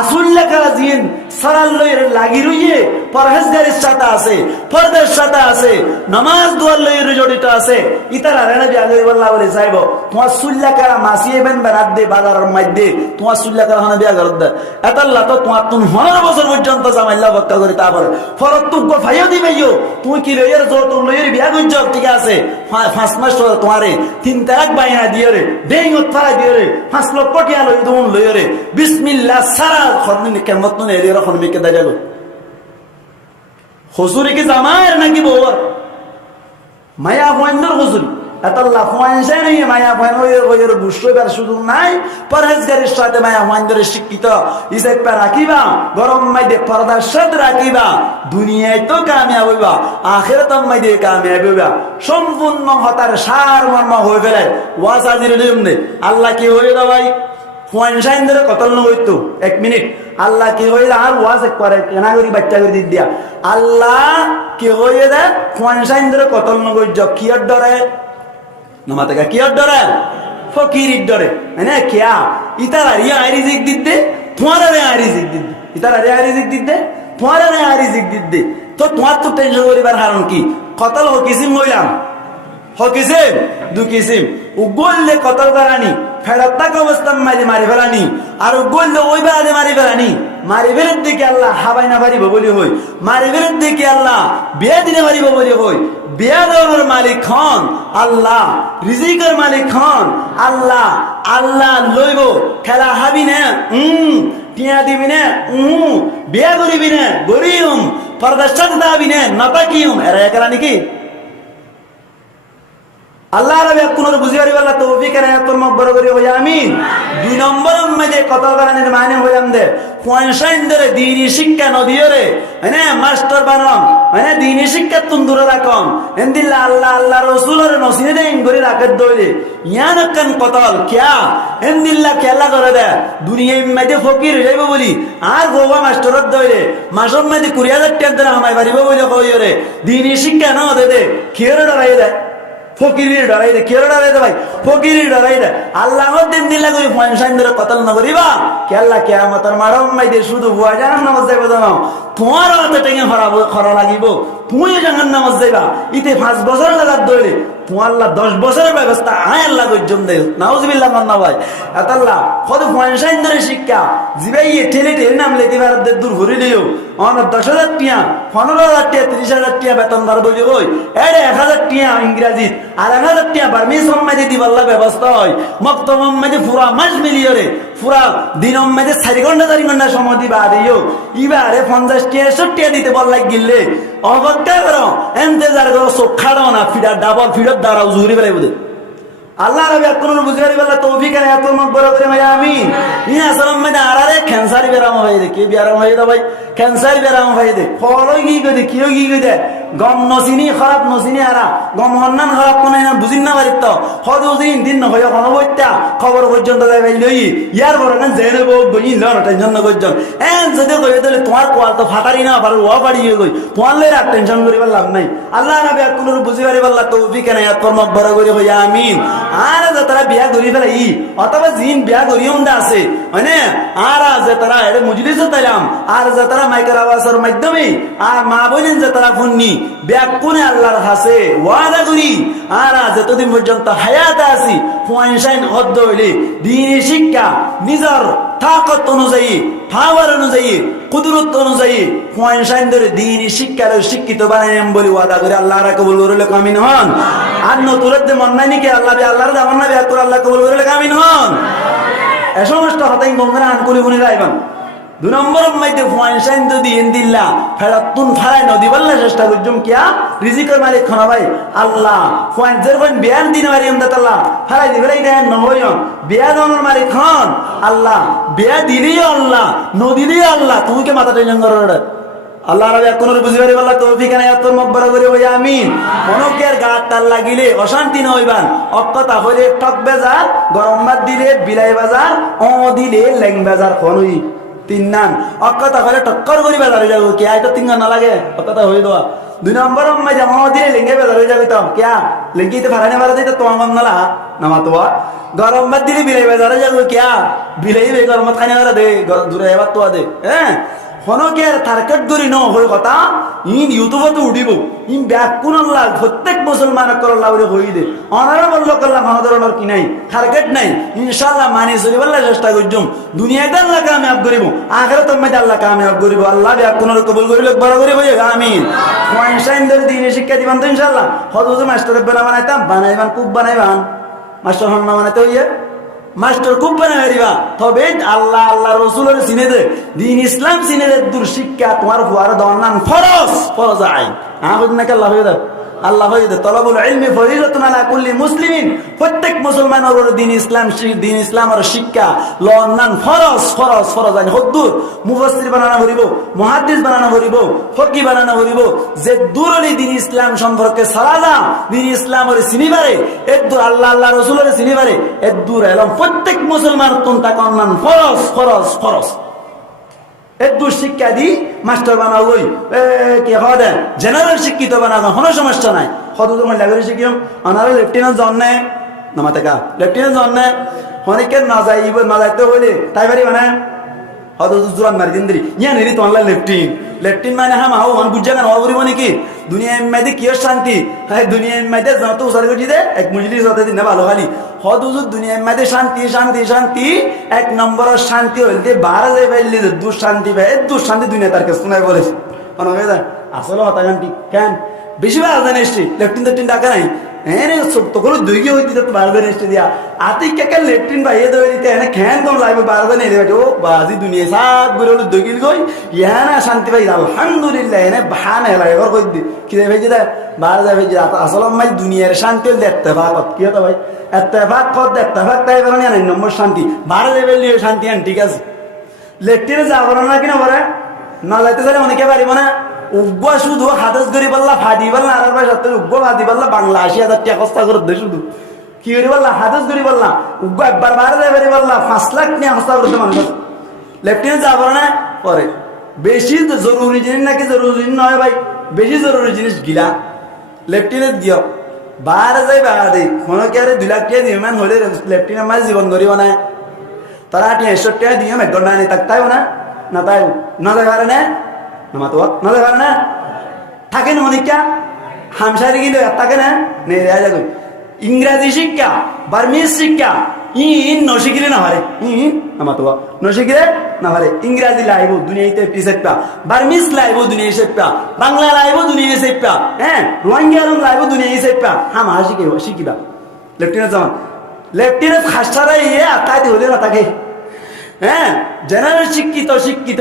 আসুল্লা কারা জিন সরাল লইরে লাগি রইয়ে পরহেজগারির সাথে আছে পর্দার সাথে আছে নামাজ দুয়ার লইরে জড়িত আছে ইতারা রেনা বল্লা বলে যাইব তোমার সুল্লা কারা মাসিয়ে বেন বেনাত দে বাজারের মধ্যে তোমার সুল্লা কারা হানা বিয়া করদ এতাল্লা তো তোমার তুমি 15 বছর পর্যন্ত জামাইল্লা বক্কা করে তারপর ফরত তুমি ফাইও দিবেইও তুমি কি লইয়ের যৌতুক লইয়ের বিয়া গঞ্জ ঠিক আছে 5 মাস তোমারে 3 তালাক বাইনা দিও রে দেইঙত ফারা দিও রে 5 লক্ষ টাকা লই দুন লইও রে বিসমিল্লাহ সারা খরনি কেমত নে এরিয়া খরমিকে দাজালো হুজুরি কি জামাইর নাকি বউর মায়া হইন্দর হুজুরি এতাল্লাহ ফুয়ানসে নেই মায়া ফুয়ান ওইয়ের বুঝবার সুযোগ নাই পরহেজগারির সাথে মায়া ফুয়ানদের শিক্ষিত ইসেক পা রাখিবা গরম মাইদে পর্দার সাথে রাখিবা দুনিয়ায় তো কামিয়াব হইবা আখিরাত মাইদে কামিয়াব হইবা সম্পূর্ণ হতার সার মর্ম হয়ে ফেলে ওয়াজ আজির নিয়মে আল্লাহ কি হয়ে দাও ভাই ফুয়ানসাইনদের কতল ন হইতো 1 মিনিট আল্লাহ কি হয়ে আর ওয়াজ করে কেনা করি বাচ্চা করে দি দিয়া আল্লাহ কি হয়ে দে ফুয়ানসাইনদের কতল ন গজ্জ কিয়র ডরে নমাতে কা কিয়র ডরে ফকিরির ডরে মানে কিয়া ইতারা রিয়া আইরিজিক দিতে তোমারা রে আইরিজিক দিতে ইতারা রে আইরিজিক দিতে তোমারা রে আইরিজিক দিতে তো তোমার তো টেনশন করিবার কারণ কি কতল হকিসিম হইলাম হকিসিম দু কিসিম উগললে কতল করানি ফেরত অবস্থা মারি ফেলানি আর উগললে ওই বেড়াতে মারি ফেলানি মারি ফেলের দিকে আল্লাহ হাবাই না পারিব বলি হই মারি ফেলের দিকে আল্লাহ বিয়া দিনে পারিব বলি হই বিয়া দেওয়ার মালিক হন আল্লাহ রিজিকের মালিক হন আল্লাহ আল্লাহ লইব খেলা হাবি না টিয়া দিবি না বিয়া করিবি না গরিম পর্দার সাথে দাবি না নাপাকিম এরা একলা নাকি আল্লাহ রাবে কোন বুঝিবারি বললা তৌফিক এর এত মকবর করি হই আমিন। দুই নম্বর মধ্যে কত কারণের মানে হইলাম দে পয়সাইন ধরে দিনী শিক্ষা নদিয়রে মানে মাস্টার বানম মানে দিনী শিক্ষা তুম দূরে রাখম এন্দিল্লা আল্লাহ আল্লাহ রাসূলের নসিনে দেন করে রাখত দইলে ইয়ান কান কতল কিয়া এন্দিল্লা খেলা করে দে দুনিয়ার মধ্যে ফকির হইব বলি আর গোবা মাস্টারত দইলে মাসম মধ্যে 20000 টাকা ধরে আমায় বাড়িব বলি কইরে দিনী শিক্ষা ন দে দে খেরে ডরাই দে ফকিরের ডরাই দে কেউ ডরাই দে ভাই ফকিরের ডরাই দে আল্লাহ দিন দিলা কই পয়সাইন ধরে কতল না করিবা কেল্লা কিয়ামতের মারম মাইদে শুধু বুয়া জানান নামাজ যাইব জানো তোমার হাতে টেঙে খরা লাগিব তুমি জানান নামাজ যাইবা ইতে 5 বছর লাগাত দইলে তোমার আল্লাহ 10 বছরের ব্যবস্থা আয় আল্লাহ গজ্জম দে নাউজুবিল্লাহ মান্না ভাই আতাল্লাহ কত পয়সাইন ধরে শিক্ষা জিবাই ঠেলে ঠেলে নাম লেতে ভারত দূর ভরি দিও অন 10000 টিয়া 15000 টিয়া 30000 টিয়া বেতন দার বলি কই এরে 1000 টিয়া ইংরেজি আর 1000 টিয়া বার্মিজ সম্মাদে দিবাল্লাহ ব্যবস্থা হয় মক্তব সম্মাদে পুরা মাস মিলিয়রে পুরা দিন সম্মাদে 4 ঘন্টা 4 ঘন্টা সময় দিবা দিও ইবারে 50 টিয়া 60 টিয়া দিতে বল লাগিলে অবজ্ঞা করো ইন্তজার করো সখাড়ো না ফিডা ডাবল ফিডার দ্বারা জুরি বেলাই বুঝে আল্লাহ রাবে কোন বুঝারি বলা তৌফিক এর এত মকবর করে ভাই আমিন ইয়া সালাম মে আরারে ক্যান্সার বেরাম হয় দে কি বেরাম হয় দে ভাই ক্যান্সার বেরাম হয় দে ফলো কি কই কি কি দে গম নসিনি খারাপ নসিনি আরা গম হন্নান খারাপ কোন না বুঝিন না পারিত হদুদিন দিন হয় কোন বইতা খবর পর্যন্ত যাই ভাই লই ইয়ার বড় না জেনে বউ গই লর টেনশন না গজ্জন এন যদি কই দিলে তোমার কোয়াল তো ফাটারি না পারো ওয়া পাড়ি গই তোমার লই রাখ টেনশন করিবার লাভ নাই আল্লাহ রাবে কোন বুঝিবারি বল্লা তৌফিক এর এত মকবর করে ভাই আমিন আর যে তারা বিয়া করি ফেলে ই অথবা জিন বিয়া করি উন্ডা আছে মানে আর যে তারা এটা মজলিসে তাইলাম আর যে তারা মাইকের আওয়াজের মাধ্যমে আর মা বলেন যে তারা ফোননি বিয়া কোনে আল্লাহর কাছে ওয়াদা করি আর যতদিন পর্যন্ত হায়াতে আছি পয়সাইন হদ্দ হইলে দ্বীনি শিক্ষা নিজের তাকত অনুযায়ী পাওয়ার অনুযায়ী কুদরত অনুযায়ী পয়সাইন ধরে দ্বীনি শিক্ষার শিক্ষিত বানাইম বলি ওয়াদা করে আল্লাহ কবুল করলে আমিন হন আর নতুরতে মন নাই নাকি আল্লাহ আল্লাহর দামান না বিয়া করে আল্লাহ কবুল করলে আমিন হন এ সমস্ত হতাই গঙ্গরা আন করি বনি রাইবান 2 নম্বর মধ্যে পয়সাইন যদি ইনদিল্লা ফেরাতুন ফারাই নদী বললে চেষ্টা করজুম কিয়া রিজিকের মালিক খানা ভাই আল্লাহ পয়েন্টের পয়েন্ট বিয়ান দিন মারি আমদাত আল্লাহ ফারাই দিবে এই দেন নহয় বিয়া দনের মালিক খান আল্লাহ বিয়া দিলিও আল্লাহ নদিলিও আল্লাহ তুমি কে মাথা টেনশন করো আল্লাহ রাবে কোন বুঝিবারি বল্লা তৌফিক এর এত মকবর করে ওই আমিন মনকের গাত তাল লাগিলে অশান্তি না হইবান অক্কতা হইলে টক বাজার গরম ভাত দিলে বিলাই বাজার ও দিলে লেং বাজার কোনই তিন নান অক্কতা হইলে টক্কর করি বাজার হয়ে যাবো কি আই তো 3 না লাগে অক্কতা হই দেওয়া 2 নম্বর মে ও দিলে লেঙ্গে বাজার হয়ে যাবে তো কিয়া লেঙ্গিতে ফারানে মারা দিতে তো আমার নালা নামা তো গরম ভাত দিলে বিলাই বাজার হয়ে যাবো কিয়া বিলাই বে গরম ভাত খানে মারা দে দূরে এবার তো দে হ্যাঁ হনকের টার্গেট ধরি ন হয় কথা ইন ইউটিউবতে উঠিব ইন ব্যাকুন আল্লাহ প্রত্যেক মুসলমান আল্লাহ বলে হই দে অনারেবল লোক আল্লাহ মানদরণর কি নাই টার্গেট নাই ইনশাআল্লাহ মানি চলিবার চেষ্টা করজুম দুনিয়াতে আল্লাহ কামিয়াব করিব আখিরাতে আল্লাহ কামিয়াব করিব আল্লাহ ব্যাকুনের কবুল করিলে বড় করে হই আমিন পয়সাইনদের দিনে শিক্ষা দিবান তো ইনশাআল্লাহ হযরত মাস্টার বানাইতাম বানাইবান খুব বানাইবান মাস্টার হন না বানাইতে হইয়ে মাস্টার খুব বানাইবা তবে আল্লাহ আল্লাহ রাসূলের সিনে দে দ্বীন ইসলাম সিনে দে দূর শিক্ষা তোমার হুয়ার দন্নান ফরজ ফরজ আইন আবুদ নাকি আল্লাহ হয়ে দাও আল্লাহ হয়ে দে তলাবুল ইলমি ফরিজাতুন আলা কুল্লি মুসলিমিন প্রত্যেক মুসলমানের উপর দ্বীন ইসলামের শিক্ষা লন্নান ফরজ ফরজ ফরজ আইন হদ্দুর মুফাসসির বানানো হরিব মুহাদ্দিস বানানো হরিব ফকি বানানো হরিব যে দূরলি দ্বীন ইসলাম সম্পর্কে সালাদা দ্বীন ইসলামের সিনিবারে এদুর আল্লাহ আল্লাহ রাসূলের সিনিবারে এদুর এলম প্রত্যেক মুসলমান তুনতা কন্নান ফরজ ফরজ ফরজ এদুর শিক্ষা দি মাস্টার বানাও ওই কি হয় জেনারেল শিক্ষিত বানানো কোনো সমস্যা নাই হদুর মহিলা করে শিখিম অনারে লেফটেন্যান্ট জন্নে নামাতে কা লেফটেন্যান্ট জন্নে অনেকের না যাইব না যাইতে হইলে তাই পারি মানে হদুর জুরান মারি দিন দিরি ইয়া নেরি তোমার লেফটিন মানে হ্যাঁ মাও অন বুঝা কেন অবরিব নাকি দুনিয়ার মধ্যে কি শান্তি হ্যাঁ দুনিয়ার মধ্যে যত উসার করছি দে এক মজলিস হতে দিন না ভালো খালি হদুজুর দুনিয়ার মধ্যে শান্তি শান্তি শান্তি 1 নম্বরের শান্তি হইতে 12 যাই পাইলি দুঃশান্তি ভাই দুঃশান্তি দুনিয়া তার কাছে শোনাই বলে আসলে হতা শান্তি কেন বেশিরভাগ জানিস লেফটিন ডাকা নাই এনে তো কোনো দুইকে হইতে তো বারবার এসে দিয়া আতি কে লেট্রিন বাইয়ে দেবে দিতে এনে খ্যান কম লাগবে বারবার নেই দেবে ও বাজি দুনিয়া সাত বলে হলো দুইকিল গই ইহানা শান্তি পাই আলহামদুলিল্লাহ এনে ভান এলা এবার কই দি কি দেবে যে বার যাবে যে আসলে মাই দুনিয়ার শান্তি দেখতে ভাগ কি হতো ভাই এত্তেফাক কত এত্তেফাক তাই বেরোনি আনাই নম্বর শান্তি বার দেবে শান্তি আন ঠিক আছে লেট্রিনে যাবো না কিনা বলে না যাইতে চাইলে অনেকে পারিব না উগ্র শুধু হাদস করি পারলা ফাদি পারলা আর উগ্র ফাদি পারলা বাংলা ৮০,০০০ টাকা খরচা করে দে শুধু কি করি পারলা হাদস করি পারলা উগ্র একবার বার যাই পারলা ৫ লাখ নিয়ে খরচা করতে মানুষ লেফটেন্যান্ট যাবো না পরে বেশি জরুরি জিনিস নাকি জরুরি নয় ভাই বেশি জরুরি জিনিস গিলা লেফটেন্যান্ট গিয়ে বার যাই বার দেই কোনো কি আরে ২ লাখ টাকা দিয়ে মান হলে লেফটেন্যান্ট মাঝে জীবন করিব না তারা ৬০ টাকা দিয়ে এক ঘন্টা নেই তাই না না তাই না যাই পারে না না তো না যাই পারে না থাকে না অনেকটা হামসারি কিন্তু থাকে না নেই রেয়া যাবে ইংরাজি শিক্ষা বার্মিজ শিক্ষা ইন নশিকিলে না পারে আমার তো নশিকিলে না পারে ইংরাজি লাইব দুনিয়াতে পিছেপা বার্মিজ লাইব দুনিয়া সেপা বাংলা লাইব দুনিয়া সেপা হ্যাঁ রোহিঙ্গা লাইব দুনিয়া সেপা হামা শিখিবা লেফটেন্যান্ট জামান লেফটেন্যান্ট খাসারা ইয়ে আতাই হলে না থাকে হ্যাঁ জেনারেল শিক্ষিত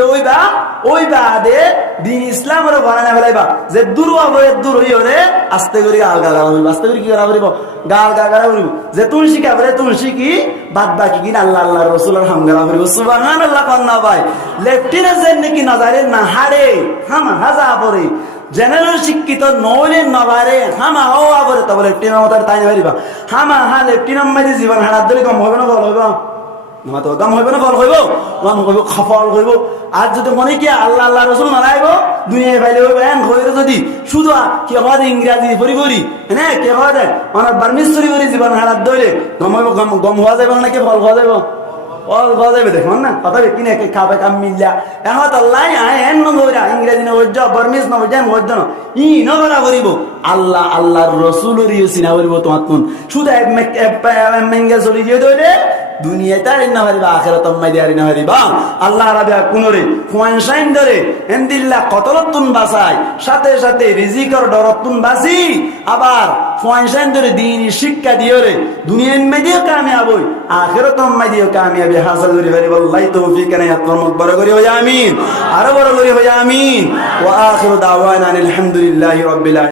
ওইবা দে দিন ইসলামের ঘরানা ফেলাইবা যে দূর হবো দূর হইরে আস্তে করে গাল গালা হইব আস্তে করে কি করা হইব গাল গালা হইব যে তুমি শিখাবে তুমি শিখি বাদ বাকি কিনা আল্লাহ আল্লাহ রসুলের হামগালা হইব সুবহানাল্লাহ কন্না ভাই লেফটেন্যান্ট যেন নাকি নজারে না হারে হামা হাজা পরে জেনারেল শিক্ষিত নইলে নবারে হামা হওয়া পরে তবে লেফটেন্যান্ট মতার তাই না হামা হা লেফটেন্যান্ট মাঝে জীবন হারাত ধরে কম হবে না বল হইব তো দাম হইব না ফল হইব মান হইব ফল হইব আর যদি মনে কি আল্লাহ আল্লাহ রসুল নারাইব দুনিয়ায় পাইলে হইব এন হইরে যদি শুধু কে হয় ইংরাজি পড়ি হ্যাঁ কে হয় আমার বার্মিজ চুরি করি জীবন হারাত ধরে গম হইব গম হওয়া যাবে না নাকি ফল হওয়া যাইব ফল হওয়া যাবে দেখুন না কথা কিনে খাবে কাম মিললা এখন আল্লাহ এন নগরা ইংরাজি নবজ্জ বার্মিজ নবজ্জ নবজ্জ না ই নগরা করিব আল্লাহ আল্লাহর রসুলের চিনা করিব তোমার কোন শুধু মেঙ্গা চলি দিয়ে ধরে দুনিয়াতে আর না পারিবা আখেরাত মাই দিয়ারি না পারিবা আল্লাহ রাবিয়া কুনরে ফুয়ানশাইন ধরে এন্দিল্লাহ কতলতুন বাসাই সাথে সাথে রিজিকর ডরতুন বাসি আবার ফুয়ানশাইন ধরে দ্বীনি শিক্ষা দিওরে দুনিয়ার মাইদিও কামিয়াব হই আখেরাত মাই দিও কামিয়াবি হাসিল করি পারিব আল্লাহ তৌফিক না ইয়াতমক বড় করি হই আমিন আরো বড় করি হই আমিন ওয়া আখিরু দাওয়ানা আলহামদুলিল্লাহি রাব্বিল